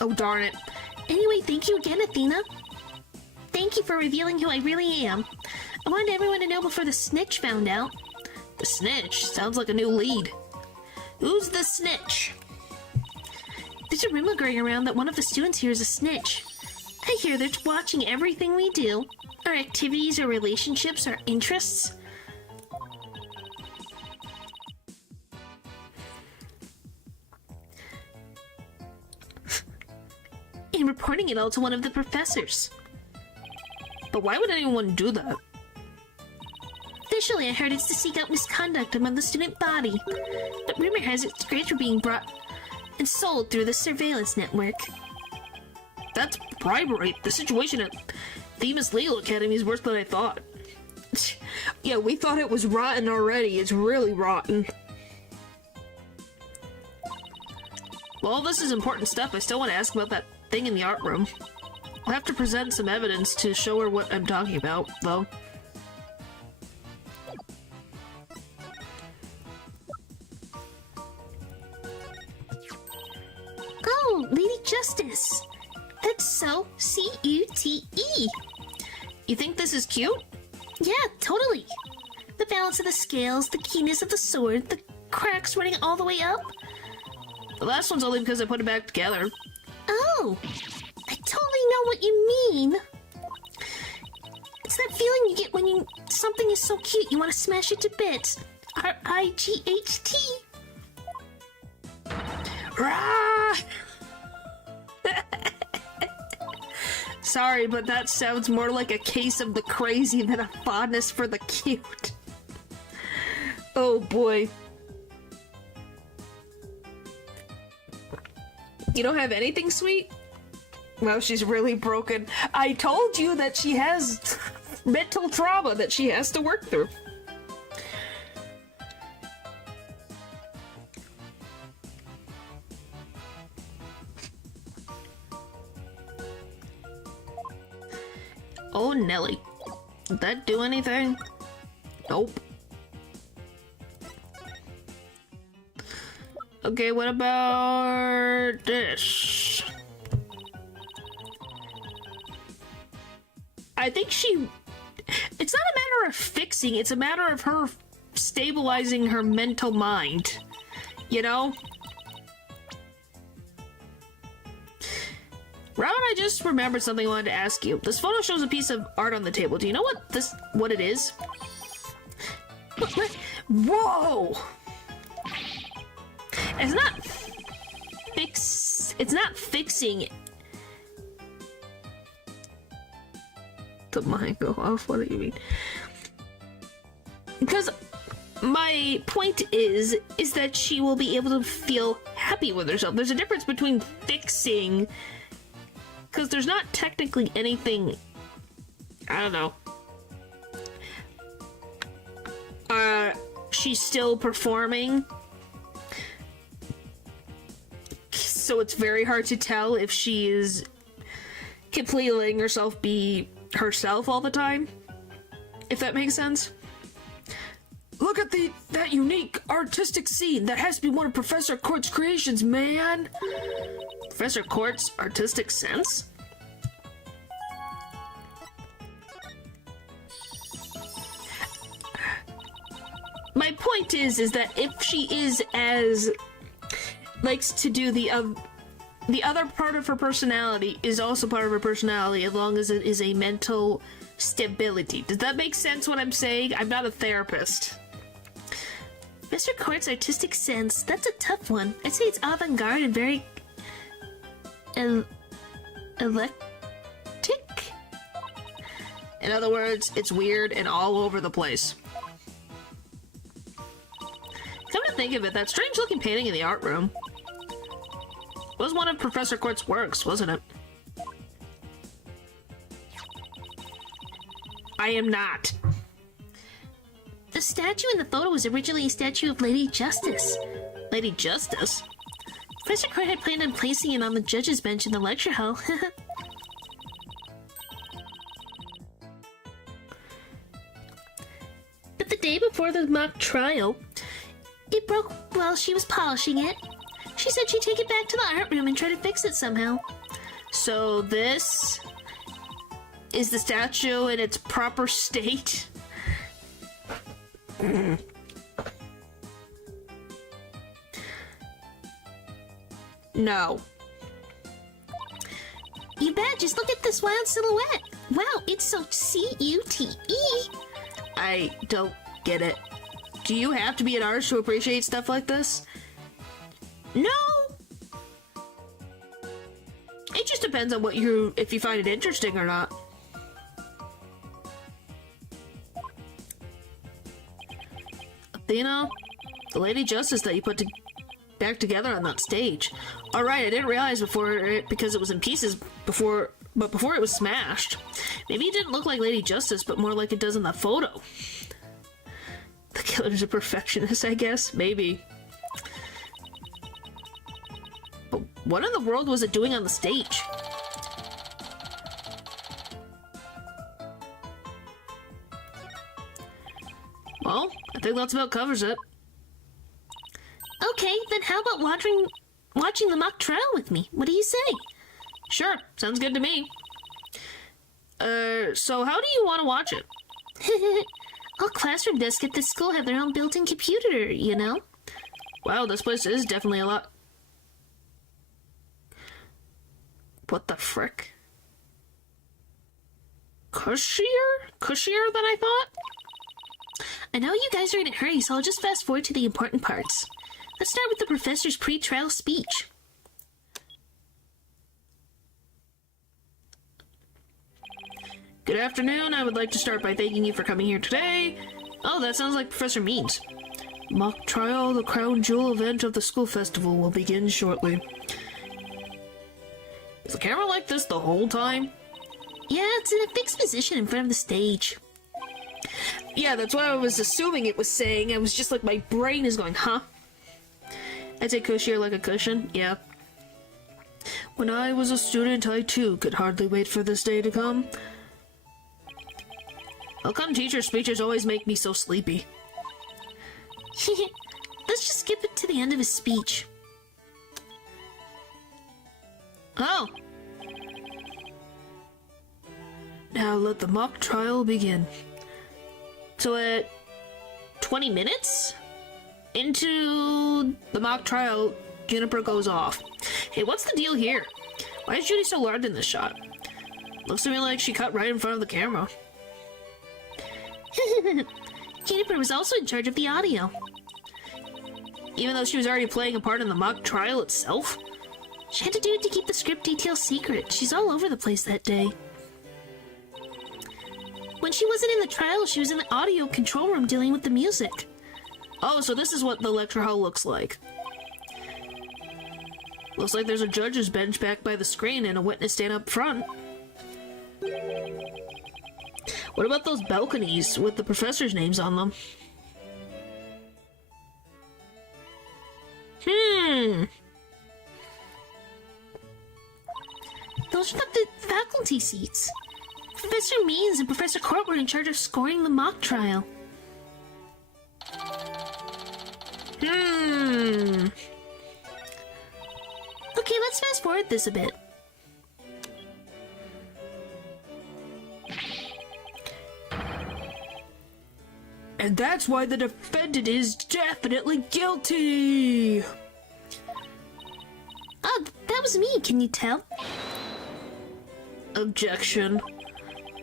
Oh, darn it. Anyway, thank you again, Athena. Thank you for revealing who I really am. I wanted everyone to know before the snitch found out. The snitch? Sounds like a new lead. Who's the snitch? There's a rumor going around that one of the students here is a snitch. I hear they're watching everything we do. Our activities, our relationships, our interests. And reporting it all to one of the professors. But why would anyone do that? Officially, I heard it's to seek out misconduct among the student body. But rumor has its grades were being brought and sold through the surveillance network. That's bribery. The situation at Themis Legal Academy is worse than I thought. Yeah, we thought it was rotten already. It's really rotten. Well, all this is important stuff. I still want to ask about that thing in the art room. I'll have to present some evidence to show her what I'm talking about, though. Oh, Lady Justice! That's so C-U-T-E! You think this is cute? Yeah, totally! The balance of the scales, the keenness of the sword, the cracks running all the way up. The last one's only because I put it back together. Oh! I totally know what you mean! It's that feeling you get when something is so cute you want to smash it to bits. R-I-G-H-T! Rah! Sorry, but that sounds more like a case of the crazy than a fondness for the cute. Oh boy. You don't have anything sweet? Well, she's really broken. I told you that she has mental trauma that she has to work through. Oh, Nelly. Did that do anything? Nope. Okay, what about this? I think she... It's not a matter of fixing, it's a matter of her stabilizing her mental mind. You know? Robin, I just remembered something I wanted to ask you. This photo shows a piece of art on the table. Do you know what it is? Whoa! It's not fixing. The mind go off. What do you mean? Because my point is that she will be able to feel happy with herself. There's a difference between fixing, because there's not technically anything. I don't know. She's still performing. So it's very hard to tell if she is completely letting herself be herself all the time. If that makes sense. Look at that unique artistic scene. That has to be one of Professor Court's creations, man. Professor Court's artistic sense? My point is that if she is as likes to do the other part of her personality is also part of her personality, as long as it is a mental stability. Does that make sense what I'm saying? I'm not a therapist. Mr. Court's artistic sense, that's a tough one. I'd say it's avant-garde and very electric? In other words, it's weird and all over the place. Come to think of it, that strange looking painting in the art room was one of Professor Court's works, wasn't it? I am not. The statue in the photo was originally a statue of Lady Justice. Lady Justice? Professor Court had planned on placing it on the judge's bench in the lecture hall. day before the mock trial. It broke while she was polishing it. She said she'd take it back to the art room and try to fix it somehow. So this is the statue in its proper state? No. You bet, just look at this wild silhouette. Wow, it's so C-U-T-E. I don't get it. Do you have to be an artist to appreciate stuff like this? No! It just depends on if you find it interesting or not. Athena, the Lady Justice that you put back together on that stage. Alright, I didn't realize because it was in pieces before it was smashed. Maybe it didn't look like Lady Justice, but more like it does in the photo. The killer's a perfectionist, I guess? Maybe. But what in the world was it doing on the stage? Well, I think that's about covers it. Okay, then how about watching the mock trial with me? What do you say? Sure, sounds good to me. So how do you want to watch it? All classroom desks at this school have their own built-in computer, you know? Wow, this place is definitely a lot... What the frick? Cushier than I thought? I know you guys are in a hurry, so I'll just fast forward to the important parts. Let's start with the professor's pre-trial speech. Good afternoon, I would like to start by thanking you for coming here today. Oh, that sounds like Professor Means. Mock trial, the crown jewel event of the school festival, will begin shortly. Is the camera like this the whole time? Yeah, it's in a fixed position in front of the stage. Yeah, that's what I was assuming it was saying. I was just like, my brain is going, huh? I'd say cushier like a cushion, yeah. When I was a student, I too could hardly wait for this day to come. How come teacher speeches always make me so sleepy? Let's just skip it to the end of his speech. Oh. Now let the mock trial begin. So at 20 minutes into the mock trial, Juniper goes off. Hey, what's the deal here? Why is Judy so large in this shot? Looks to me like she cut right in front of the camera. Juniper was also in charge of the audio. Even though she was already playing a part in the mock trial itself? She had to do it to keep the script details secret. She's all over the place that day. When she wasn't in the trial, she was in the audio control room dealing with the music. Oh, so this is what the lecture hall looks like. Looks like there's a judge's bench back by the screen and a witness stand up front. What about those balconies with the professors' names on them? Those are the faculty seats. Professor Means and Professor Court were in charge of scoring the mock trial. Okay, let's fast forward this a bit. And that's why the defendant is definitely guilty! Oh, that was me, can you tell? Objection.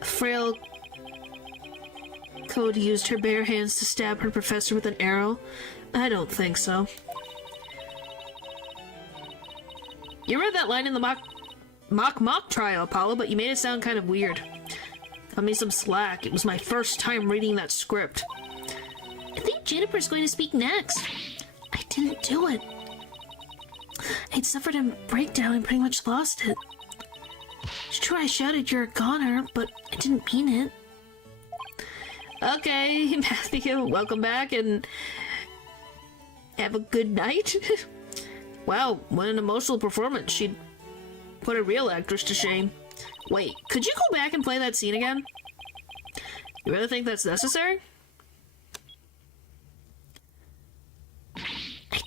Frail Code used her bare hands to stab her professor with an arrow? I don't think so. You read that line in the mock trial, Apollo, but you made it sound kind of weird. Cut me some slack. It was my first time reading that script. I think Juniper's going to speak next. I didn't do it. I'd suffered a breakdown and pretty much lost it. It's true I shouted you're a goner, but I didn't mean it. Okay, Matthew, welcome back and have a good night. Wow, what an emotional performance. She'd put a real actress to shame. Wait, could you go back and play that scene again? You really think that's necessary?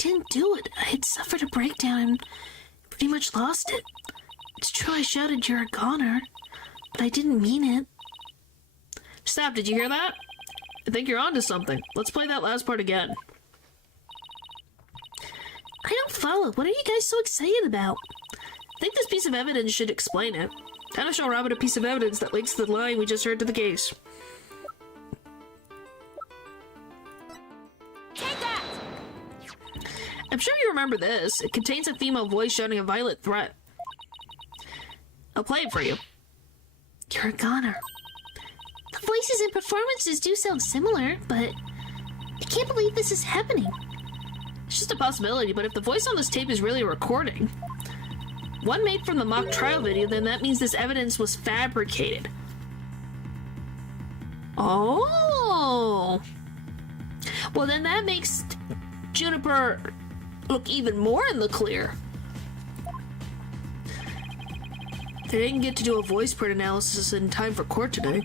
didn't do it. I had suffered a breakdown and pretty much lost it. It's true I shouted you're a goner, but I didn't mean it. Stop, did you hear that? I think you're onto something. Let's play that last part again. I don't follow. What are you guys so excited about? I think this piece of evidence should explain it. How to show Robin a piece of evidence that links the line we just heard to the case. Take that! I'm sure you remember this. It contains a female voice shouting a violent threat. I'll play it for you. You're a goner. The voices and performances do sound similar, but I can't believe this is happening. It's just a possibility, but if the voice on this tape is really a recording, one made from the mock trial video, then that means this evidence was fabricated. Oh! Well, then that makes Juniper look even more in the clear. They didn't get to do a voice print analysis in time for court today.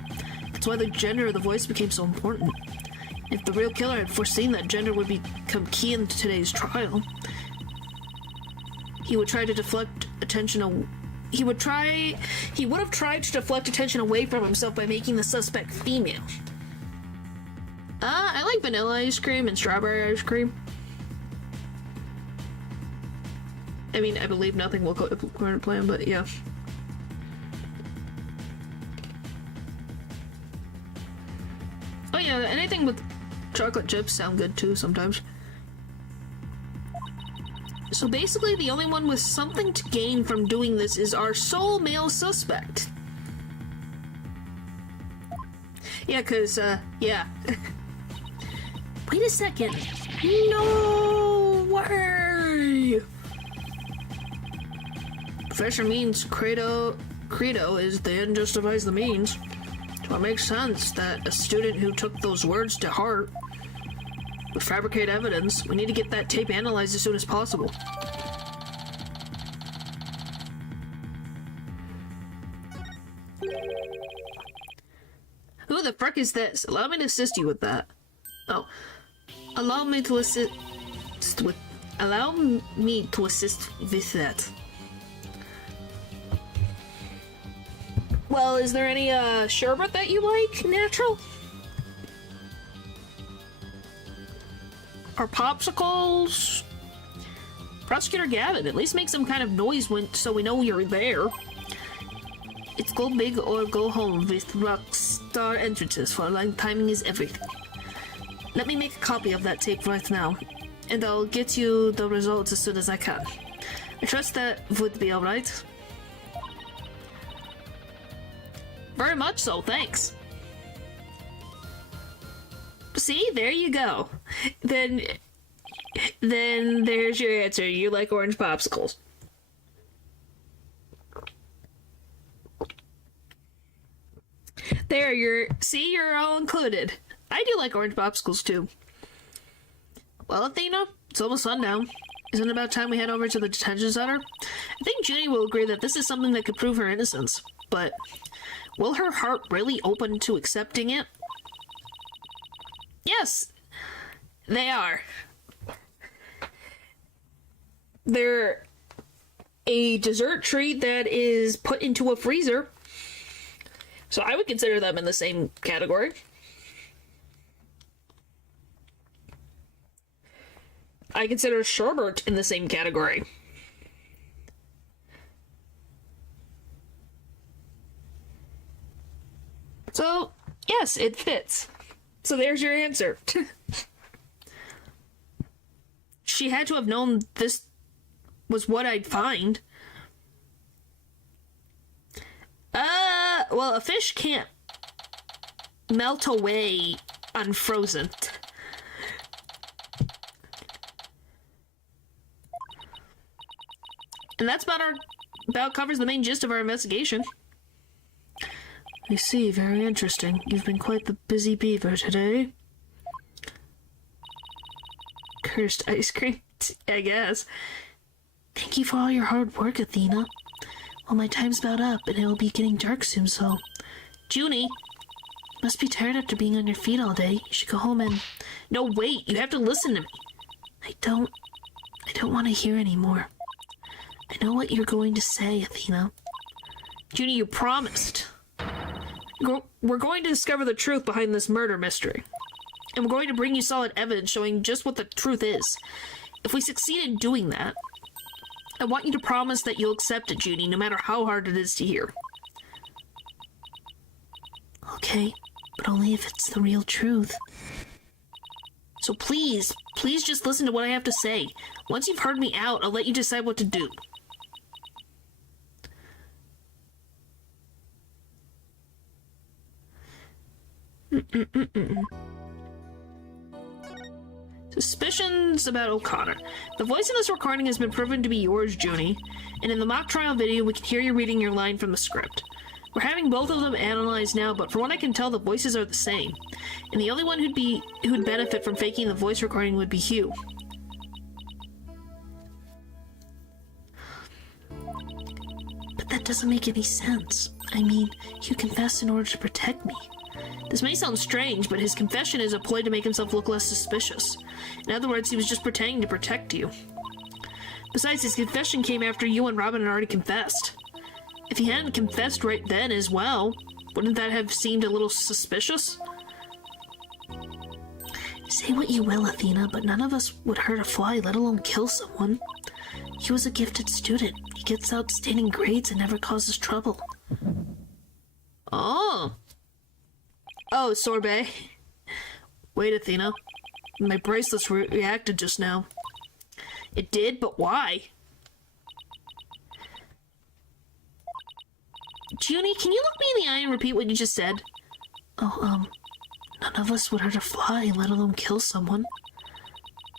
That's why the gender of the voice became so important. If the real killer had foreseen that gender would become key in today's trial, he would try to deflect attention. He would have tried to deflect attention away from himself by making the suspect female. I like vanilla ice cream and strawberry ice cream. I mean, I believe nothing will go according to plan, but yeah. Oh yeah, anything with chocolate chips sound good too sometimes. So basically, the only one with something to gain from doing this is our sole male suspect. Yeah, cause, yeah. Wait a second. No way! Professor Means' credo is the end justifies the means. So it makes sense that a student who took those words to heart would fabricate evidence. We need to get that tape analyzed as soon as possible. Who the frick is this? Allow me to assist you with that. Oh. Allow me to assist with that. Well, is there any sherbet that you like, natural? Or popsicles? Prosecutor Gavin, at least make some kind of noise so we know you're there. It's go big or go home with rockstar entrances, for line timing is everything. Let me make a copy of that tape right now, and I'll get you the results as soon as I can. I trust that would be alright. Very much so, thanks. See, there you go. Then there's your answer. You like orange popsicles. There, you're all included. I do like orange popsicles too. Well, Athena, it's almost sundown. Isn't it about time we head over to the detention center? I think Junie will agree that this is something that could prove her innocence, but will her heart really open to accepting it? Yes, they are. They're a dessert treat that is put into a freezer. So I would consider them in the same category. I consider sherbet in the same category. So, yes, it fits. So there's your answer. She had to have known this was what I'd find. Well, a fish can't melt away unfrozen. And that's about covers the main gist of our investigation. I see, very interesting. You've been quite the busy beaver today. Cursed ice cream, I guess. Thank you for all your hard work, Athena. Well, my time's about up, and it will be getting dark soon, so... Junie! Must be tired after being on your feet all day. You should go home and... No, wait! You have to listen to me! I don't don't want to hear anymore. I know what you're going to say, Athena. Junie, you promised. We're going to discover the truth behind this murder mystery. And we're going to bring you solid evidence showing just what the truth is. If we succeed in doing that, I want you to promise that you'll accept it, Junie, no matter how hard it is to hear. Okay, but only if it's the real truth. So please just listen to what I have to say. Once you've heard me out, I'll let you decide what to do. Suspicions about O'Connor. The voice in this recording has been proven to be yours, Junie, and in the mock trial video we can hear you reading your line from the script. We're having both of them analyzed now, but from what I can tell, the voices are the same, and the only one who'd benefit from faking the voice recording would be Hugh. But that doesn't make any sense. I mean, Hugh confessed in order to protect me. This may sound strange, but his confession is a ploy to make himself look less suspicious. In other words, he was just pretending to protect you. Besides, his confession came after you and Robin had already confessed. If he hadn't confessed right then as well, wouldn't that have seemed a little suspicious? Say what you will, Athena, but none of us would hurt a fly, let alone kill someone. He was a gifted student. He gets outstanding grades and never causes trouble. Oh, sorbet. Wait, Athena. My bracelets reacted just now. It did, but why? Junie, can you look me in the eye and repeat what you just said? None of us would hurt a fly, let alone kill someone.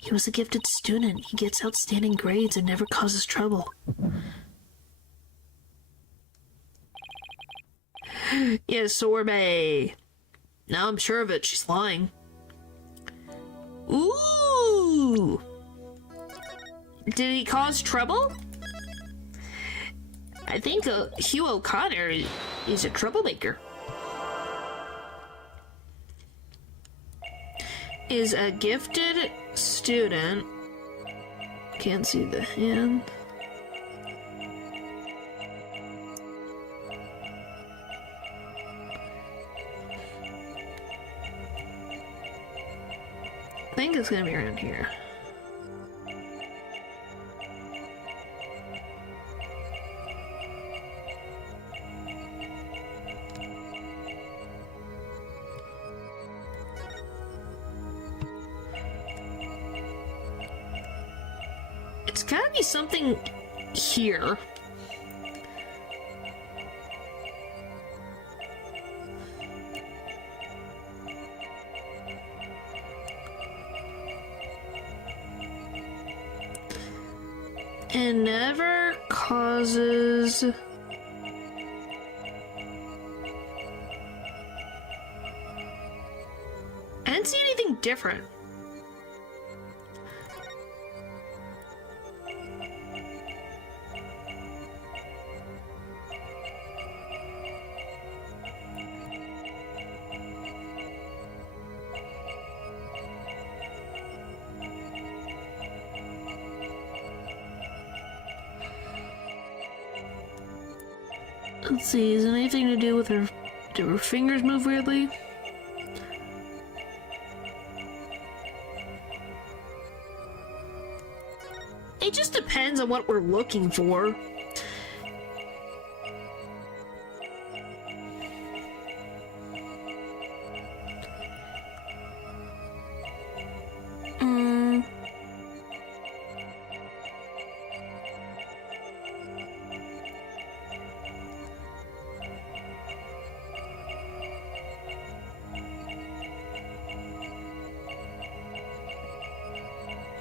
He was a gifted student. He gets outstanding grades and never causes trouble. Yes, sorbet. Now I'm sure of it. She's lying. Ooh! Did he cause trouble? I think Hugh O'Connor is a troublemaker. Is a gifted student. Can't see the hand. I think it's gonna be around here. It's gotta be something here. And never causes... I didn't see anything different. Let's see, is it anything to do with her... Do her fingers move weirdly? It just depends on what we're looking for.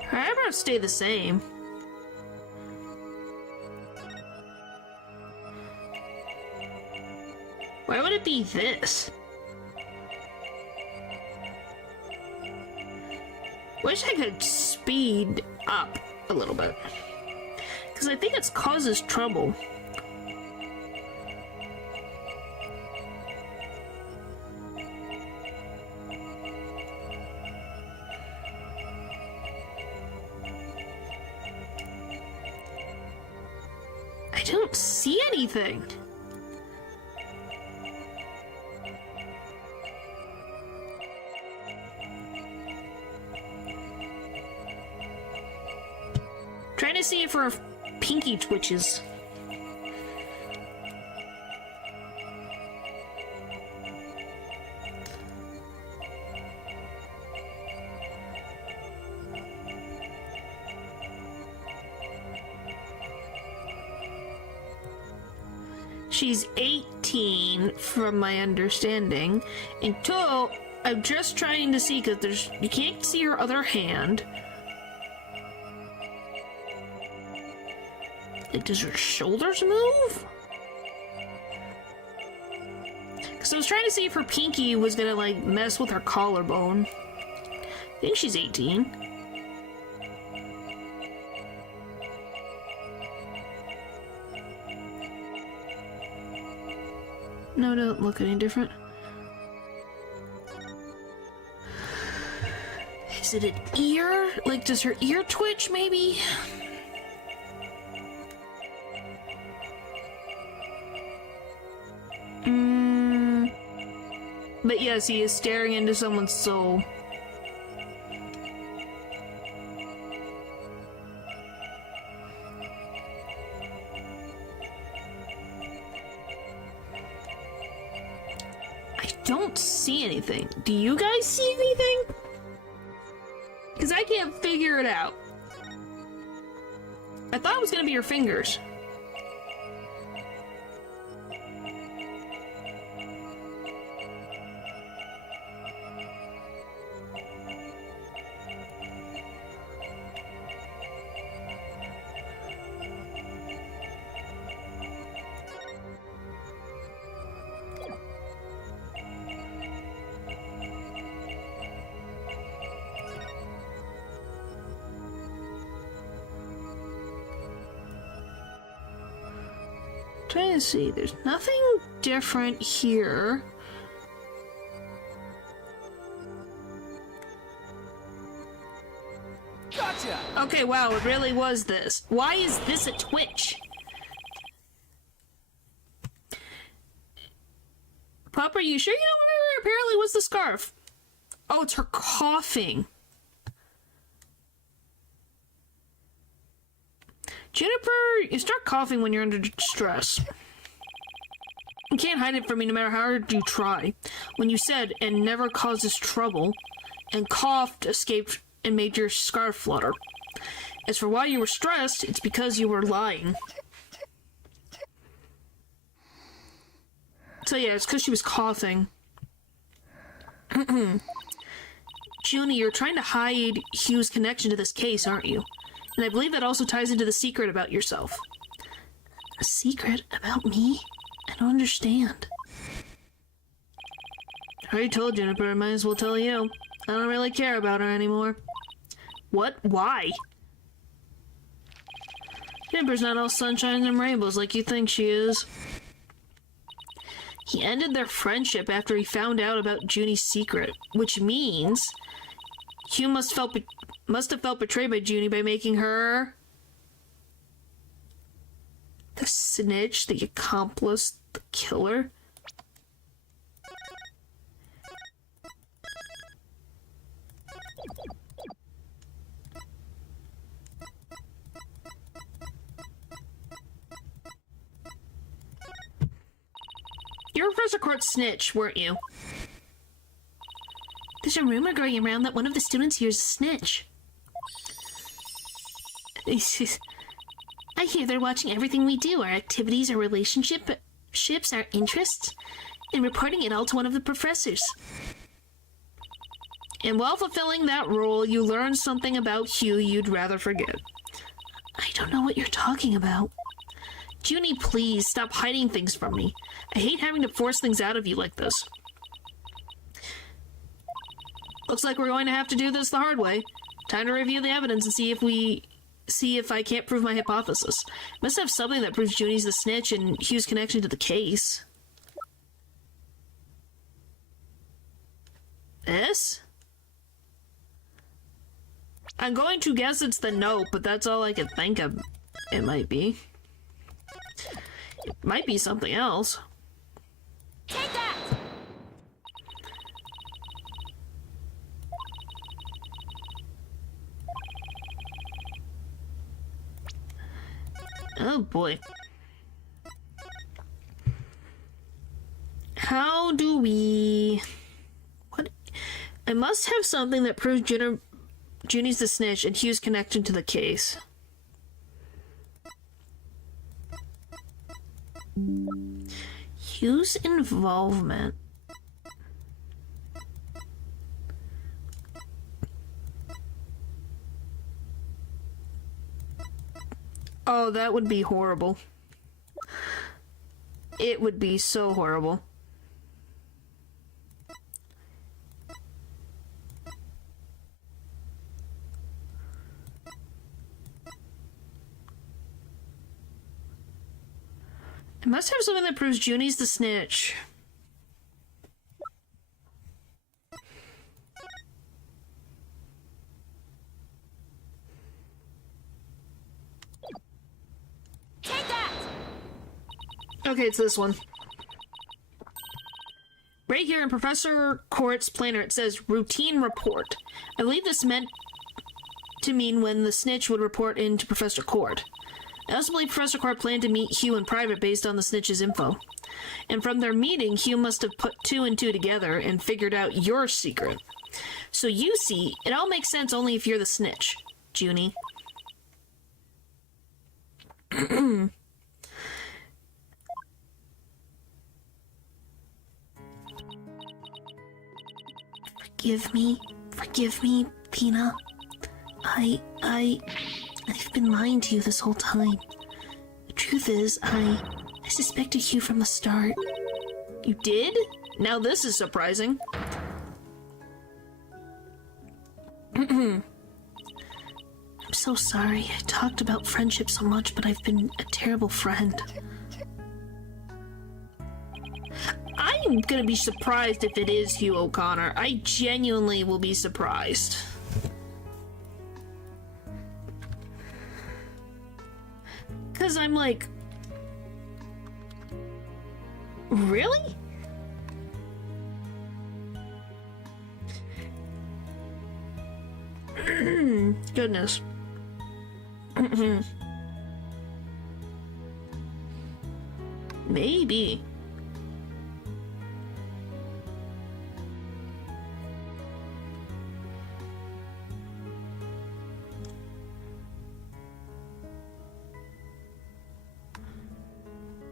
Her eyebrows stay the same. Why would it be this? Wish I could speed up a little bit. Because I think it causes trouble. don't see anything. Trying to see if her pinky twitches. She's 18, from my understanding. And two, I'm just trying to see, because you can't see her other hand. Like, does her shoulders move? Because I was trying to see if her pinky was gonna, like, mess with her collarbone. I think she's 18. No, don't look any different. Is it an ear? Like, does her ear twitch, maybe? But yes, he is staring into someone's soul. I don't see anything. Do you guys see anything? Because I can't figure it out. I thought it was gonna be her fingers. Trying to see, there's nothing different here. Gotcha! Okay, wow, it really was this. Why is this a twitch? Pup, are you sure you don't remember? Apparently it was the scarf. Oh, it's her coughing. Juniper, you start coughing when you're under stress. You can't hide it from me no matter how hard you try. When you said, "and never causes trouble," and coughed, escaped, and made your scarf flutter. As for why you were stressed, it's because you were lying. So yeah, it's because she was coughing. Junie, you're trying to hide Hugh's connection to this case, aren't you? And I believe that also ties into the secret about yourself. A secret about me? I don't understand. I already told Juniper, I might as well tell you. I don't really care about her anymore. What? Why? Juniper's not all sunshine and rainbows like you think she is. He ended their friendship after he found out about Junie's secret, which means Hugh must have felt betrayed by Junie by making her the snitch, the accomplice, the killer. You were Professor Court's snitch, weren't you? There's a rumor going around that one of the students here is a snitch. I hear they're watching everything we do, our activities, our relationships, our interests, and reporting it all to one of the professors. And while fulfilling that role, you learn something about Hugh you'd rather forget. I don't know what you're talking about. Junie, please, stop hiding things from me. I hate having to force things out of you like this. Looks like we're going to have to do this the hard way. Time to review the evidence and see if I can't prove my hypothesis. Must have something that proves Junie's the snitch and Hugh's connection to the case. This? I'm going to guess it's the note, but that's all I can think of. It might be. Might be something else. Take that! Oh boy. How do we... What? I must have something that proves Junie's the snitch and Hugh's connection to the case. Hugh's involvement. Oh, that would be horrible. It would be so horrible. I must have something that proves Junie's the snitch. Take that! Okay, it's this one. Right here in Professor Court's planner, it says routine report. I believe this meant to mean when the snitch would report in to Professor Court. I also believe Professor Court planned to meet Hugh in private based on the snitch's info. And from their meeting, Hugh must have put 2 and 2 together and figured out your secret. So you see, it all makes sense only if you're the snitch, Junie. Forgive me, Tina. I've been lying to you this whole time. The truth is, I suspected Hugh from the start. You did? Now this is surprising. I'm so sorry. I talked about friendship so much, but I've been a terrible friend. I'm gonna be surprised if it is Hugh O'Connor. I genuinely will be surprised. Because I'm like... Really? Goodness. Maybe.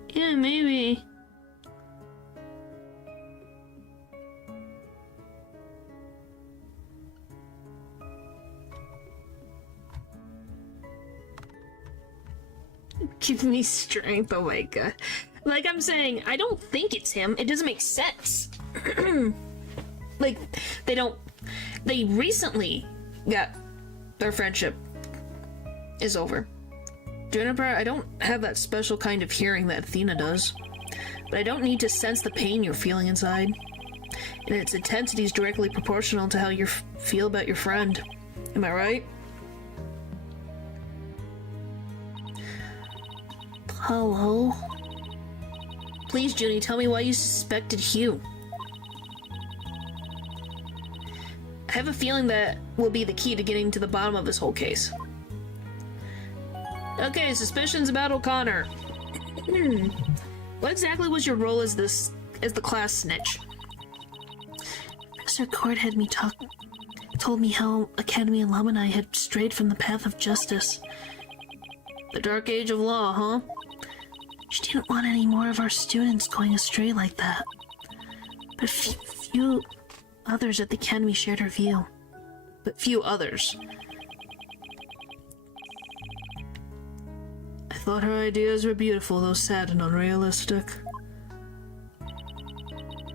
Yeah, maybe. Give me strength, oh my god. Like I'm saying, I don't think it's him. It doesn't make sense. Like, they recently got their friendship is over. Juniper, I don't have that special kind of hearing that Athena does, but I don't need to sense the pain you're feeling inside. And its intensity is directly proportional to how you feel about your friend. Am I right? Hello? Please, Junie, tell me why you suspected Hugh. I have a feeling that will be the key to getting to the bottom of this whole case. Okay, suspicions about O'Connor. What exactly was your role as the class snitch? Professor Court had me told me how Academy alumni had strayed from the path of justice. The dark age of law, huh? She didn't want any more of our students going astray like that. But few others at the Academy shared her view. But few others. I thought her ideas were beautiful, though sad and unrealistic.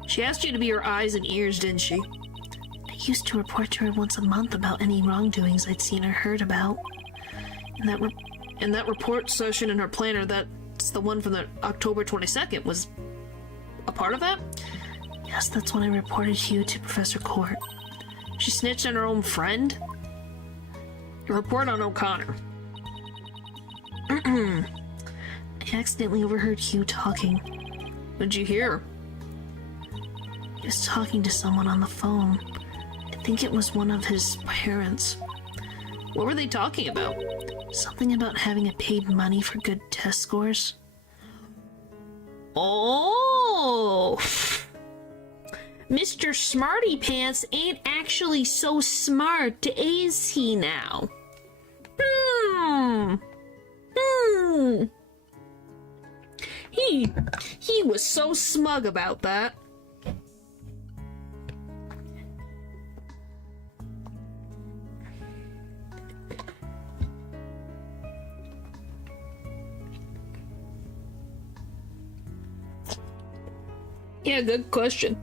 She asked you to be her eyes and ears, didn't she? I used to report to her once a month about any wrongdoings I'd seen or heard about. And that report session in her planner, that's the one from the October 22nd, was a part of that? Yes, that's when I reported Hugh to Professor Court. She snitched on her own friend? Your report on O'Connor. I accidentally overheard Hugh talking. What did you hear? He was talking to someone on the phone. I think it was one of his parents. What were they talking about? Something about having paid money for good test scores. Oh! Mr. Smarty Pants ain't actually so smart, is he now? He was so smug about that. Yeah, good question.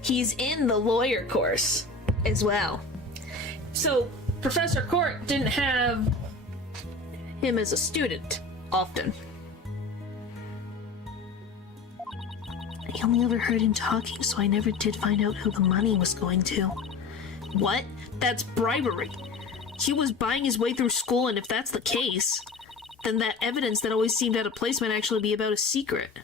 He's in the lawyer course as well. So, Professor Court didn't have him as a student often. I only overheard him talking, so I never did find out who the money was going to. What? That's bribery. He was buying his way through school, and if that's the case, then that evidence that always seemed out of place might actually be about a secret.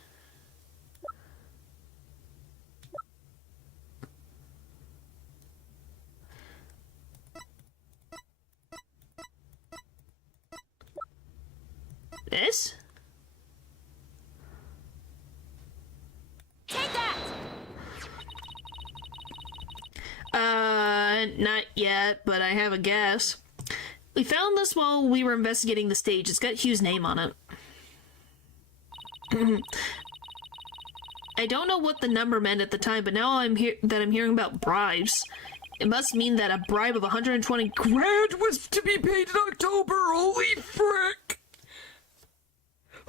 This? Take that! Not yet, but I have a guess. We found this while we were investigating the stage. It's got Hugh's name on it. I don't know what the number meant at the time, but now I'm hearing about bribes. It must mean that a bribe of 120 grand was to be paid in October. Holy frick!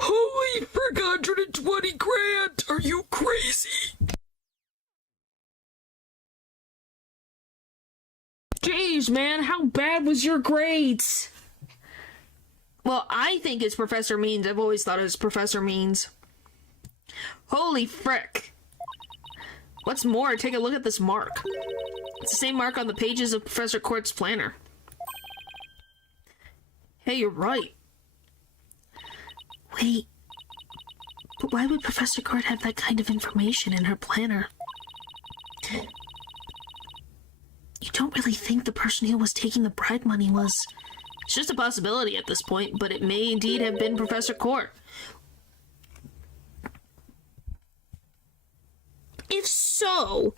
Holy frick, 120 grand! Are you crazy? Jeez, man, how bad was your grades? Well, I think it's Professor Means. I've always thought it was Professor Means. Holy frick. What's more, take a look at this mark. It's the same mark on the pages of Professor Court's planner. Hey, you're right. Wait, but why would Professor Court have that kind of information in her planner? You don't really think the person who was taking the bribe money was... It's just a possibility at this point, but it may indeed have been Professor Court. If so,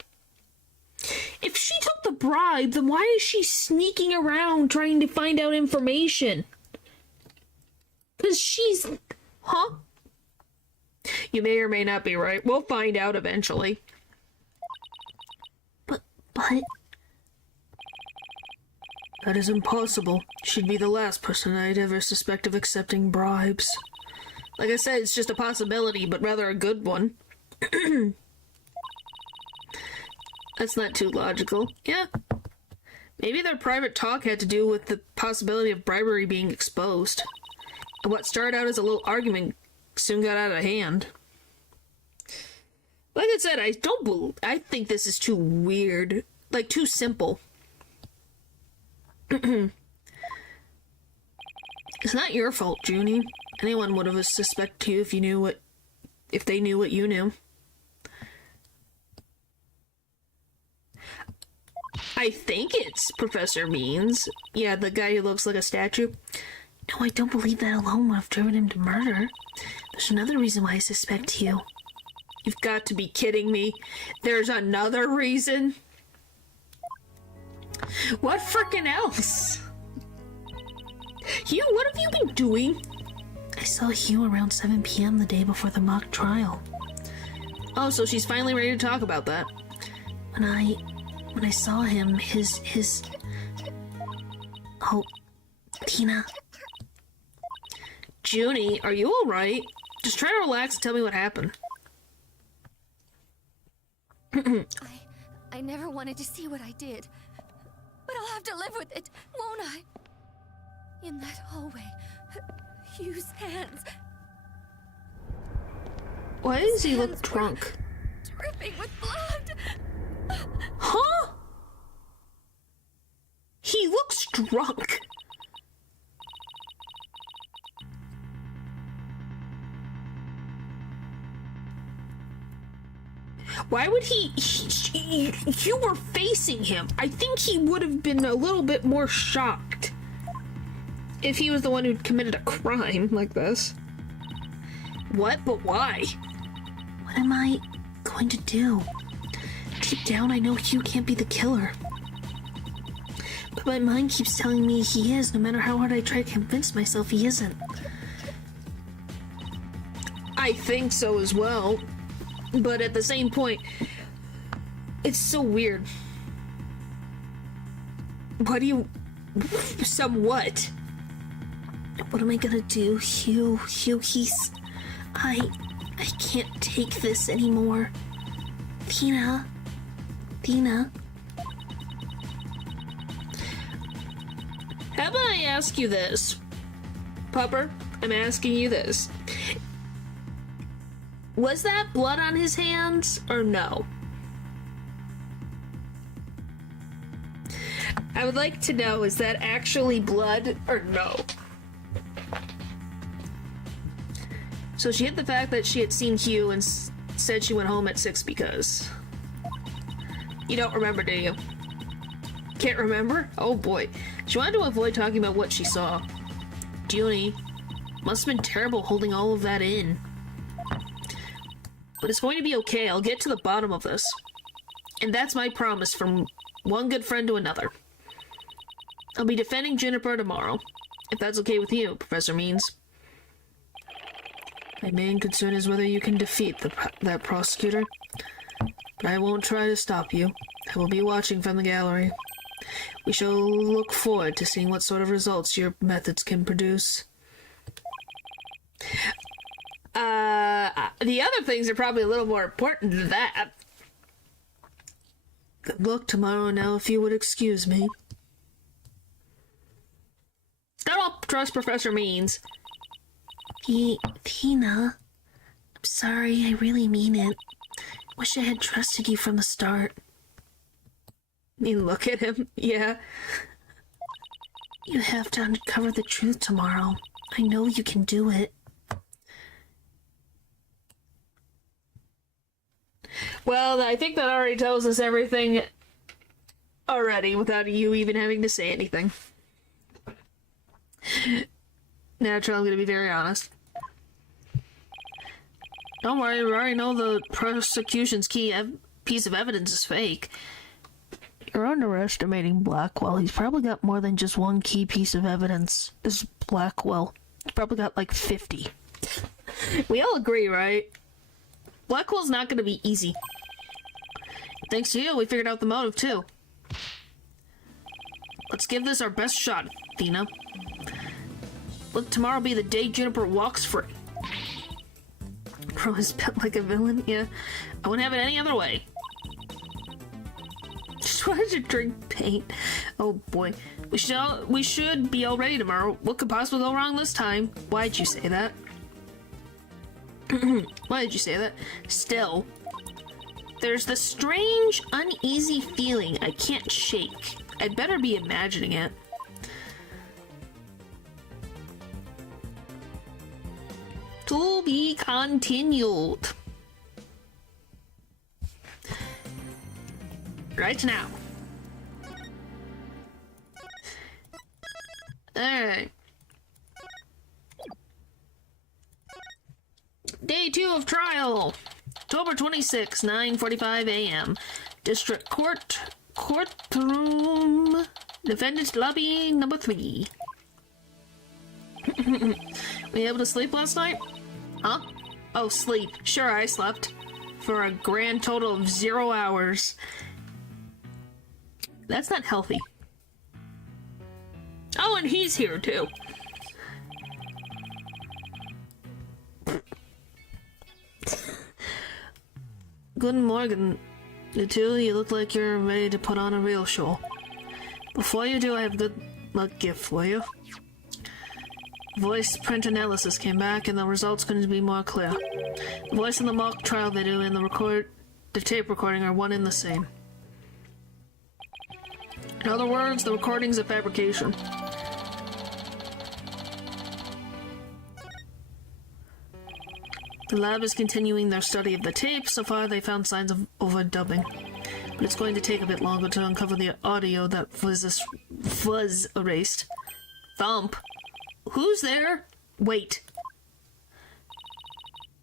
if she took the bribe, then why is she sneaking around trying to find out information? Because she's... Huh? You may or may not be right. We'll find out eventually. But... That is impossible. She'd be the last person I'd ever suspect of accepting bribes. Like I said, it's just a possibility, but rather a good one. That's not too logical. Yeah. Maybe their private talk had to do with the possibility of bribery being exposed. And what started out as a little argument soon got out of hand. Like I said, I think this is too weird. Like, too simple. It's not your fault, Junie. Anyone would have suspected you if they knew what you knew. I think it's Professor Means. Yeah, the guy who looks like a statue. No, I don't believe that alone would have driven him to murder. There's another reason why I suspect you. You've got to be kidding me. There's another reason? What frickin' else? Hugh, what have you been doing? I saw Hugh around 7 p.m. the day before the mock trial. Oh, so she's finally ready to talk about that. When I saw him, Oh, Tina. Junie, are you alright? Just try to relax and tell me what happened. I never wanted to see what I did. But I'll have to live with it, won't I? In that hallway, Hugh's hands. Why does he look Hands drunk? dripping with blood. Huh? He looks drunk. Why would you were facing him. I think he would have been a little bit more shocked if he was the one who committed a crime like this. What? But why? What am I going to do? Deep down, I know Hugh can't be the killer. But my mind keeps telling me he is, no matter how hard I try to convince myself he isn't. I think so as well. But at the same point, it's so weird. What do you... Somewhat. What am I gonna do, Hugh? He's... I can't take this anymore. Tina. How about I ask you this? Pupper, I'm asking you this. Was that blood on his hands, or no? I would like to know, is that actually blood, or no? So she hid the fact that she had seen Hugh and said she went home at 6 because... You don't remember, do you? Can't remember? Oh boy. She wanted to avoid talking about what she saw. Junie, must have been terrible holding all of that in. But it's going to be okay. I'll get to the bottom of this. And that's my promise from one good friend to another. I'll be defending Juniper tomorrow, if that's okay with you, Professor Means. My main concern is whether you can defeat that prosecutor. But I won't try to stop you. I will be watching from the gallery. We shall look forward to seeing what sort of results your methods can produce. The other things are probably a little more important than that. Good luck tomorrow now, if you would excuse me. Don't trust Professor Means. Tina, I'm sorry, I really mean it. Wish I had trusted you from the start. I mean, look at him, yeah. You have to uncover the truth tomorrow. I know you can do it. Well, I think that already tells us everything already without you even having to say anything. Naturally, I'm going to be very honest. Don't worry, we already know the prosecution's key piece of evidence is fake. You're underestimating Blackwell. He's probably got more than just one key piece of evidence. This is Blackwell. He's probably got like 50. We all agree, right? Blackwell's not going to be easy. Thanks to you, we figured out the motive, too. Let's give this our best shot, Athena. Let tomorrow be the day Juniper walks free. Bro is built like a villain, yeah. I wouldn't have it any other way. Just wanted to drink paint. Oh boy. We should be all ready tomorrow. What could possibly go wrong this time? Why'd you say that? Why did you say that? Still, there's this strange, uneasy feeling I can't shake. I'd better be imagining it. To be continued. Right now. Alright. Day 2 of trial. October 26, 9:45 a.m. District Courtroom. Defendant's lobby number 3. Were you able to sleep last night? Huh? Oh, sleep. Sure, I slept. For a grand total of 0 hours. That's not healthy. Oh, and he's here, too. Good morning, you two. You look like you're ready to put on a real show. Before you do, I have a good luck gift for you. Voice print analysis came back, and the results couldn't be more clear. The voice in the mock trial video and the tape recording are one and the same. In other words, the recording's a fabrication. The lab is continuing their study of the tape. So far, they found signs of overdubbing. But it's going to take a bit longer to uncover the audio that was erased. Thump. Who's there? Wait.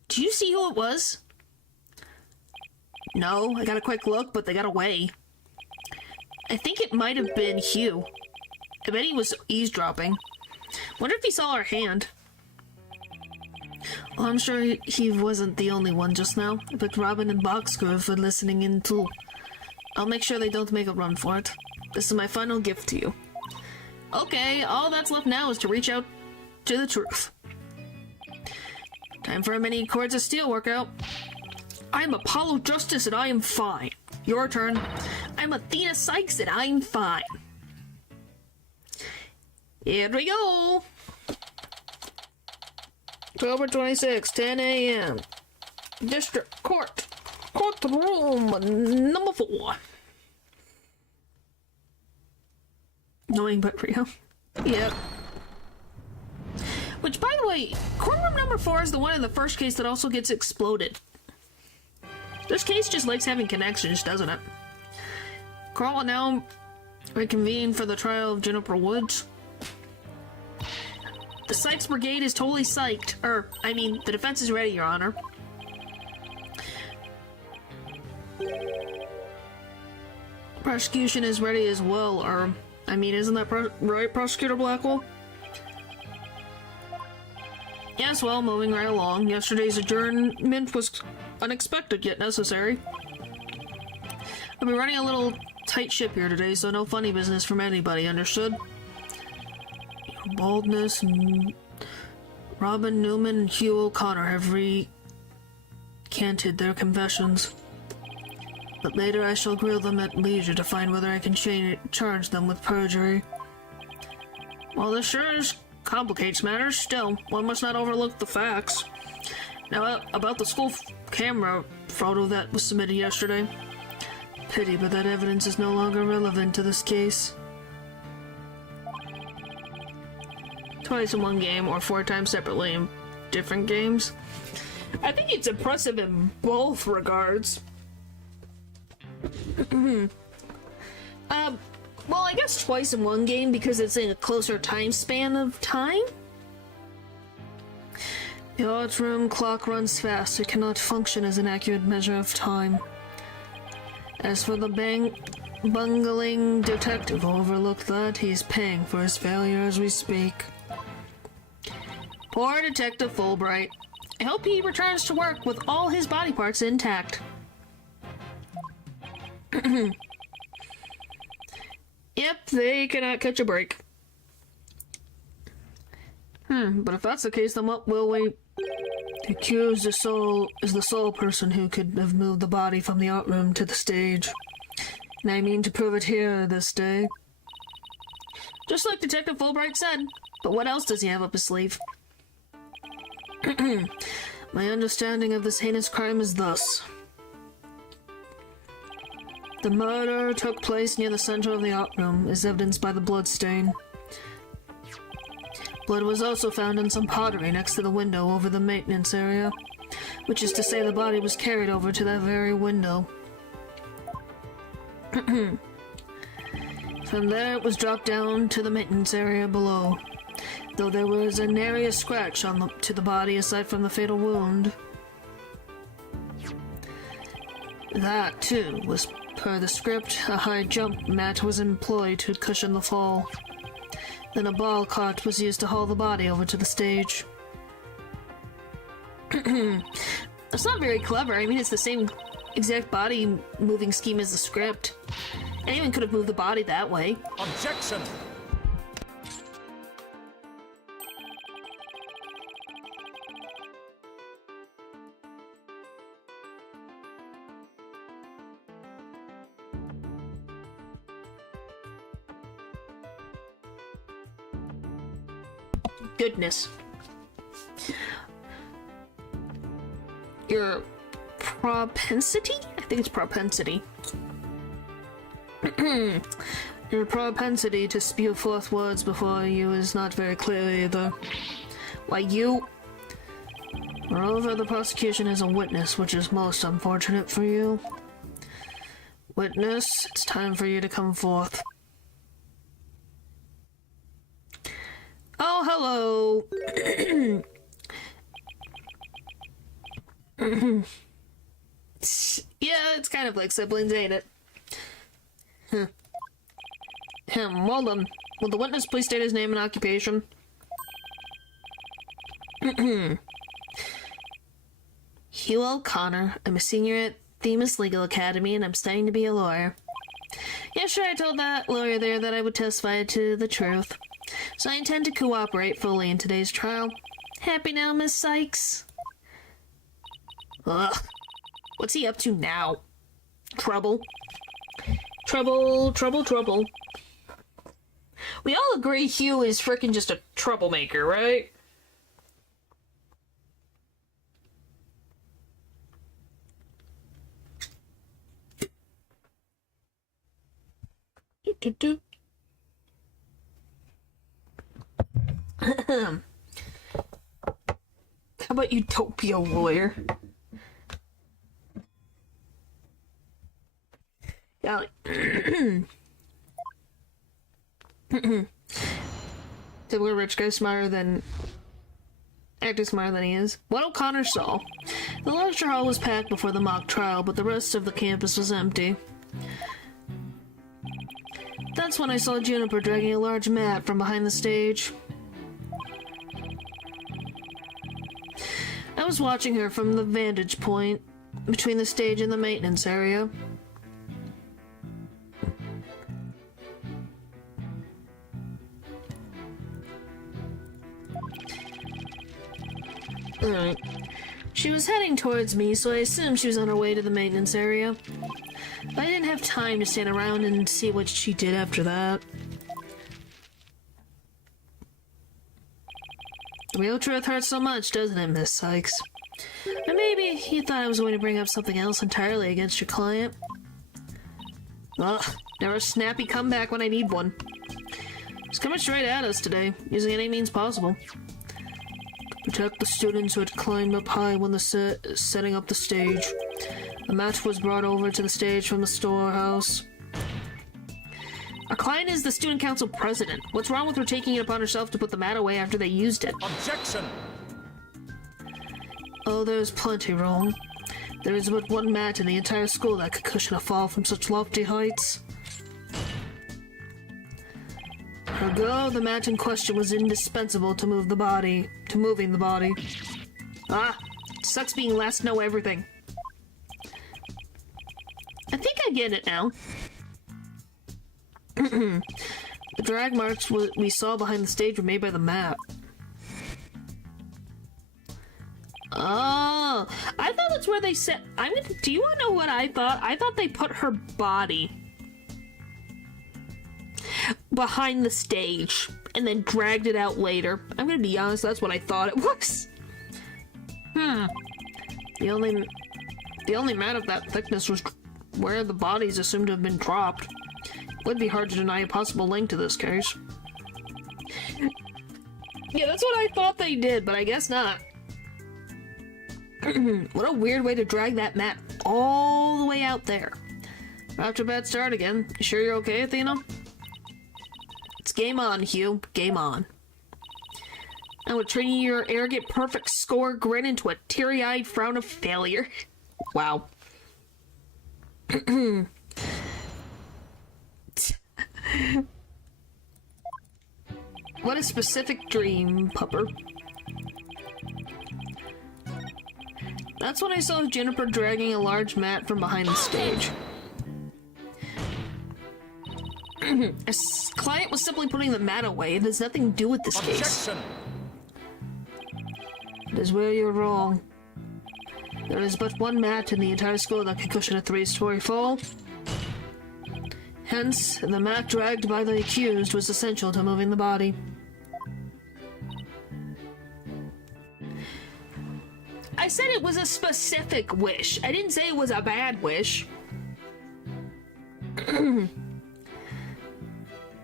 Do you see who it was? No, I got a quick look, but they got away. I think it might have been Hugh. I bet he was eavesdropping. Wonder if he saw our hand. Well, I'm sure he wasn't the only one just now, but Robin and Boxgrove were listening in too. I'll make sure they don't make a run for it. This is my final gift to you. Okay, all that's left now is to reach out to the truth. Time for a mini Chords of Steel workout. I'm Apollo Justice and I am fine. Your turn. I'm Athena Sykes and I'm fine. Here we go. October 26, 10 a.m. District Court. Courtroom number 4. Annoying but real. Yep. Which, by the way, courtroom number 4 is the one in the first case that also gets exploded. This case just likes having connections, doesn't it? Court will now reconvene for the trial of Juniper Woods. The Sykes Brigade is totally psyched. The defense is ready, Your Honor. Prosecution is ready as well, isn't that right, Prosecutor Blackwell? Yes, well, moving right along. Yesterday's adjournment was unexpected yet necessary. I'll be running a little tight ship here today, so no funny business from anybody, understood? Your baldness and Robin Newman and Hugh O'Connor have recanted their confessions. But later I shall grill them at leisure to find whether I can charge them with perjury. While this sure complicates matters, still, one must not overlook the facts. Now, about the school camera photo that was submitted yesterday. Pity, but that evidence is no longer relevant to this case. Twice in one game, or 4 times separately in different games. I think it's impressive in both regards. Well, I guess twice in one game because it's in a closer time span of time. The art room clock runs fast. It cannot function as an accurate measure of time. As for the bungling detective who overlooked that, he's paying for his failure as we speak. Poor Detective Fulbright. I hope he returns to work with all his body parts intact. Yep, they cannot catch a break. But if that's the case, then what will we... The accused is the sole person who could have moved the body from the art room to the stage. And I mean to prove it here this day. Just like Detective Fulbright said. But what else does he have up his sleeve? My understanding of this heinous crime is thus. The murder took place near the center of the art room, as evidenced by the blood stain. Blood was also found in some pottery next to the window over the maintenance area, which is to say the body was carried over to that very window. From there it was dropped down to the maintenance area below, though there was a nary scratch to the body aside from the fatal wound. That, too, was per the script. A high jump mat was employed to cushion the fall. Then a ball cart was used to haul the body over to the stage. That's not very clever. I mean, it's the same exact body moving scheme as the script. Anyone could have moved the body that way. Objection! Goodness. Your propensity? I think it's propensity. Your propensity to spew forth words before you is not very clear either. Why, you... Moreover, the prosecution is a witness, which is most unfortunate for you. Witness, it's time for you to come forth. Oh, hello! Yeah, it's kind of like siblings, ain't it? Well then, will the witness please state his name and occupation? Hugh O'Connor. I'm a senior at Themis Legal Academy, and I'm studying to be a lawyer. Yeah, sure, I told that lawyer there that I would testify to the truth. So I intend to cooperate fully in today's trial. Happy now, Miss Sykes? Ugh. What's he up to now? Trouble. Trouble, trouble, trouble. We all agree Hugh is frickin' just a troublemaker, right? How about Utopia lawyer? Golly. Typical rich guy smarter than... acting smarter than he is. What O'Connor saw. The lecture hall was packed before the mock trial, but the rest of the campus was empty. That's when I saw Juniper dragging a large mat from behind the stage. I was watching her from the vantage point between the stage and the maintenance area. Alright. She was heading towards me, so I assumed she was on her way to the maintenance area. But I didn't have time to stand around and see what she did after that. The real truth hurts so much, doesn't it, Miss Sykes? Or maybe you thought I was going to bring up something else entirely against your client? Ugh, never a snappy comeback when I need one. He's coming straight at us today, using any means possible. Protect the students who had climbed up high when setting up the stage. A mat was brought over to the stage from the storehouse. Our client is the student council president. What's wrong with her taking it upon herself to put the mat away after they used it? Objection! Oh, there's plenty wrong. There is but one mat in the entire school that could cushion a fall from such lofty heights. Ergo, the mat in question was indispensable to moving the body. Ah, sucks being last to know everything. I think I get it now. The drag marks we saw behind the stage were made by the mat. Oh, I thought that's where they set. Do you want to know what I thought? I thought they put her body behind the stage and then dragged it out later. I'm gonna be honest, that's what I thought it was. The only mat of that thickness was where the bodies assumed to have been dropped. It would be hard to deny a possible link to this case. Yeah, that's what I thought they did, but I guess not. What a weird way to drag that mat all the way out there. After a bad start again. You sure you're okay, Athena? It's game on, Hugh. Game on. I would turn your arrogant perfect score grin into a teary-eyed frown of failure. Wow. What a specific dream, Pupper. That's when I saw Juniper dragging a large mat from behind the stage. A client was simply putting the mat away. It has nothing to do with this case. It is where you're wrong. There is but one mat in the entire school that can cushion a 3-story fall. Hence, the mat dragged by the accused was essential to moving the body. I said it was a specific wish. I didn't say it was a bad wish.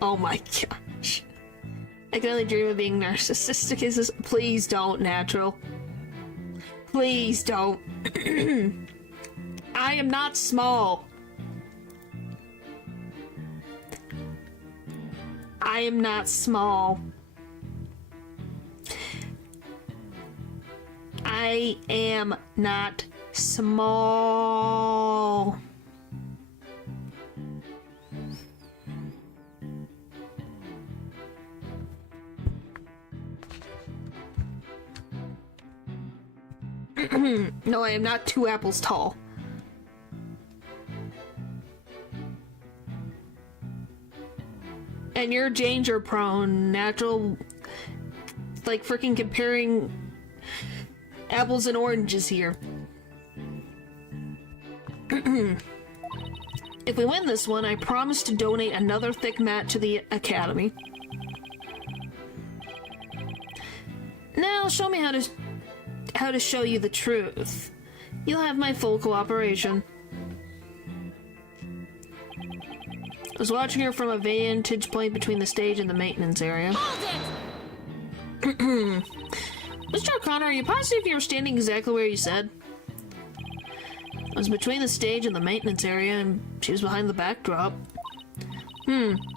Oh my gosh. I can only dream of being narcissistic. Please don't, Natural. Please don't. I am not small. I am not small. I am not small. No, I am not 2 apples tall. And you're danger prone, natural, like freaking comparing apples and oranges here. If we win this one, I promise to donate another thick mat to the Academy. Now show me how to show you the truth. You'll have my full cooperation. I was watching her from a vantage point between the stage and the maintenance area. Mr. O'Connor, are you positive you were standing exactly where you said? I was between the stage and the maintenance area, and she was behind the backdrop.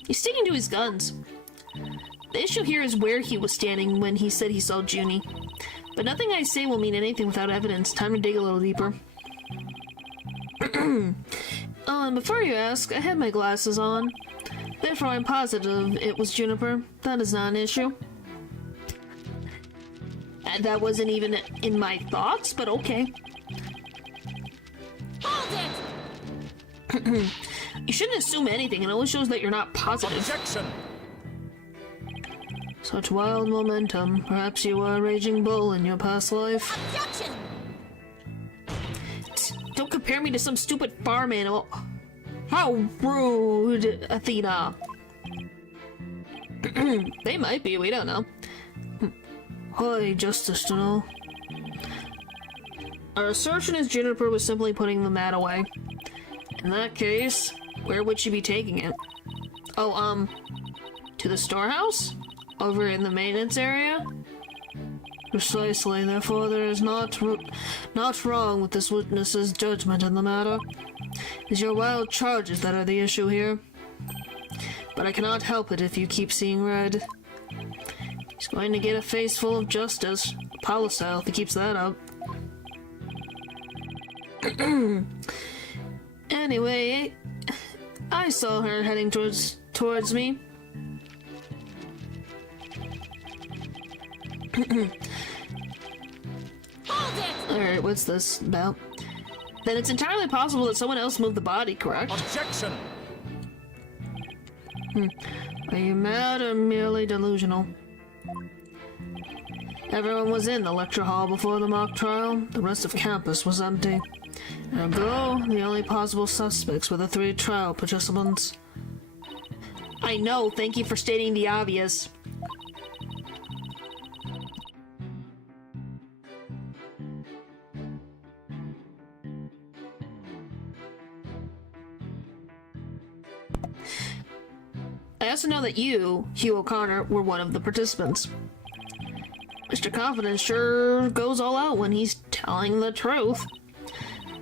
He's sticking to his guns. The issue here is where he was standing when he said he saw Junie. But nothing I say will mean anything without evidence. Time to dig a little deeper. Oh, and before you ask, I had my glasses on. Therefore, I'm positive it was Juniper. That is not an issue. And that wasn't even in my thoughts, but okay. Hold it! You shouldn't assume anything. It only shows that you're not positive. Objection! Such wild momentum. Perhaps you were a raging bull in your past life. Objection! Don't compare me to some stupid farm animal. How rude, Athena. They might be, we don't know. Hi, Justice to know. Our assertion is Juniper was simply putting the mat away. In that case, where would she be taking it? Oh, to the storehouse? Over in the maintenance area? Precisely, therefore there is not wrong with this witness's judgment in the matter. It is your wild charges that are the issue here. But I cannot help it if you keep seeing red. He's going to get a face full of justice, Apollo style, if he keeps that up. Anyway, I saw her heading towards me. Alright, what's this about? Then it's entirely possible that someone else moved the body, correct? Objection! Are you mad or merely delusional? Everyone was in the lecture hall before the mock trial. The rest of campus was empty. Ergo, the only possible suspects were the 3 trial participants. I know, thank you for stating the obvious. I also know that you, Hugh O'Connor, were one of the participants. Mr. Confidence sure goes all out when he's telling the truth.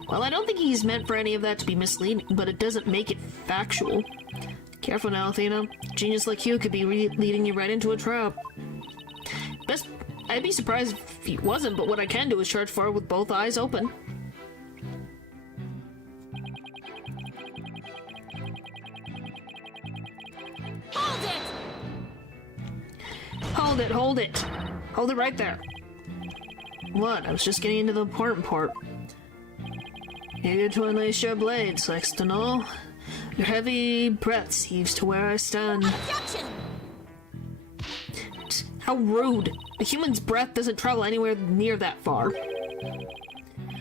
Well, I don't think he's meant for any of that to be misleading, but it doesn't make it factual. Careful now, Athena. Genius like you could be leading you right into a trap. I'd be surprised if he wasn't, but what I can do is charge forward with both eyes open. Hold it! Hold it, hold it! Hold it right there. What? I was just getting into the important part. Eager to unlace your blades, likes to know. Your heavy breath heaves to where I stand. Objection! How rude. A human's breath doesn't travel anywhere near that far.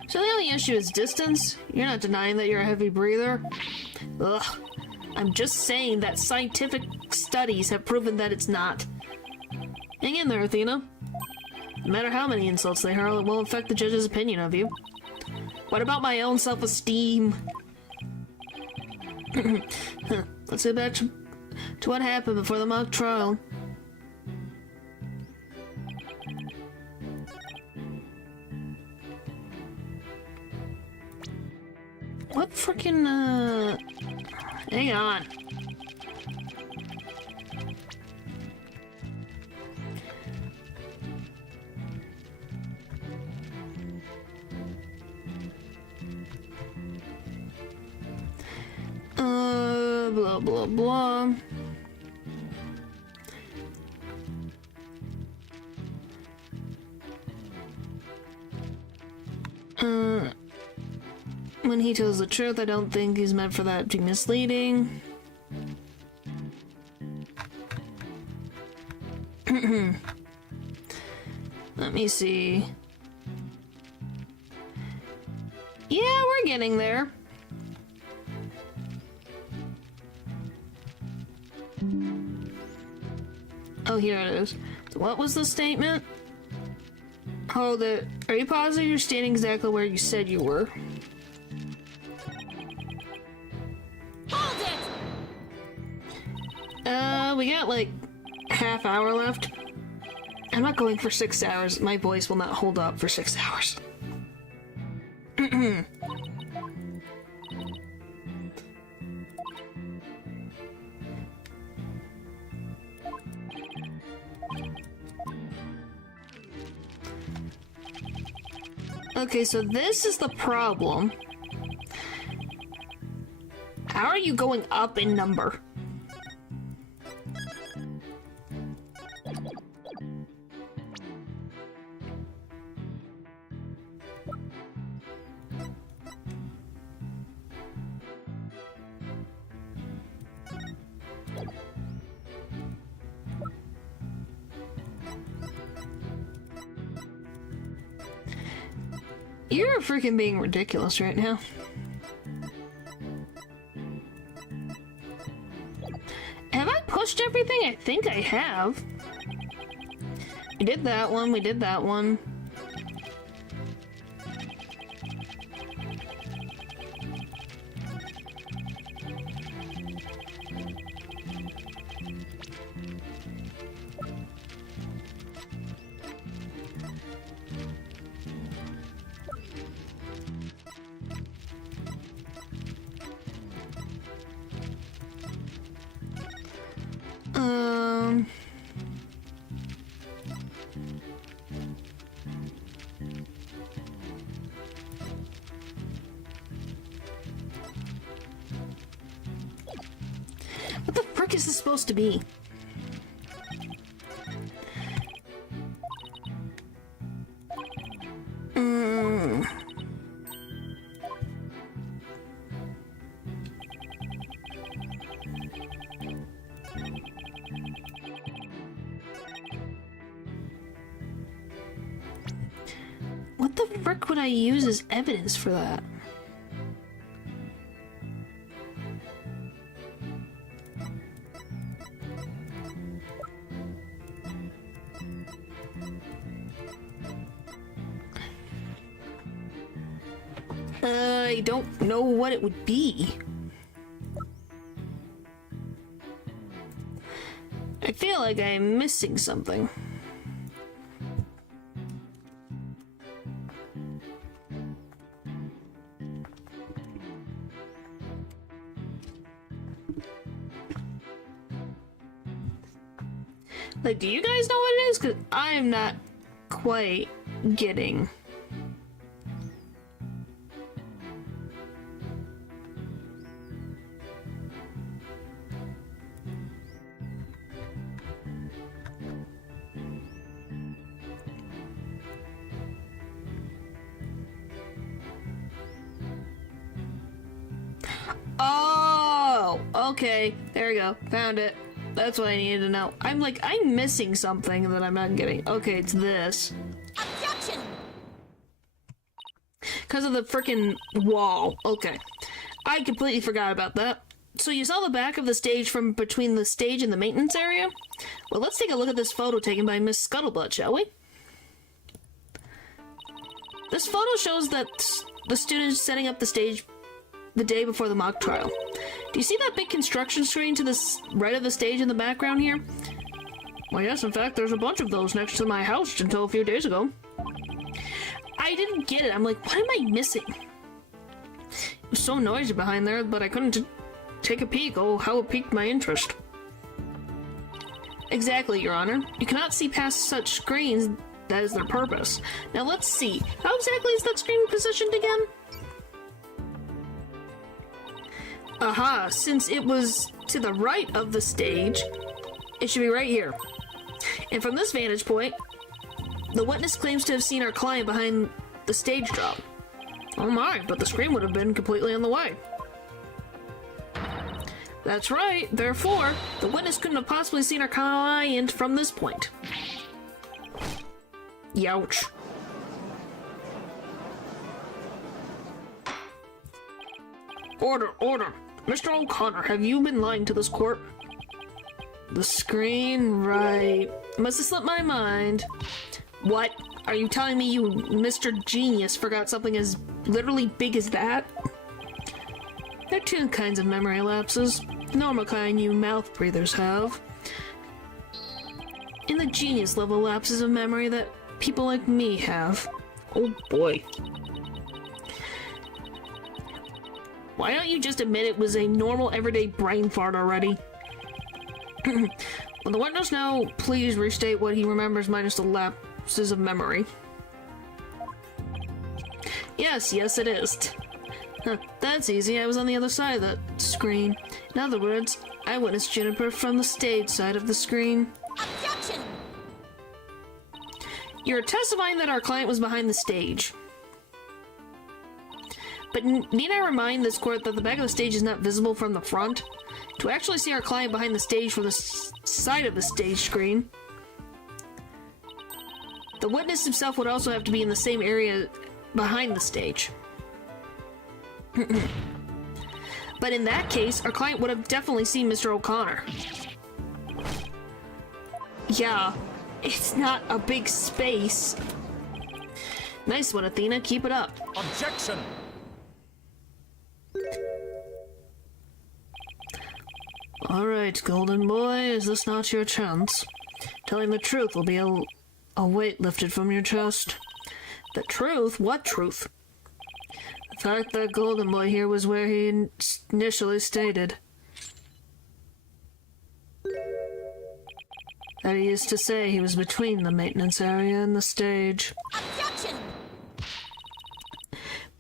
So the only issue is distance? You're not denying that you're a heavy breather? Ugh. I'm just saying that scientific studies have proven that it's not. Hang in there, Athena. No matter how many insults they hurl, it won't affect the judge's opinion of you. What about my own self-esteem? Let's get back to what happened before the mock trial. Freaking, hang on. Blah, blah, blah. When he tells the truth, I don't think he's meant for that to be misleading. Let me see. Yeah, we're getting there. Oh, here it is. So what was the statement? Hold it. Are you positive you're standing exactly where you said you were? Hold it! We got like half hour left. I'm not going for 6 hours. My voice will not hold up for 6 hours. Okay, so this is the problem. How are you going up in number? You're freaking being ridiculous right now. Have I pushed everything? I think I have. We did that one, we did that one. What the frick is this supposed to be? What the frick would I use as evidence for that? I don't know what it would be. I feel like I'm missing something. Like, do you guys know what it is? Because I'm not quite getting. Oh, okay. There we go. Found it. That's what I needed to know. I'm missing something that I'm not getting. Okay, it's this. Objection! Because of the frickin' wall. Okay. I completely forgot about that. So you saw the back of the stage from between the stage and the maintenance area? Well, let's take a look at this photo taken by Miss Scuttlebutt, shall we? This photo shows that the students setting up the stage the day before the mock trial. Do you see that big construction screen to the right of the stage in the background here? Well, yes, in fact, there's a bunch of those next to my house until a few days ago. I didn't get it. I'm like, what am I missing? so noisy behind there, but I couldn't take a peek. Oh, how it piqued my interest. Exactly, Your Honor. You cannot see past such screens. That is their purpose. Now let's see. How exactly is that screen positioned again? Aha, since it was to the right of the stage, it should be right here. And from this vantage point, the witness claims to have seen our client behind the stage drop. Oh my, but the screen would have been completely on the way. That's right, therefore, the witness couldn't have possibly seen our client from this point. Youch. Order, order! Mr. O'Connor, have you been lying to this court? The screen, right. Must have slipped my mind. What? Are you telling me you, Mr. Genius, forgot something as literally big as that? There are two kinds of memory lapses. The normal kind you mouth breathers have. And the genius level lapses of memory that people like me have. Oh boy. Why don't you just admit it was a normal everyday brain fart already? Will the witness now please restate what he remembers minus the lapses of memory? Yes, it is. Huh, that's easy. I was on the other side of that screen. In other words, I witnessed Juniper from the stage side of the screen. Objection! You're testifying that our client was behind the stage. But need I remind this court that the back of the stage is not visible from the front? To actually see our client behind the stage from the side of the stage screen, the witness himself would also have to be in the same area behind the stage. But in that case, our client would have definitely seen Mr. O'Connor. Yeah, it's not a big space. Nice one, Athena. Keep it up. Objection! Alright, Golden Boy, is this not your chance? Telling the truth will be a weight lifted from your chest. The truth? What truth? The fact that Golden Boy here was where he initially stated. That he used to say he was between the maintenance area and the stage. Objection!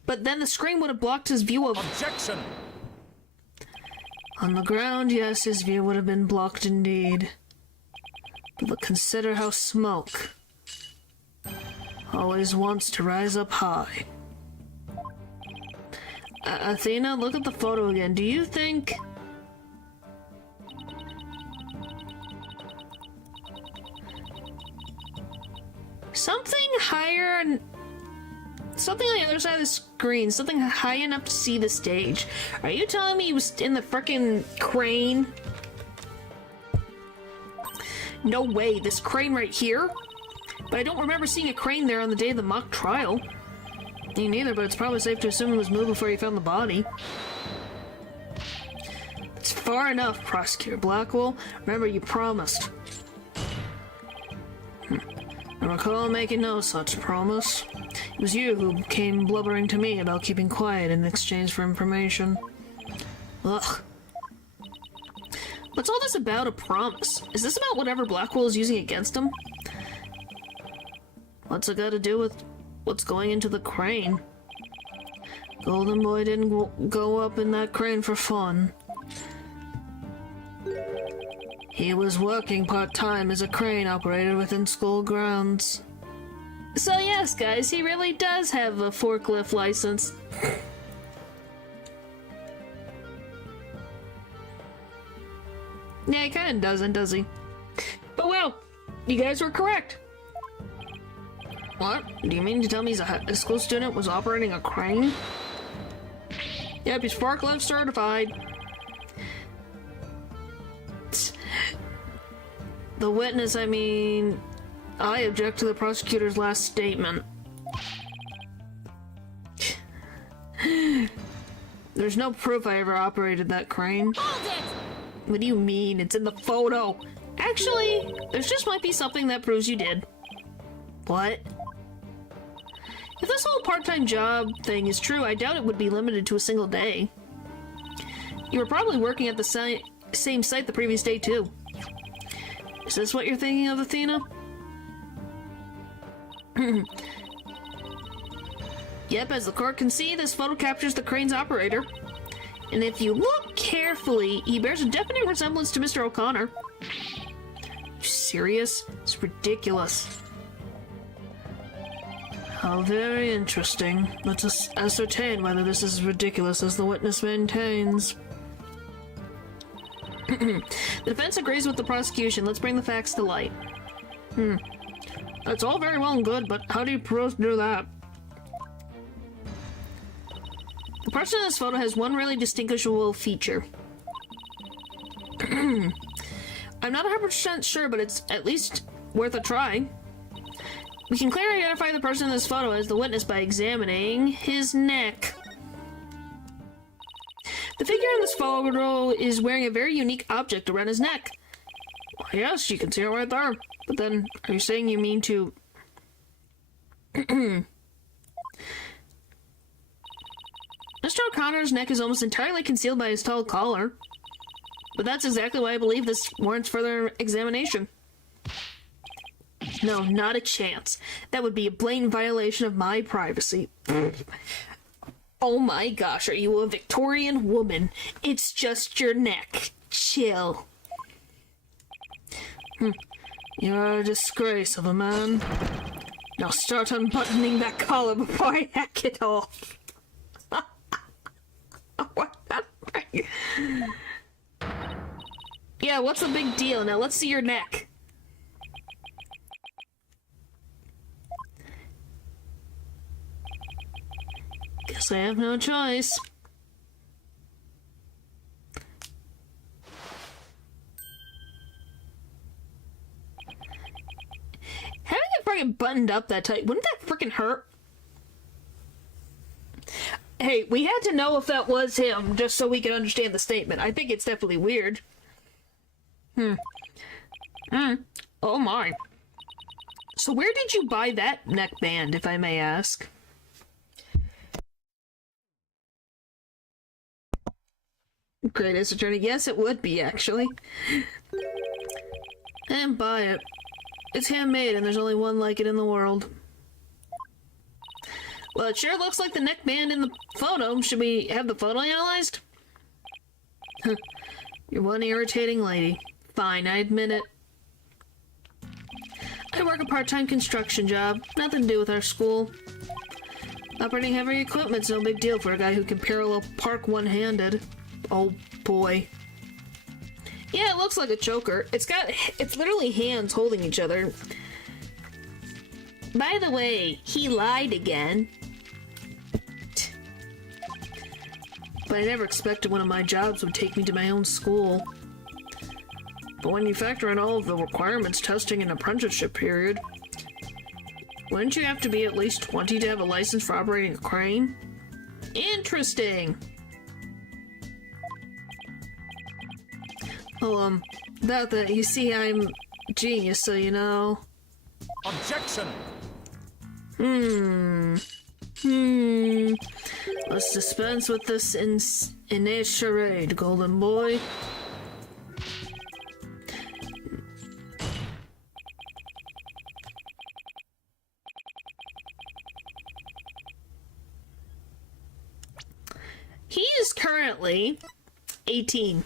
But then the screen would have blocked his view of— Objection! On the ground, yes, his view would have been blocked indeed. But consider how smoke always wants to rise up high. Athena, look at the photo again. Do you think... something higher and... something on the other side of the screen, something high enough to see the stage. Are you telling me he was in the frickin' crane? No way, this crane right here? But I don't remember seeing a crane there on the day of the mock trial. Me neither, but it's probably safe to assume it was moved before you found the body. It's far enough, Prosecutor Blackwell. Remember, you promised. I recall making no such promise. It was you who came blubbering to me about keeping quiet in exchange for information. Ugh. What's all this about, a promise? Is this about whatever Blackwell is using against him? What's it got to do with what's going into the crane? Golden Boy didn't go up in that crane for fun. He was working part-time as a crane operator within school grounds. So yes, guys, he really does have a forklift license. Yeah, he kinda doesn't, does he? But well, you guys were correct. What? Do you mean to tell me a school student was operating a crane? Yep, he's forklift certified. The witness, I mean... I object to the prosecutor's last statement. There's no proof I ever operated that crane. Hold it! What do you mean? It's in the photo. Actually, there just might be something that proves you did. What? If this whole part-time job thing is true, I doubt it would be limited to a single day. You were probably working at the same site the previous day, too. Is this what you're thinking of, Athena? Yep, as the court can see, this photo captures the crane's operator. And if you look carefully, he bears a definite resemblance to Mr. O'Connor. You serious? It's ridiculous. How very interesting. Let's ascertain whether this is as ridiculous as the witness maintains. The defense agrees with the prosecution. Let's bring the facts to light. That's all very well and good, but how do you propose to do that? The person in this photo has one really distinguishable feature. I'm not 100% sure, but it's at least worth a try. We can clearly identify the person in this photo as the witness by examining his neck. The figure in this photo is wearing a very unique object around his neck. Well, yes, you can see it right there. But then, are you saying you mean to... Mr. O'Connor's neck is almost entirely concealed by his tall collar. But that's exactly why I believe this warrants further examination. No, not a chance. That would be a blatant violation of my privacy. Oh my gosh, are you a Victorian woman? It's just your neck. Chill. You're a disgrace of a man. Now start unbuttoning that collar before I hack it off. Yeah, what's the big deal? Now let's see your neck. Guess I have no choice. Having it freaking buttoned up that tight, wouldn't that freaking hurt? Hey, we had to know if that was him, just so we could understand the statement. I think it's definitely weird. Oh my. So where did you buy that neckband, if I may ask? Greatest attorney. Yes, it would be, actually. And buy it. It's handmade, and there's only one like it in the world. Well, it sure looks like the neckband in the photo. Should we have the photo analyzed? You're one irritating lady. Fine, I admit it. I work a part-time construction job. Nothing to do with our school. Operating heavy equipment's no big deal for a guy who can parallel park one-handed. Oh boy. Yeah, it looks like a choker. It's literally hands holding each other. By the way, he lied again. But I never expected one of my jobs would take me to my own school. But when you factor in all of the requirements, testing, and apprenticeship period, wouldn't you have to be at least 20 to have a license for operating a crane? Interesting! Well, that, you see, I'm genius, so you know. Objection! Let's dispense with this innate charade, golden boy. He is currently 18.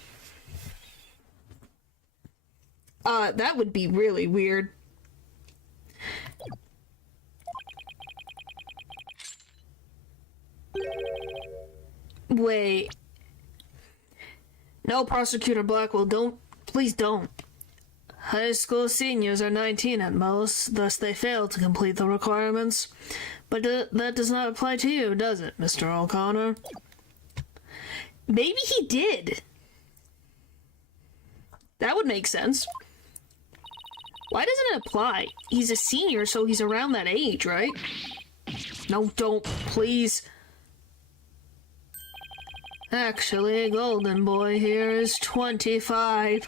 That would be really weird. Wait. No, Prosecutor Blackwell, please don't. High school seniors are 19 at most, thus they fail to complete the requirements. But that does not apply to you, does it, Mr. O'Connor? Maybe he did. That would make sense. Why doesn't it apply? He's a senior, so he's around that age, right? No, don't, please. Actually, Golden Boy here is 25.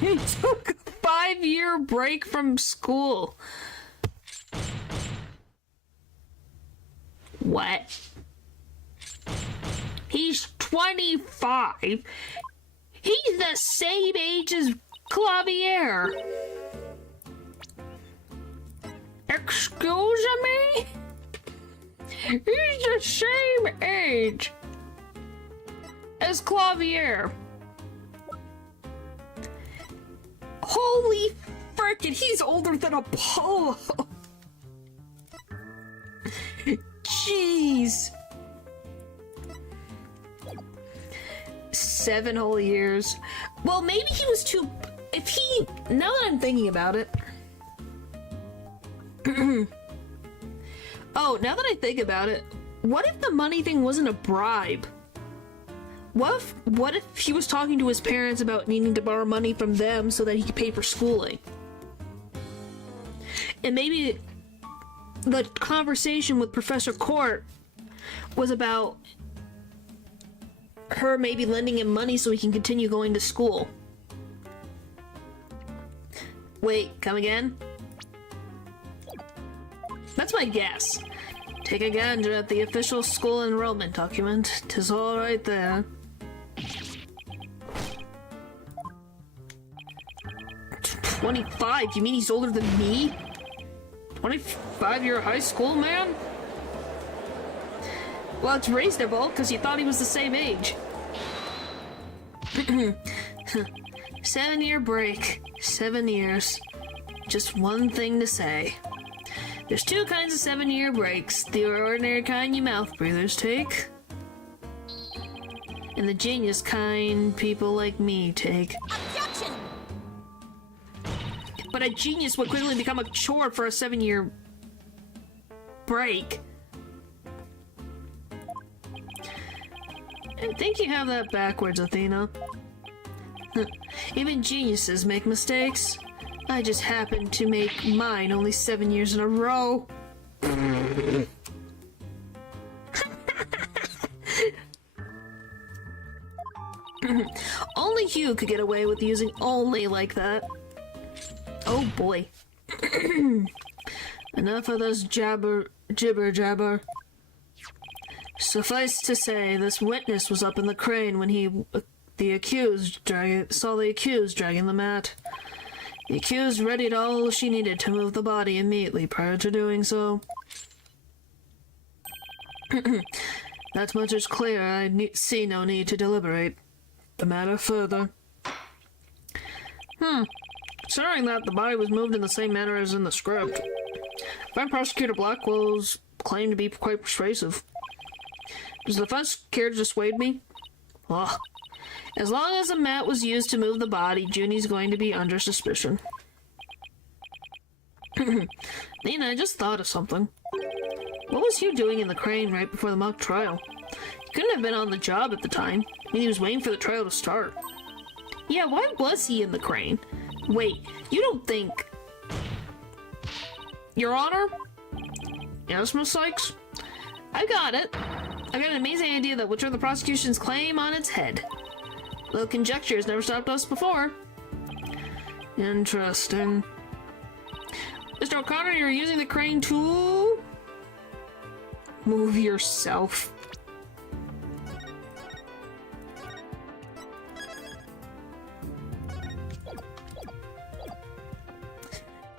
He took a 5-year break from school. What? He's 25. He's the same age as Clavier. Excuse me? He's the same age as Clavier. Holy frickin', he's older than Apollo. Jeez. 7 whole years. Well, maybe he was too... Now that I'm thinking about it... Oh, now that I think about it, what if the money thing wasn't a bribe? What if he was talking to his parents about needing to borrow money from them so that he could pay for schooling? And maybe the conversation with Professor Court was about her maybe lending him money so he can continue going to school. Wait, come again? That's my guess. Take a gander at the official school enrollment document. 'Tis all right there. 25? You mean he's older than me? 25-year high school man? Well, it's reasonable, because you thought he was the same age. 7-year break. 7 years. Just one thing to say. There's 2 kinds of 7-year breaks. The ordinary kind you mouth breathers take. And the genius kind people like me take. Objection! But a genius would quickly become a chore for a 7-year break. I think you have that backwards, Athena. Even geniuses make mistakes. I just happened to make mine only 7 years in a row. Only Hugh could get away with using only like that. Oh boy. Enough of this jibber jabber. Suffice to say, this witness was up in the crane when saw the accused dragging the mat. The accused readied all she needed to move the body immediately prior to doing so. That much is clear. I see no need to deliberate the matter further. Considering that the body was moved in the same manner as in the script, I find Prosecutor Blackwell's claim to be quite persuasive. Does the defense care to dissuade me? Ugh. As long as a mat was used to move the body, Junie's going to be under suspicion. Nina, I just thought of something. What was Hugh doing in the crane right before the mock trial? He couldn't have been on the job at the time. I mean, he was waiting for the trial to start. Yeah, why was he in the crane? Wait, you don't think... Your Honor? Yes, Miss Sykes? I got it. I got an amazing idea that will turn the prosecution's claim on its head. Though conjecture has never stopped us before. Interesting. Mr. O'Connor, you're using the crane to... move yourself.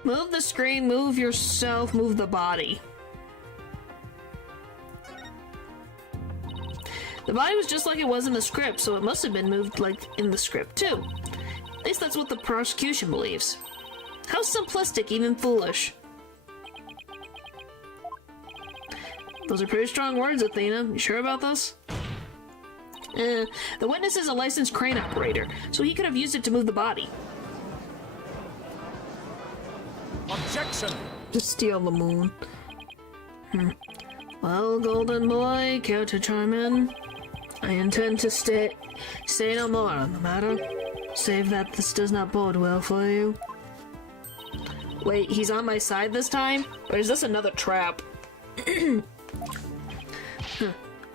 Move the screen, move yourself, move the body. The body was just like it was in the script, so it must have been moved like in the script too. At least that's what the prosecution believes. How simplistic, even foolish. Those are pretty strong words, Athena. You sure about this? The witness is a licensed crane operator, so he could have used it to move the body. Objection! To steal the moon. Well, golden boy, care to chime in? I intend to say no more on the matter, save that this does not bode well for you. Wait, he's on my side this time? Or is this another trap?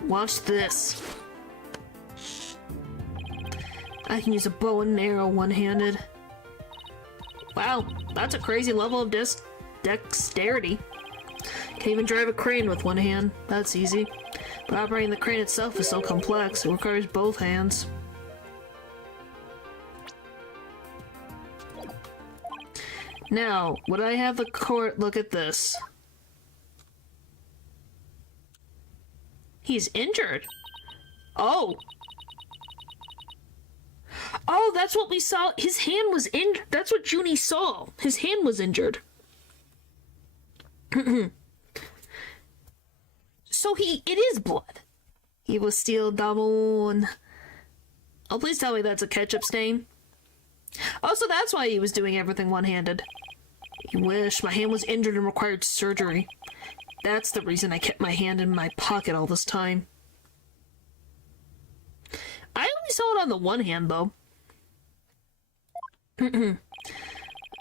Watch this. I can use a bow and arrow one-handed. Wow, that's a crazy level of dexterity. Can even drive a crane with one hand. That's easy. But operating the crane itself is so complex, it requires both hands. Now, would I have the court look at this? He's injured. Oh. Oh, that's what we saw. His hand was injured. That's what Junie saw. His hand was injured. So it is blood. He was still down. Oh, please tell me that's a ketchup stain. Oh, so that's why he was doing everything one-handed. You wish. My hand was injured and required surgery. That's the reason I kept my hand in my pocket all this time. I only saw it on the one hand, though. I've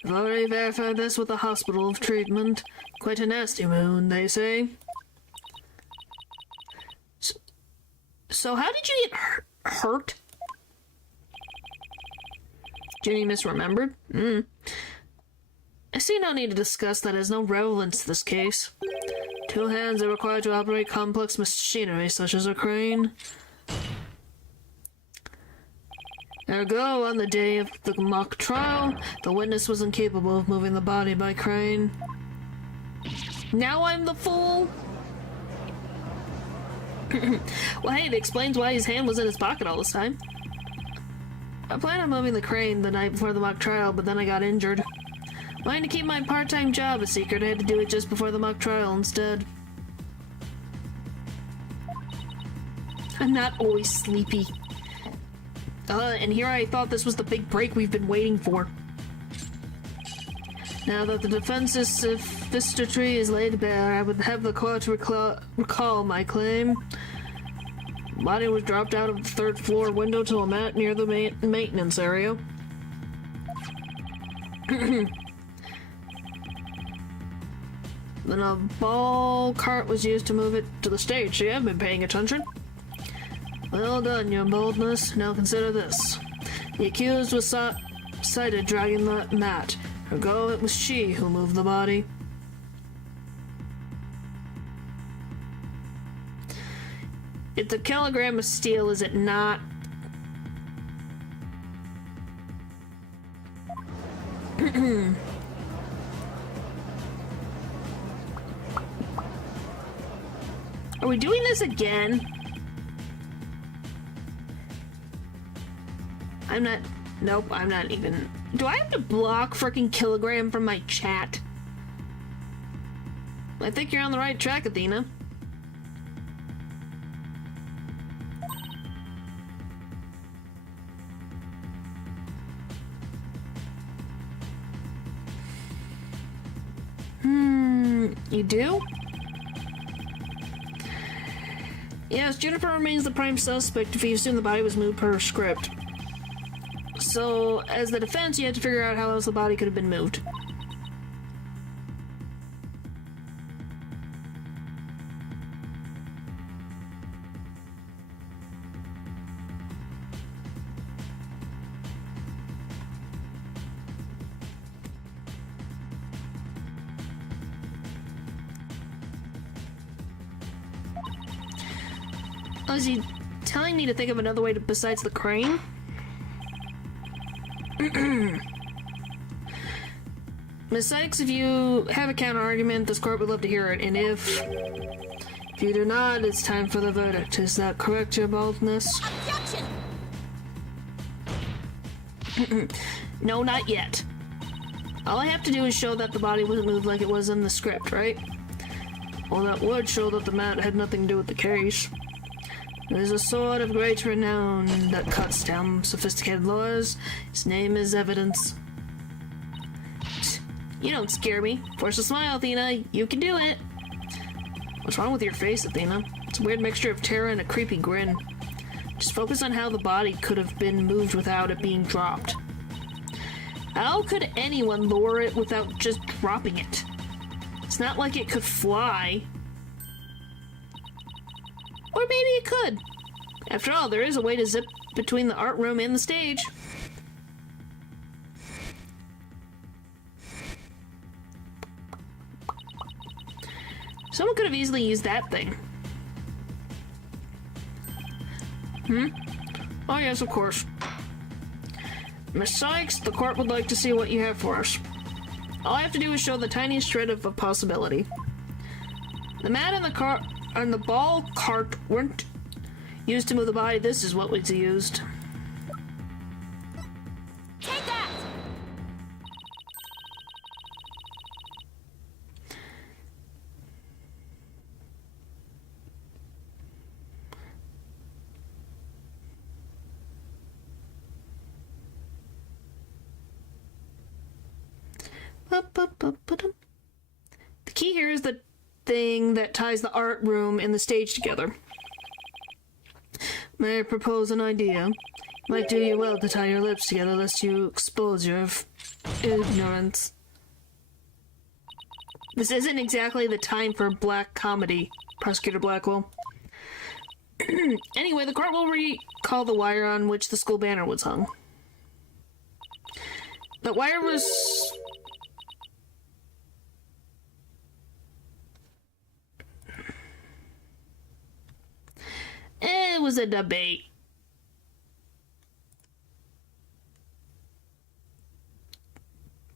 already verified this with the hospital of treatment. Quite a nasty wound, they say. So how did you get hurt? Junie misremembered? I see no need to discuss that. Has no relevance to this case. 2 hands are required to operate complex machinery such as a crane. Ergo, on the day of the mock trial, the witness was incapable of moving the body by crane. Now I'm the fool? Well, hey, it explains why his hand was in his pocket all this time. I planned on moving the crane the night before the mock trial, but then I got injured. Wanting to keep my part-time job a secret, I had to do it just before the mock trial instead. I'm not always sleepy. And here I thought this was the big break we've been waiting for. Now that the defense's sophistry is laid bare, I would have the court recall my claim. The body was dropped out of the 3rd floor window to a mat near the maintenance area. Then a ball cart was used to move it to the stage. So you have been paying attention. Well done, your boldness. Now consider this. The accused was sighted dragging the mat. Ergo, it was she who moved the body. It's a kilogram of steel, is it not? Are we doing this again? I'm not... Nope, I'm not even... Do I have to block frickin' kilogram from my chat? I think you're on the right track, Athena. You do? Yes, Jennifer remains the prime suspect if you assume the body was moved per script. So, as the defense, you had to figure out how else the body could have been moved. Oh, is he telling me to think of another way besides the crane? Ms. Sykes, if you have a counter-argument, this court would love to hear it, and if you do not, it's time for the verdict. Is that correct, your boldness? Objection! No, not yet. All I have to do is show that the body wasn't moved like it was in the script, right? Well, that would show that the mat had nothing to do with the case. There's a sword of great renown that cuts down sophisticated lawyers. His name is evidence. You don't scare me. Force a smile, Athena. You can do it. What's wrong with your face, Athena? It's a weird mixture of terror and a creepy grin. Just focus on how the body could have been moved without it being dropped. How could anyone lower it without just dropping it? It's not like it could fly. Or maybe it could. After all, there is a way to zip between the art room and the stage. Someone could have easily used that thing. Oh yes, of course. Miss Sykes, the court would like to see what you have for us. All I have to do is show the tiniest shred of a possibility. The mat and the ball cart weren't used to move the body. This is what was used. Take that! The key here is the thing that ties the art room and the stage together. May I propose an idea? Might do you well to tie your lips together lest you expose your ignorance. This isn't exactly the time for black comedy, Prosecutor Blackwell. Anyway, the court will recall the wire on which the school banner was hung. The wire was... It was a debate.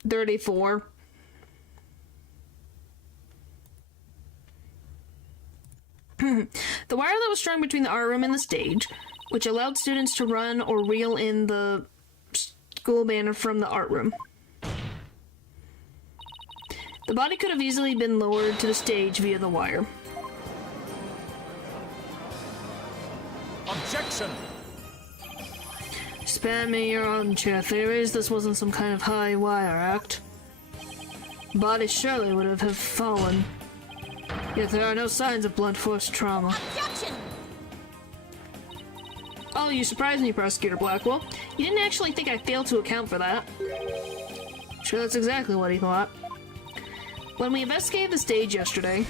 $34. The wire that was strung between the art room and the stage, which allowed students to run or reel in the school banner from the art room. The body could have easily been lowered to the stage via the wire. Objection! Spare me your armchair theories. This wasn't some kind of high wire act. The body surely would have fallen. Yet there are no signs of blunt force trauma. Objection! Oh, you surprised me, Prosecutor Blackwell. You didn't actually think I failed to account for that. Sure, that's exactly what he thought. When we investigated the stage yesterday,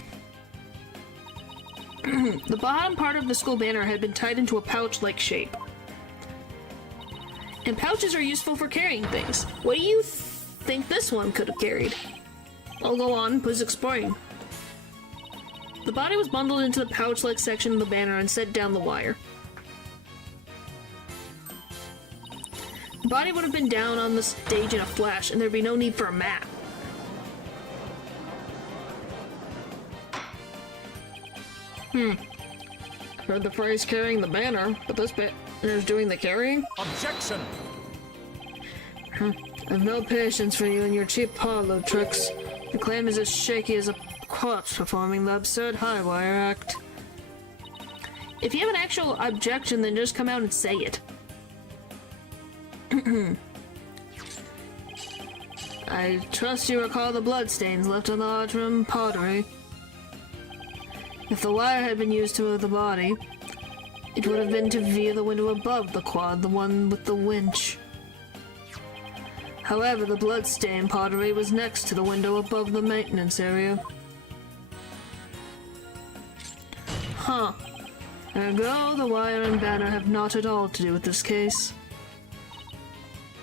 the bottom part of the school banner had been tied into a pouch-like shape. And pouches are useful for carrying things. What do you think this one could have carried? I'll go on, please explain. The body was bundled into the pouch-like section of the banner and set down the wire. The body would have been down on the stage in a flash, and there'd be no need for a mat. Heard the phrase carrying the banner, but this banner's doing the carrying? Objection! I've no patience for you and your cheap parlor tricks. Your claim is as shaky as a corpse performing the absurd high wire act. If you have an actual objection, then just come out and say it. I trust you recall the bloodstains left on the art room pottery. If the wire had been used to move the body, it would have been to via the window above the quad, the one with the winch. However, the bloodstain pottery was next to the window above the maintenance area. Huh. Ergo, the wire and banner have not at all to do with this case.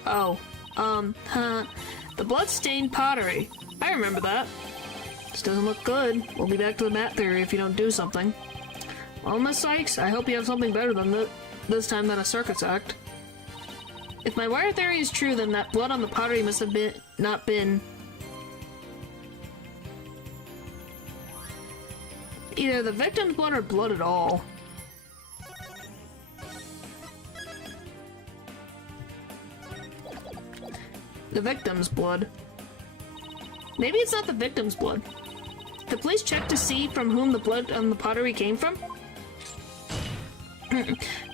Oh, the bloodstained pottery. I remember that. This doesn't look good. We'll be back to the mat theory if you don't do something. Well, Miss Sykes, I hope you have something better than this time than a circus act. If my wire theory is true, then that blood on the pottery must have not been either the victim's blood or blood at all. The victim's blood. Maybe it's not the victim's blood. The police checked to see from whom the blood on the pottery came from?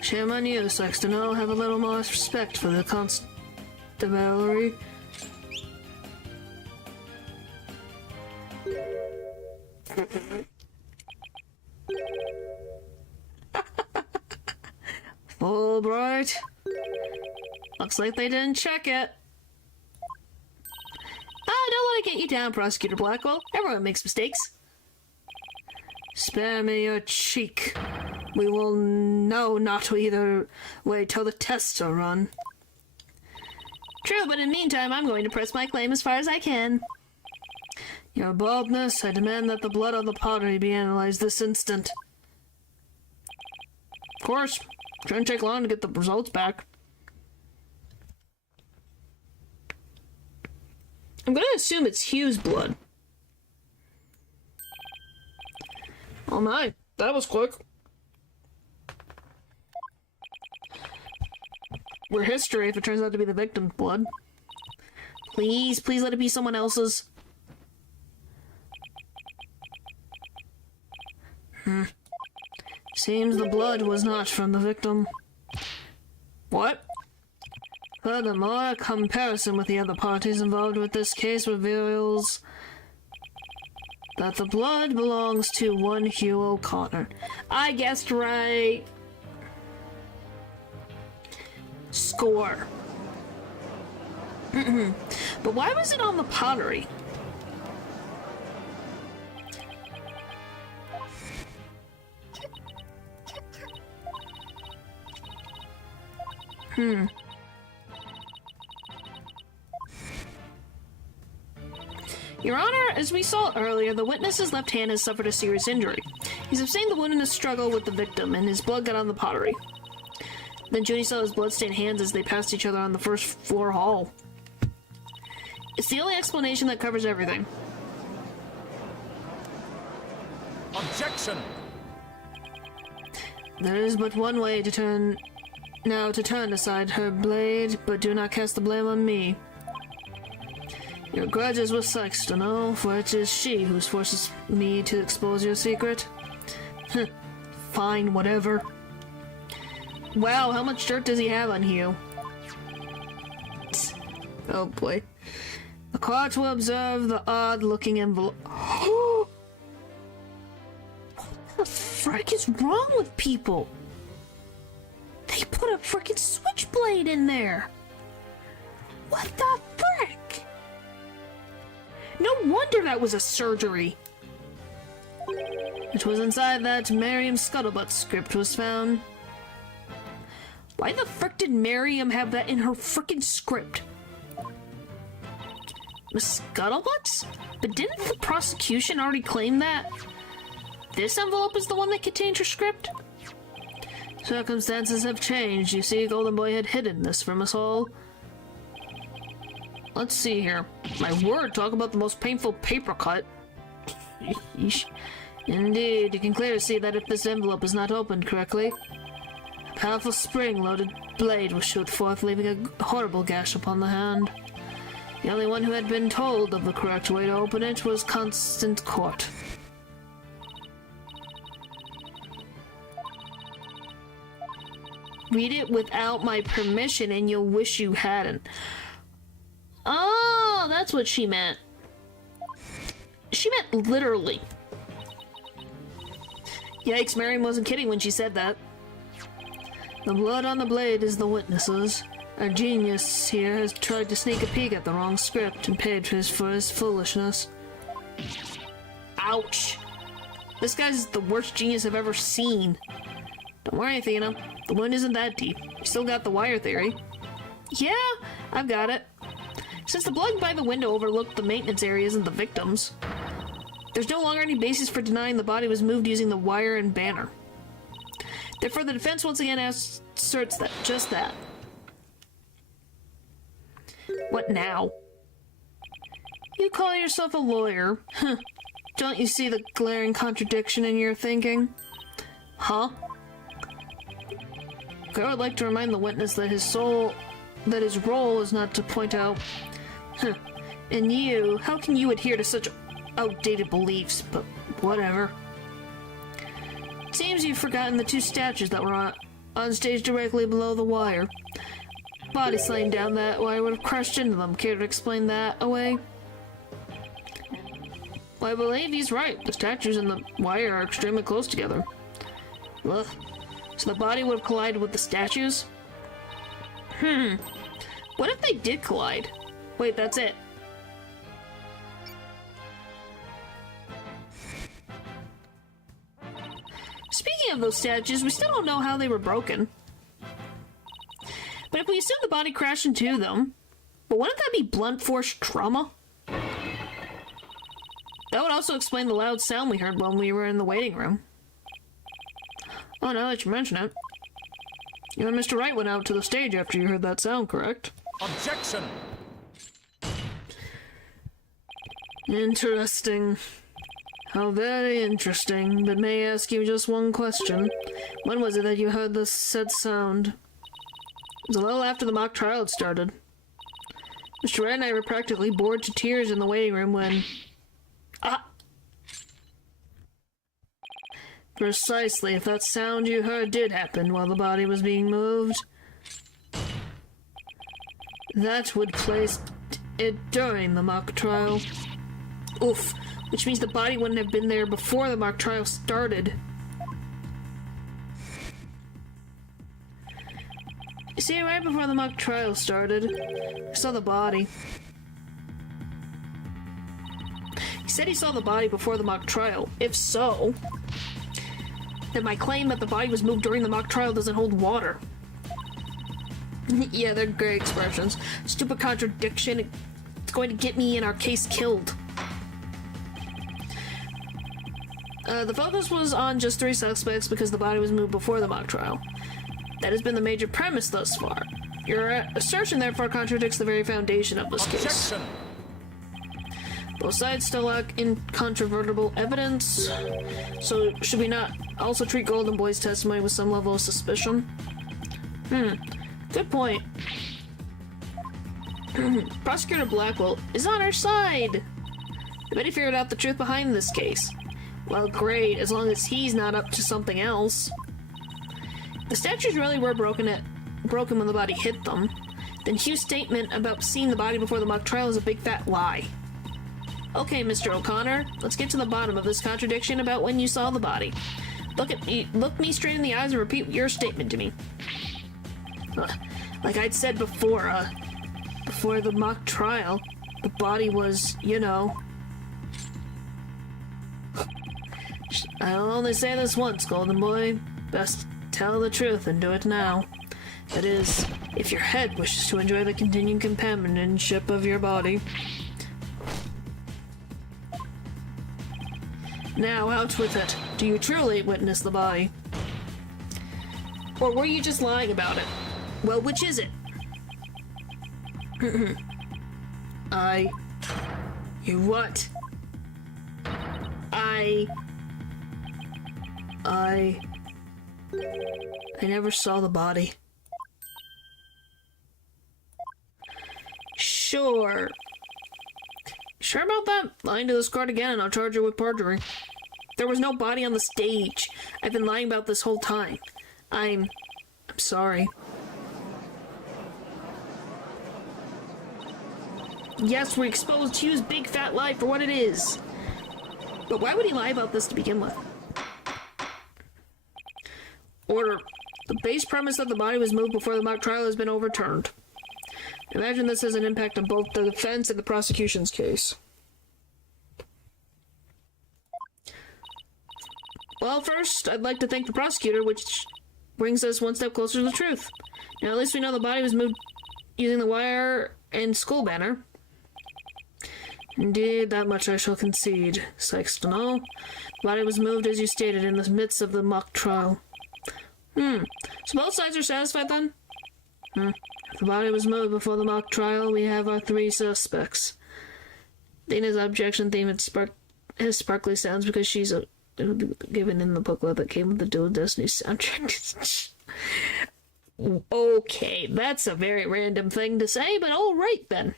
Shame on you, Sexton. I'll have a little more respect for the constabulary. Fulbright. Looks like they didn't check it. Don't let it get you down, Prosecutor Blackwell. Everyone makes mistakes. Spare me your cheek. We will know not either way till the tests are run. True, but in the meantime, I'm going to press my claim as far as I can. Your baldness, I demand that the blood on the pottery be analyzed this instant. Of course. Shouldn't take long to get the results back. I'm gonna assume it's Hugh's blood. Oh my, that was quick. We're history if it turns out to be the victim's blood. Please, please let it be someone else's. Seems the blood was not from the victim. What? Furthermore, a comparison with the other parties involved with this case reveals that the blood belongs to one Hugh O'Connor. I guessed right. Score. But why was it on the pottery? Your Honor, as we saw earlier, the witness's left hand has suffered a serious injury. He sustained the wound in a struggle with the victim, and his blood got on the pottery. Then Junie saw his blood-stained hands as they passed each other on the first floor hall. It's the only explanation that covers everything. Objection! There is but one way to turn aside her blade, but do not cast the blame on me. Your grudge is with Sykes, dunno, for it is she who forces me to expose your secret. Fine, whatever. Wow, how much dirt does he have on Hugh? Oh boy. The court will observe the odd-looking envelope. What the frick is wrong with people? They put a frickin' switchblade in there! What the frick? No wonder that was a surgery! It was inside that Miriam Scuttlebutt script was found. Why the frick did Miriam have that in her frickin' script? Miss Scuttlebutts? But didn't the prosecution already claim that? This envelope is the one that contained her script? Circumstances have changed. You see, Golden Boy had hidden this from us all. Let's see here. My word, talk about the most painful paper cut. Yeesh. Indeed, you can clearly see that if this envelope is not opened correctly, a powerful spring-loaded blade will shoot forth, leaving a horrible gash upon the hand. The only one who had been told of the correct way to open it was Constant Court. Read it without my permission and you'll wish you hadn't. Oh, that's what she meant. She meant literally. Yikes, Miriam wasn't kidding when she said that. The blood on the blade is the witness's. Our genius here has tried to sneak a peek at the wrong script and paid for his foolishness. Ouch. This guy's the worst genius I've ever seen. Don't worry, Athena. The wound isn't that deep. You still got the wire theory. Yeah, I've got it. Since the blood by the window overlooked the maintenance areas and the victims, there's no longer any basis for denying the body was moved using the wire and banner. Therefore, the defense once again asserts that, just that. What now? You call yourself a lawyer. Don't you see the glaring contradiction in your thinking? Huh? I would like to remind the witness that his role is not to point out. And you, how can you adhere to such outdated beliefs? But whatever. It seems you've forgotten the two statues that were on stage directly below the wire. Body slain down that wire would have crushed into them. Care to explain that away? Well, I believe he's right. The statues and the wire are extremely close together. Ugh. So the body would have collided with the statues? What if they did collide? Wait, that's it. Speaking of those statues, we still don't know how they were broken. But if we assume the body crashed into them, but wouldn't that be blunt force trauma? That would also explain the loud sound we heard when we were in the waiting room. Oh, now that you mention it. You and Mr. Wright went out to the stage after you heard that sound, correct? Objection! Interesting. How very interesting. But may I ask you just one question? When was it that you heard this said sound? It was a little after the mock trial had started. Mr. Wright and I were practically bored to tears in the waiting room when... Ah! Precisely, if that sound you heard did happen while the body was being moved, that would place it during the mock trial. Oof, which means the body wouldn't have been there before the mock trial started. You see, right before the mock trial started, I saw the body. He said he saw the body before the mock trial. If so, then my claim that the body was moved during the mock trial doesn't hold water. Yeah, they're great expressions. Stupid contradiction. It's going to get me and our case killed. The focus was on just 3 suspects because the body was moved before the mock trial. That has been the major premise thus far. Your assertion therefore contradicts the very foundation of this case. Objection! Both sides still lack incontrovertible evidence, so should we not also treat Golden Boy's testimony with some level of suspicion? Good point. Prosecutor Blackwell is on our side! I bet he figured out the truth behind this case. Well, great, as long as he's not up to something else. If the statues really were broken when the body hit them, then Hugh's statement about seeing the body before the mock trial is a big fat lie. Okay, Mr. O'Connor, let's get to the bottom of this contradiction about when you saw the body. Look me straight in the eyes and repeat your statement to me. Like I'd said before the mock trial, the body was, you know... I'll only say this once, Golden Boy. Best tell the truth and do it now. That is, if your head wishes to enjoy the continued companionship of your body. Now, out with it. Do you truly witness the body? Or were you just lying about it? Well, which is it? You what? I never saw the body. Sure. Sure about that? Lying to this court again and I'll charge you with perjury. There was no body on the stage. I've been lying about this whole time. I'm sorry. Yes, we exposed Hugh's big fat lie for what it is. But why would he lie about this to begin with? Order. The base premise that the body was moved before the mock trial has been overturned. Imagine this has an impact on both the defense and the prosecution's case. Well, first, I'd like to thank the prosecutor, which brings us one step closer to the truth. Now, at least we know the body was moved using the wire and skull banner. Indeed, that much I shall concede. Sykes to know. The body was moved, as you stated, in the midst of the mock trial. So both sides are satisfied then? If the body was moved before the mock trial, we have our 3 suspects. Dana's objection theme has sparkly sounds because she's given in the booklet that came with the Dual Destiny soundtrack. Okay, that's a very random thing to say, but alright then.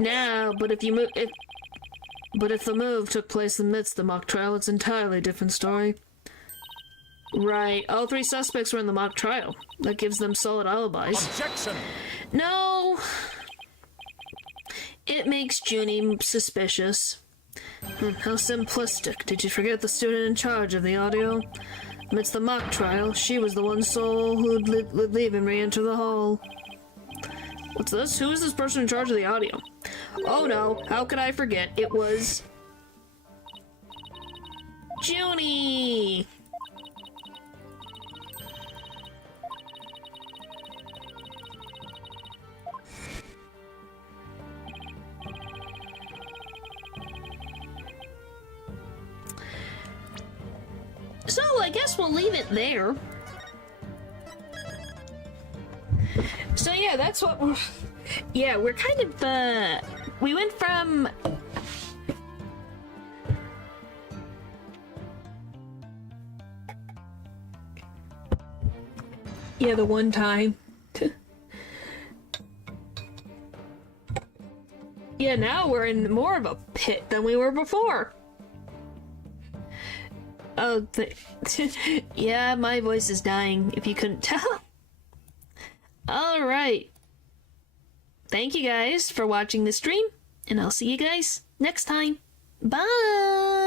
Now, but if the move took place amidst the mock trial, it's an entirely different story. Right, all 3 suspects were in the mock trial. That gives them solid alibis. Objection! No! It makes Junie suspicious. How simplistic. Did you forget the student in charge of the audio? Amidst the mock trial, she was the one soul who'd leave and re-enter the hall. What's this? Who is this person in charge of the audio? Oh no, how could I forget? It was... Junie! guess we'll leave it there. So yeah, that's what we're... Yeah, we're kind of, we went from... Yeah, the one time. Yeah, now we're in more of a pit than we were before. Oh, yeah, my voice is dying, if you couldn't tell. Alright. Thank you guys for watching this stream, and I'll see you guys next time. Bye!